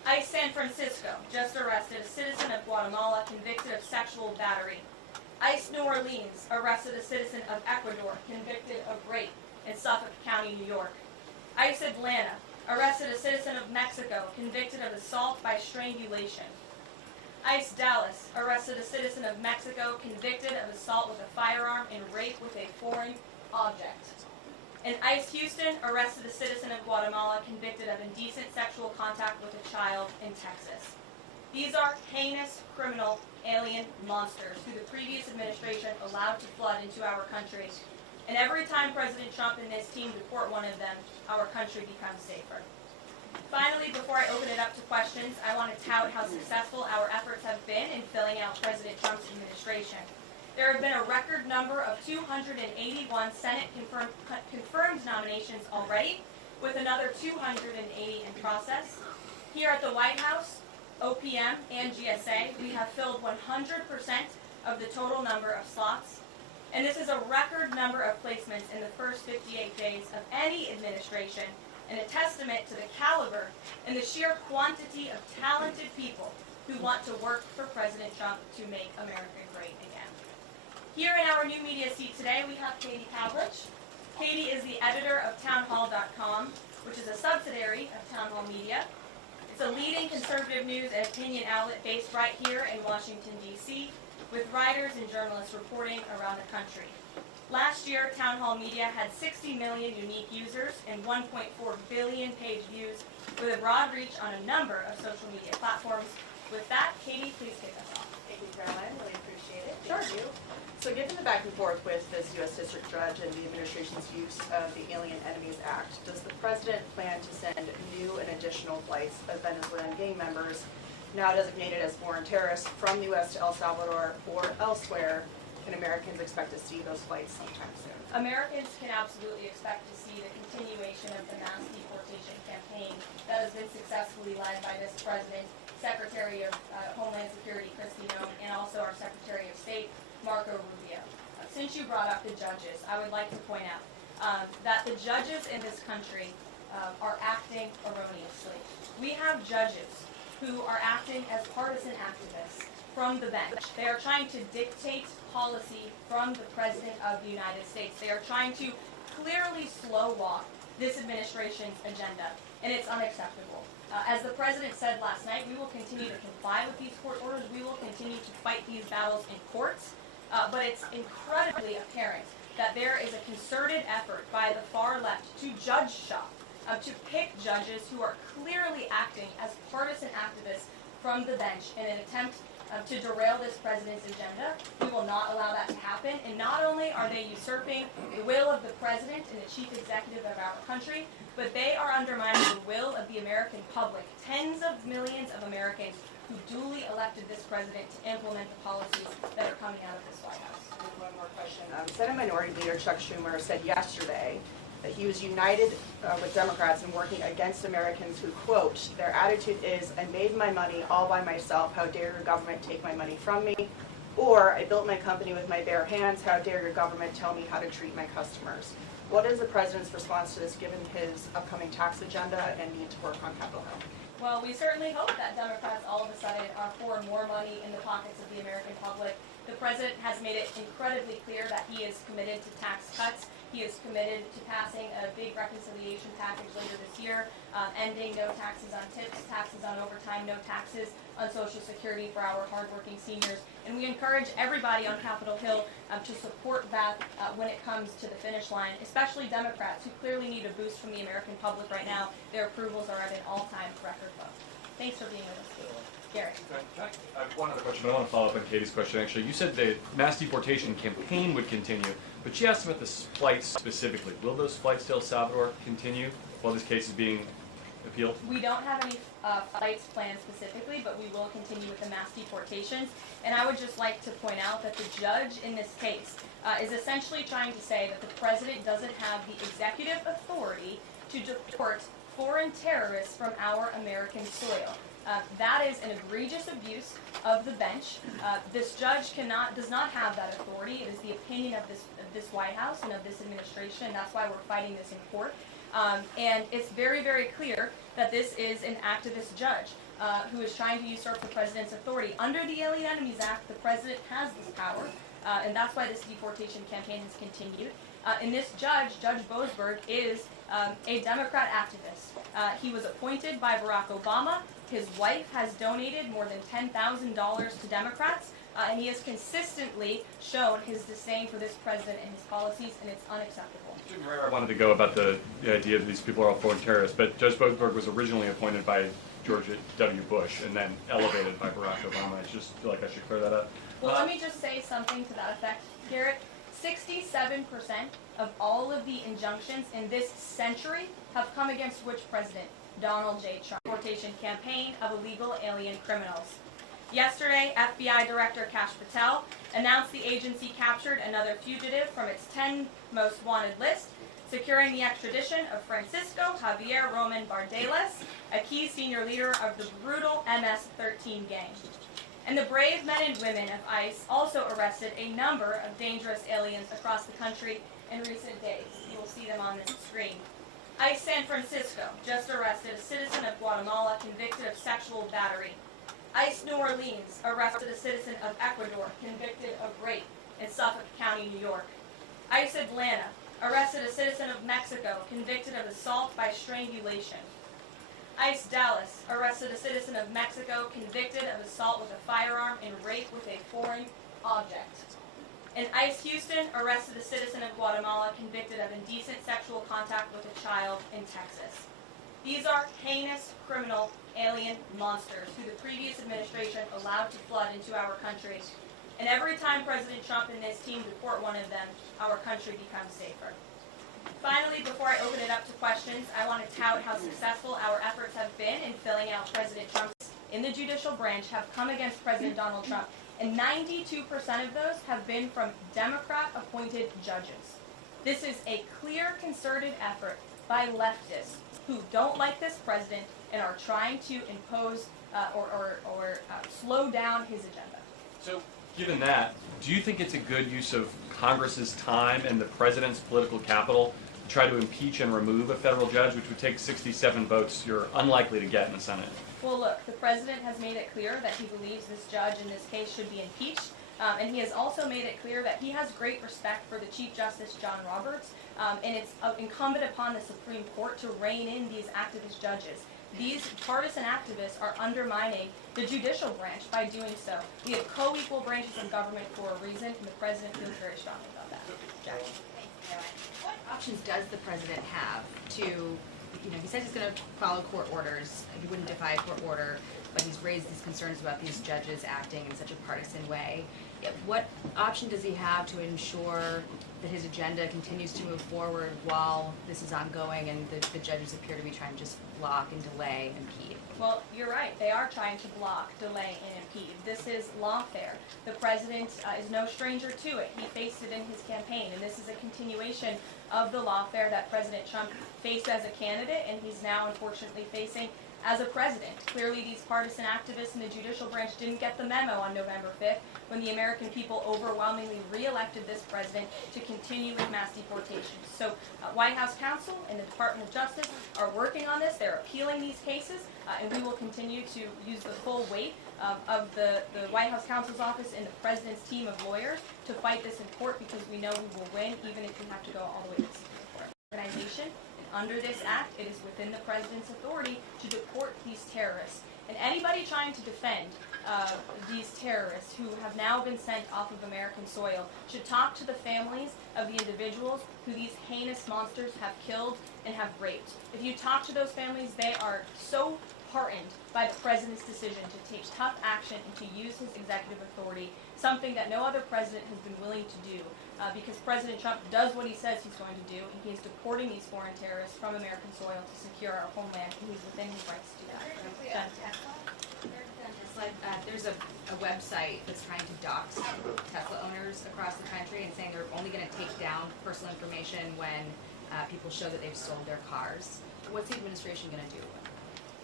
ICE San Francisco just arrested a citizen of Guatemala convicted of sexual battery. ICE New Orleans arrested a citizen of Ecuador convicted of rape in Suffolk County, New York. ICE Atlanta arrested a citizen of Mexico convicted of assault by strangulation. ICE Dallas arrested a citizen of Mexico convicted of assault with a firearm and rape with a foreign object. And ICE Houston arrested a citizen of Guatemala convicted of indecent sexual contact with a child in Texas. These are heinous criminal alien monsters who the previous administration allowed to flood into our country. And every time President Trump and his team deport one of them, our country becomes safer. Finally, before I open it up to questions, I want to tout how successful our efforts have been in filling out President Trump's administration. There have been a record number of 281 Senate confirmed nominations already, with another 280 in process. Here at the White House, OPM, and GSA, we have filled 100% of the total number of slots. And this is a record number of placements in the first 58 days of any administration, and a testament to the caliber and the sheer quantity of talented people who want to work for President Trump to make America great again. Here in our new media seat today, we have Katie Cowlich. Katie is the editor of townhall.com, which is a subsidiary of Town Hall Media. It's a leading conservative news and opinion outlet based right here in Washington, D.C., with writers and journalists reporting around the country. Last year, Town Hall Media had 60 million unique users and 1.4 billion page views, with a broad reach on a number of social media platforms. With that, Katie, please kick us off. Thank you, Caroline. Really appreciate it. Sure. Thank you. So given the back and forth with this U.S. District Judge and the administration's use of the Alien Enemies Act, does the President plan to send new and additional flights of Venezuelan gang members, now designated as foreign terrorists, from the U.S. to El Salvador or elsewhere? Can Americans expect to see those flights sometime soon? Americans can absolutely expect to see the continuation of the mass deportation campaign that has been successfully led by this President, Secretary of Homeland Security Kristi Noem, and also our Secretary of State, Marco Rubio. Since you brought up the judges, I would like to point out that the judges in this country are acting erroneously. We have judges who are acting as partisan activists from the bench. They are trying to dictate policy from the President of the United States. They are trying to clearly slow walk this administration's agenda, and it's unacceptable. As the President said last night, we will continue to comply with these court orders. We will continue to fight these battles in courts, but it's incredibly apparent that there is a concerted effort by the far left to judge shop, to pick judges who are clearly acting as partisan activists from the bench in an attempt to derail this president's agenda. We will not allow that to happen. And not only are they usurping the will of the president and the chief executive of our country, but they are undermining the will of the American public, tens of millions of Americans who duly elected this president to implement the policies that are coming out of this White House. One more question. Senate Minority Leader Chuck Schumer said yesterday that he was united with Democrats in working against Americans who, quote, their attitude is, I made my money all by myself, how dare your government take my money from me? Or, I built my company with my bare hands, how dare your government tell me how to treat my customers? What is the president's response to this, given his upcoming tax agenda and need to work on Capitol Hill? Well, we certainly hope that Democrats all of a sudden are for more money in the pockets of the American public. The president has made it incredibly clear that he is committed to tax cuts. He is committed to passing a big reconciliation package later this year, ending no taxes on tips, taxes on overtime, no taxes on Social Security for our hardworking seniors. And we encourage everybody on Capitol Hill to support that when it comes to the finish line, especially Democrats who clearly need a boost from the American public right now. Their approvals are at an all-time record low. Thanks for being with us. Gary. I have one other question, but I want to follow up on Katie's question, actually. You said the mass deportation campaign would continue, but she asked about the flights specifically. Will those flights to El Salvador continue while this case is being appealed? We don't have any flights planned specifically, but we will continue with the mass deportations. And I would just like to point out that the judge in this case is essentially trying to say that the president doesn't have the executive authority to deport foreign terrorists from our American soil. That is an egregious abuse of the bench. This judge does not have that authority. It is the opinion of this White House and of this administration. That's why we're fighting this in court. And it's very, very clear that this is an activist judge. who is trying to usurp the president's authority. Under the Alien Enemies Act, the president has this power, and that's why this deportation campaign has continued. And this judge, Judge Boasberg, is a Democrat activist. He was appointed by Barack Obama. His wife has donated more than $10,000 to Democrats, and he has consistently shown his disdain for this president and his policies, and it's unacceptable. I wanted to go about the idea that these people are all foreign terrorists, but Judge Boasberg was originally appointed by George W. Bush and then elevated by Barack Obama. I just feel like I should clear that up. Well, let me just say something to that effect, Garrett. 67% of all of the injunctions in this century have come against which president? Donald J. Trump. Deportation campaign of illegal alien criminals. Yesterday, FBI Director Kash Patel announced the agency captured another fugitive from its 10 most wanted list, securing the extradition of Francisco Javier Roman Bardelas, a key senior leader of the brutal MS-13 gang. And the brave men and women of ICE also arrested a number of dangerous aliens across the country in recent days. You will see them on this screen. ICE San Francisco just arrested a citizen of Guatemala convicted of sexual battery. ICE New Orleans arrested a citizen of Ecuador convicted of rape in Suffolk County, New York. ICE Atlanta arrested a citizen of Mexico convicted of assault by strangulation. ICE Dallas arrested a citizen of Mexico convicted of assault with a firearm and rape with a foreign object. And ICE Houston arrested a citizen of Guatemala convicted of indecent sexual contact with a child in Texas. These are heinous criminal alien monsters who the previous administration allowed to flood into our country. And every time President Trump and his team deport one of them, our country becomes safer. Finally, before I open it up to questions, I want to tout how successful our efforts have been in filling out President Trump's in the judicial branch have come against President Donald Trump. And 92% of those have been from Democrat-appointed judges. This is a clear, concerted effort by leftists who don't like this president and are trying to impose or slow down his agenda. So, given that, do you think it's a good use of Congress's time and the president's political capital to try to impeach and remove a federal judge, which would take 67 votes you're unlikely to get in the Senate? Well, look, the president has made it clear that he believes this judge in this case should be impeached, and he has also made it clear that he has great respect for the Chief Justice John Roberts, and it's incumbent upon the Supreme Court to rein in these activist judges. These partisan activists are undermining the judicial branch by doing so. We have co-equal branches of government for a reason, and the president feels very strongly about that. Jackie. What options does the president have to, he says he's going to follow court orders, he wouldn't defy a court order, but he's raised these concerns about these judges acting in such a partisan way. What option does he have to ensure that his agenda continues to move forward while this is ongoing and the judges appear to be trying to just block and delay and impede? Well, you're right. They are trying to block, delay, and impede. This is lawfare. The president is no stranger to it. He faced it in his campaign, and this is a continuation of the lawfare that President Trump faced as a candidate, and he's now unfortunately facing as a president. Clearly, these partisan activists in the judicial branch didn't get the memo on November 5th when the American people overwhelmingly re-elected this president to continue with mass deportations. So White House counsel and the Department of Justice are working on this. They're appealing these cases, and we will continue to use the full weight of the White House counsel's office and the president's team of lawyers to fight this in court, because we know we will win even if we have to go all the way to the Supreme Court. Organization. Under this act, it is within the president's authority to deport these terrorists. And anybody trying to defend these terrorists who have now been sent off of American soil should talk to the families of the individuals who these heinous monsters have killed and have raped. If you talk to those families, they are so heartened by the president's decision to take tough action and to use his executive authority, something that no other president has been willing to do, because President Trump does what he says he's going to do, and he is deporting these foreign terrorists from American soil to secure our homeland, and he's within his rights to do that. There's a website that's trying to dox Tesla owners across the country and saying they're only going to take down personal information when people show that they've sold their cars. What's the administration going to do?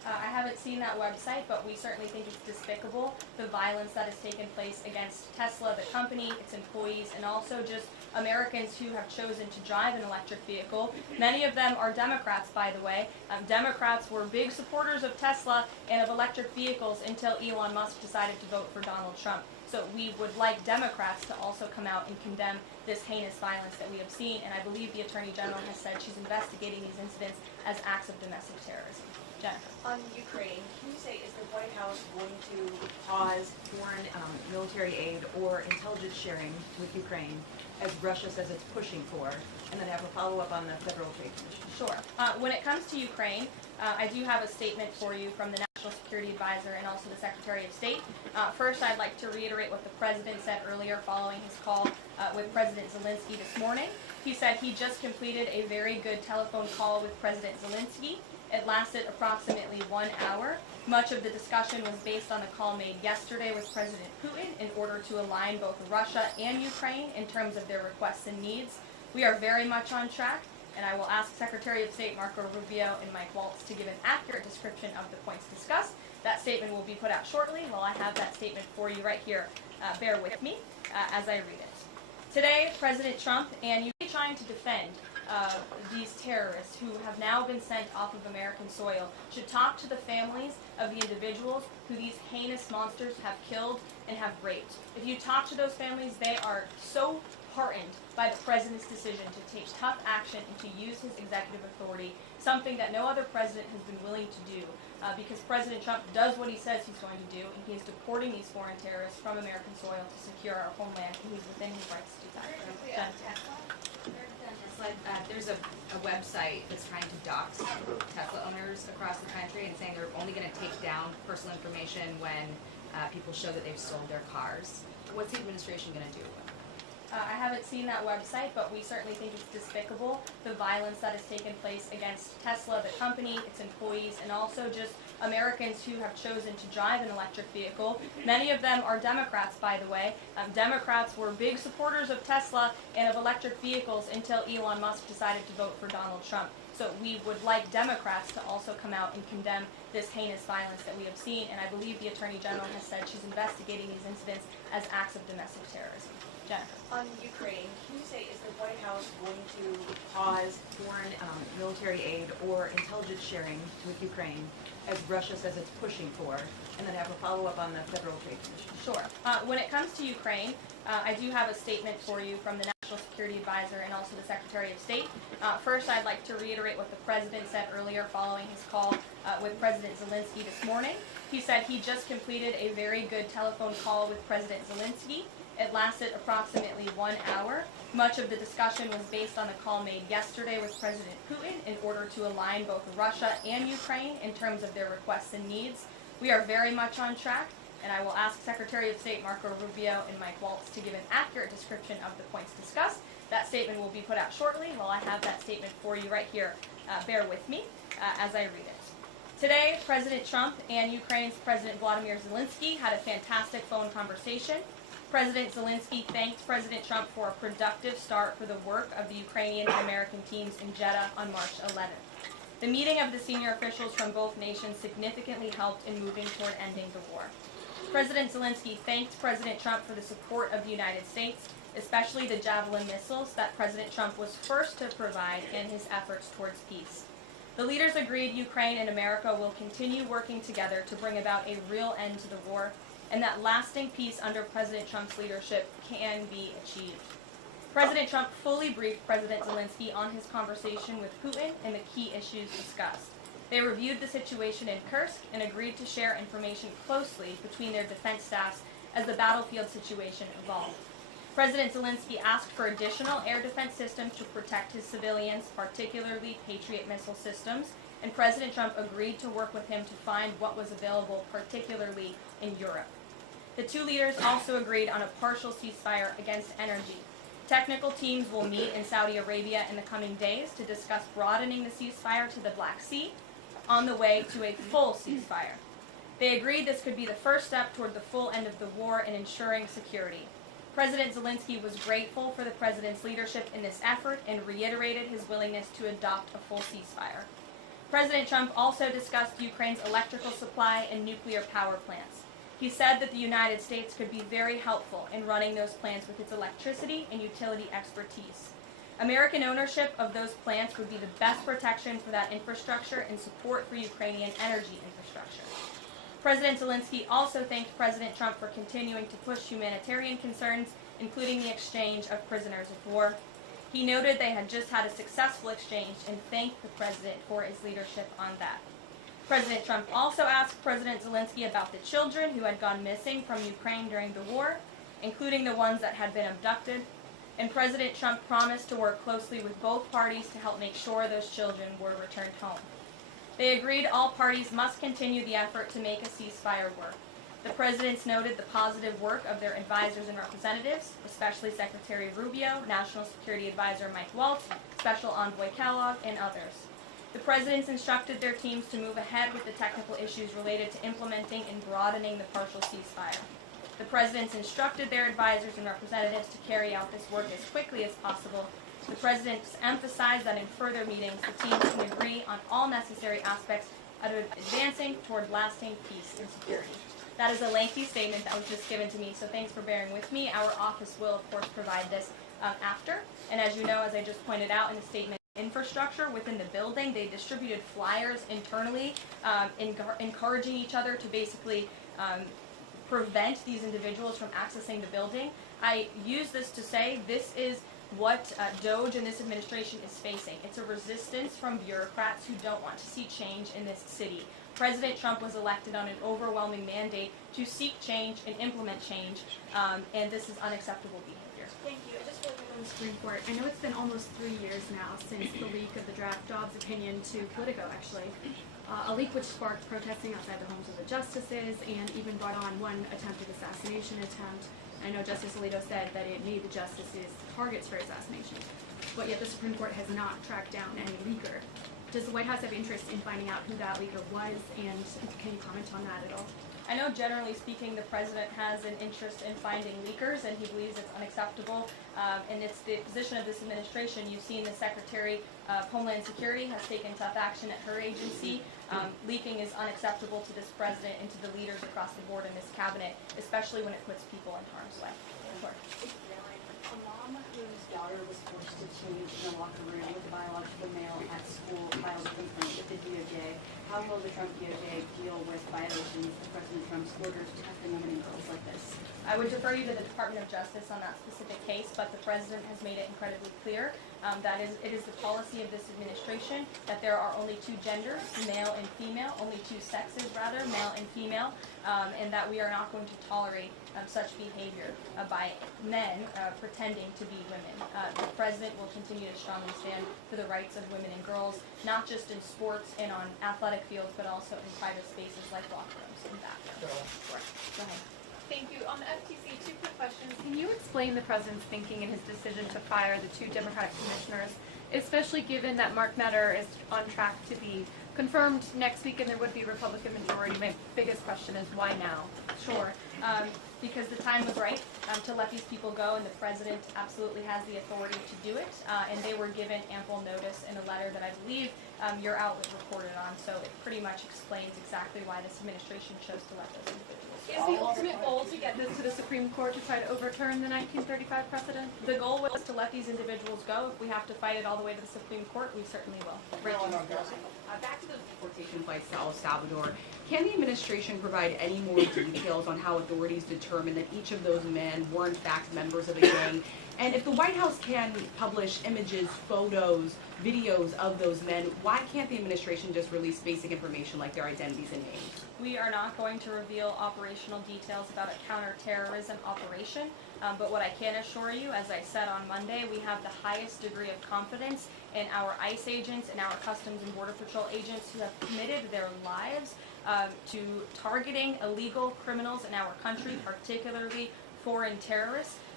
I haven't seen that website, but we certainly think it's despicable, the violence that has taken place against Tesla, the company, its employees, and also just Americans who have chosen to drive an electric vehicle. Many of them are Democrats, by the way. Democrats were big supporters of Tesla and of electric vehicles until Elon Musk decided to vote for Donald Trump. So we would like Democrats to also come out and condemn this heinous violence that we have seen, and I believe the Attorney General has said she's investigating these incidents as acts of domestic terrorism. Jennifer. On Ukraine, can you say, is the White House going to pause foreign military aid or intelligence sharing with Ukraine, as Russia says it's pushing for, and then have a follow-up on the Federal Trade Commission? Sure. When it comes to Ukraine, I do have a statement for you from the National Security Advisor and also the Secretary of State. First, I'd like to reiterate what the President said earlier following his call with President Zelensky this morning. He said he just completed a very good telephone call with President Zelensky. It lasted approximately 1 hour. Much of the discussion was based on the call made yesterday with President Putin in order to align both Russia and Ukraine in terms of their requests and needs. We are very much on track, and I will ask Secretary of State Marco Rubio and Mike Waltz to give an accurate description of the points discussed. That statement will be put out shortly. While I have that statement for you right here, bear with me as I read it. Today, President Trump and you are trying to defend these terrorists who have now been sent off of American soil should talk to the families of the individuals who these heinous monsters have killed and have raped. If you talk to those families, they are so heartened by the President's decision to take tough action and to use his executive authority, something that no other president has been willing to do, because President Trump does what he says he's going to do, and he is deporting these foreign terrorists from American soil to secure our homeland, and he's within his rights to do that. There's a website that's trying to dox Tesla owners across the country and saying they're only going to take down personal information when people show that they've sold their cars. What's the administration going to do? I haven't seen that website, but we certainly think it's despicable, the violence that has taken place against Tesla, the company, its employees, and also just Americans who have chosen to drive an electric vehicle. Many of them are Democrats, by the way. Democrats were big supporters of Tesla and of electric vehicles until Elon Musk decided to vote for Donald Trump. So we would like Democrats to also come out and condemn this heinous violence that we have seen, and I believe the Attorney General has said she's investigating these incidents as acts of domestic terrorism. Jennifer. On Ukraine, can you say, is the White House going to pause foreign military aid or intelligence sharing with Ukraine, as Russia says it's pushing for, and then have a follow-up on the Federal Trade Commission? Sure. When it comes to Ukraine, I do have a statement for you from the National Security Advisor and also the Secretary of State. First, I'd like to reiterate what the President said earlier following his call with President Zelensky this morning. He said he just completed a very good telephone call with President Zelensky. It lasted approximately 1 hour. Much of the discussion was based on the call made yesterday with President Putin in order to align both Russia and Ukraine in terms of their requests and needs. We are very much on track, and I will ask Secretary of State Marco Rubio and Mike Waltz to give an accurate description of the points discussed. That statement will be put out shortly. While I have that statement for you right here, bear with me as I read it. Today, President Trump and Ukraine's President Volodymyr Zelensky had a fantastic phone conversation. President Zelensky thanked President Trump for a productive start for the work of the Ukrainian and American teams in Jeddah on March 11th. The meeting of the senior officials from both nations significantly helped in moving toward ending the war. President Zelensky thanked President Trump for the support of the United States, especially the Javelin missiles that President Trump was first to provide in his efforts towards peace. The leaders agreed Ukraine and America will continue working together to bring about a real end to the war, and that lasting peace under President Trump's leadership can be achieved. President Trump fully briefed President Zelensky on his conversation with Putin and the key issues discussed. They reviewed the situation in Kursk and agreed to share information closely between their defense staffs as the battlefield situation evolved. President Zelensky asked for additional air defense systems to protect his civilians, particularly Patriot missile systems, and President Trump agreed to work with him to find what was available, particularly in Europe. The two leaders also agreed on a partial ceasefire against energy. Technical teams will meet in Saudi Arabia in the coming days to discuss broadening the ceasefire to the Black Sea on the way to a full ceasefire. They agreed this could be the first step toward the full end of the war and ensuring security. President Zelensky was grateful for the president's leadership in this effort and reiterated his willingness to adopt a full ceasefire. President Trump also discussed Ukraine's electrical supply and nuclear power plants. He said that the United States could be very helpful in running those plants with its electricity and utility expertise. American ownership of those plants would be the best protection for that infrastructure and support for Ukrainian energy infrastructure. President Zelensky also thanked President Trump for continuing to push humanitarian concerns, including the exchange of prisoners of war. He noted they had just had a successful exchange and thanked the president for his leadership on that. President Trump also asked President Zelensky about the children who had gone missing from Ukraine during the war, including the ones that had been abducted, and President Trump promised to work closely with both parties to help make sure those children were returned home. They agreed all parties must continue the effort to make a ceasefire work. The presidents noted the positive work of their advisors and representatives, especially Secretary Rubio, National Security Advisor Mike Waltz, Special Envoy Kellogg, and others. The presidents instructed their teams to move ahead with the technical issues related to implementing and broadening the partial ceasefire. The presidents instructed their advisors and representatives to carry out this work as quickly as possible. The presidents emphasized that in further meetings, the teams can agree on all necessary aspects of advancing toward lasting peace and security. That is a lengthy statement that was just given to me, so thanks for bearing with me. Our office will, of course, provide this after. And as you know, as I just pointed out in the statement, infrastructure within the building, they distributed flyers internally, encouraging each other to basically prevent these individuals from accessing the building. I use this to say this is what DOGE and this administration is facing. It's a resistance from bureaucrats who don't want to see change in this city. President Trump was elected on an overwhelming mandate to seek change and implement change, and this is unacceptable behavior. Thank you. I just want to on the Supreme Court. I know it's been almost 3 years now since the leak of the draft Dobbs opinion to Politico, actually. A leak which sparked protesting outside the homes of the justices and even brought on one attempted assassination attempt. I know Justice Alito said that it made the justices targets for assassination, but yet the Supreme Court has not tracked down any leaker. Does the White House have interest in finding out who that leaker was, and can you comment on that at all? I know generally speaking the president has an interest in finding leakers and he believes it's unacceptable, and it's the position of this administration. You've seen the Secretary of Homeland Security has taken tough action at her agency. Leaking is unacceptable to this president and to the leaders across the board in this cabinet, especially when it puts people in harm's way. A mom whose daughter was forced to change in a locker room with a biological male at school filed a complaint with the DOJ. How will the Trump DOJ deal with violations of President Trump's orders protecting women and girls like this? I would defer you to the Department of Justice on that specific case, but the president has made it incredibly clear that it is the policy of this administration that there are only two genders, male and female, only two sexes rather, male and female, and that we are not going to tolerate such behavior by men pretending to be women. The president will continue to strongly stand for the rights of women and girls, not just in sports and on athletic fields, but also in private spaces like locker rooms and bathrooms. Go ahead. Thank you. On the FTC, two quick questions. Can you explain the president's thinking in his decision to fire the two Democratic commissioners, especially given that Mark Meadow is on track to be confirmed next week and there would be a Republican majority? My biggest question is why now? Sure. Because the time was right to let these people go, and the president absolutely has the authority to do it. And they were given ample notice in a letter that I believe your outlet reported on. So it pretty much explains exactly why this administration chose to let those individuals go. Is the ultimate goal to get this to the Supreme Court to try to overturn the 1935 precedent? The goal was to let these individuals go. If we have to fight it all the way to the Supreme Court, we certainly will. Back to the deportation flights to El Salvador. Can the administration provide any more details on how authorities determined that each of those men were in fact members of a gang? And if the White House can publish images, photos, videos of those men, why can't the administration just release basic information like their identities and names? We are not going to reveal operational details about a counterterrorism operation, but what I can assure you, as I said on Monday, we have the highest degree of confidence in our ICE agents and our Customs and Border Patrol agents who have committed their lives to targeting illegal criminals in our country, particularly foreign terrorists.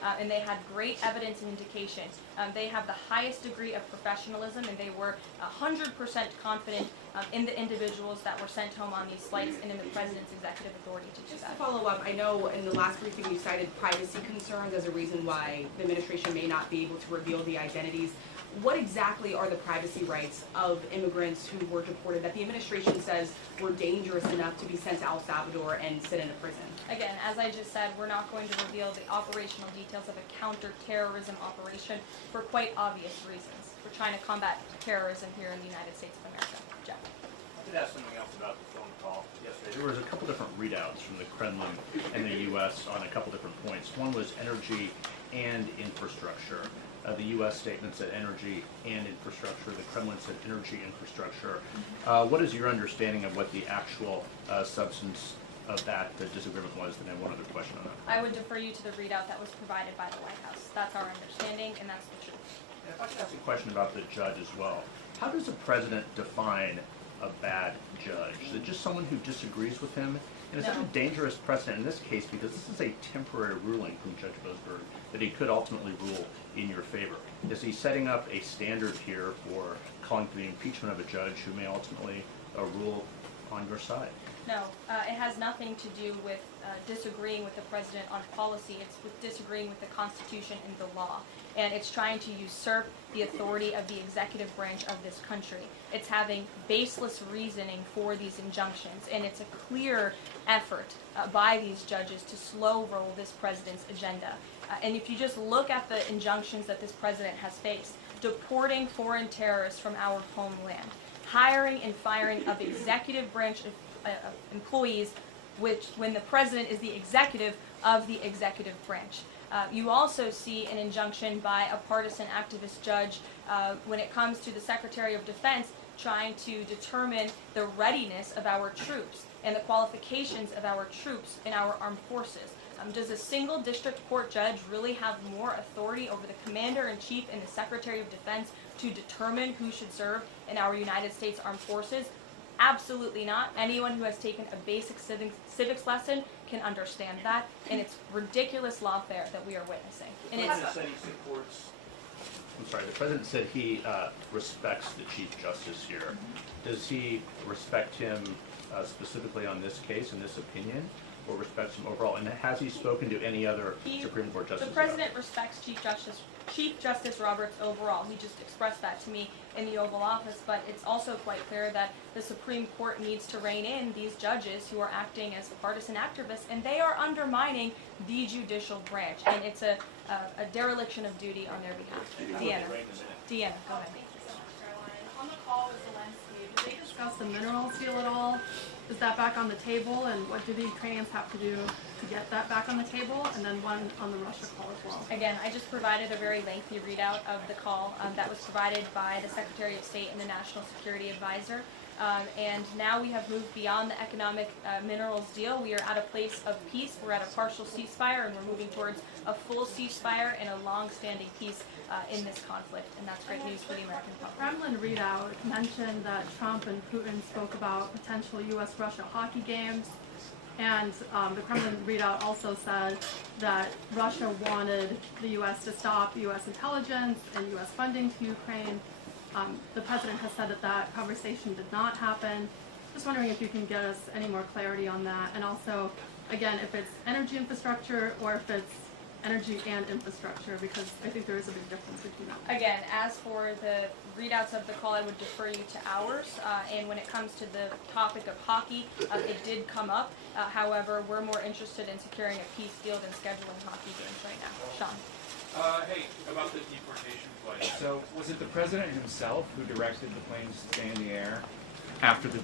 and they had great evidence and indication. They have the highest degree of professionalism, and they were 100% confident in the individuals that were sent home on these flights and in the president's executive authority to do Just that. to follow up, I know in the last briefing you cited privacy concerns as a reason why the administration may not be able to reveal the identities. What exactly are the privacy rights of immigrants who were deported that the administration says were dangerous enough to be sent to El Salvador and sit in a prison? Again, as I just said, we're not going to reveal the operational details of a counter-terrorism operation for quite obvious reasons. We're trying to combat terrorism here in the United States of America. Jeff. I did ask something else about the phone call yesterday. There was a couple different readouts from the Kremlin and the U.S. on a couple different points. One was energy and infrastructure. The U.S. statement said energy and infrastructure. The Kremlin said energy infrastructure. What is your understanding of what the actual substance of that disagreement was? And then one other question on that. I would defer you to the readout that was provided by the White House. That's our understanding, and that's the truth. If I could ask a question about the judge as well. How does a president define a bad judge? Is it just someone who disagrees with him? And is that a dangerous precedent in this case, because this is a temporary ruling from Judge Boasberg that he could ultimately rule in your favor? Is he setting up a standard here for calling for the impeachment of a judge who may ultimately rule on your side? No, it has nothing to do with disagreeing with the president on policy. It's with disagreeing with the Constitution and the law. And it's trying to usurp the authority of the executive branch of this country. It's having baseless reasoning for these injunctions. And it's a clear effort by these judges to slow roll this president's agenda. And if you just look at the injunctions that this president has faced, deporting foreign terrorists from our homeland, hiring and firing of executive branch employees, which when the president is the executive of the executive branch. You also see an injunction by a partisan activist judge when it comes to the Secretary of Defense trying to determine the readiness of our troops and the qualifications of our troops in our armed forces. Does a single district court judge really have more authority over the Commander-in-Chief and the Secretary of Defense to determine who should serve in our United States Armed Forces? Absolutely not. Anyone who has taken a basic civics lesson can understand that, and it's ridiculous lawfare that we are witnessing. And it's I'm sorry, the president said he respects the Chief Justice here. Does he respect him specifically on this case and this opinion, or respects him overall? And has he spoken to any other Supreme Court justices? The president respects Chief Justice Roberts overall. He just expressed that to me in the Oval Office, but it's also quite clear that the Supreme Court needs to rein in these judges who are acting as partisan activists, and they are undermining the judicial branch, and it's a dereliction of duty on their behalf. Deanna, go ahead. Thank you so much, Caroline. On the call with Zelensky, did they discuss the minerals deal at all? Is that back on the table, and what do the Ukrainians have to do to get that back on the table? And then one on the Russia call as well. Again, I just provided a very lengthy readout of the call that was provided by the Secretary of State and the National Security Advisor. And now we have moved beyond the economic minerals deal. We are at a place of peace. We're at a partial ceasefire, and we're moving towards a full ceasefire and a long-standing peace in this conflict. And that's great news for the American public. Kremlin readout mentioned that Trump and Putin spoke about potential U.S.-Russia hockey games. And the Kremlin readout also said that Russia wanted the U.S. to stop U.S. intelligence and U.S. funding to Ukraine. The president has said that that conversation did not happen. Just wondering if you can get us any more clarity on that. And also, again, if it's energy infrastructure or if it's energy and infrastructure, because I think there is a big difference between that. Again, as for the readouts of the call, I would defer you to ours. And when it comes to the topic of hockey, it did come up. However, we're more interested in securing a peace deal than scheduling hockey games right now. Sean. Hey, about the deportation flight. So, was it the president himself who directed the planes to stay in the air after the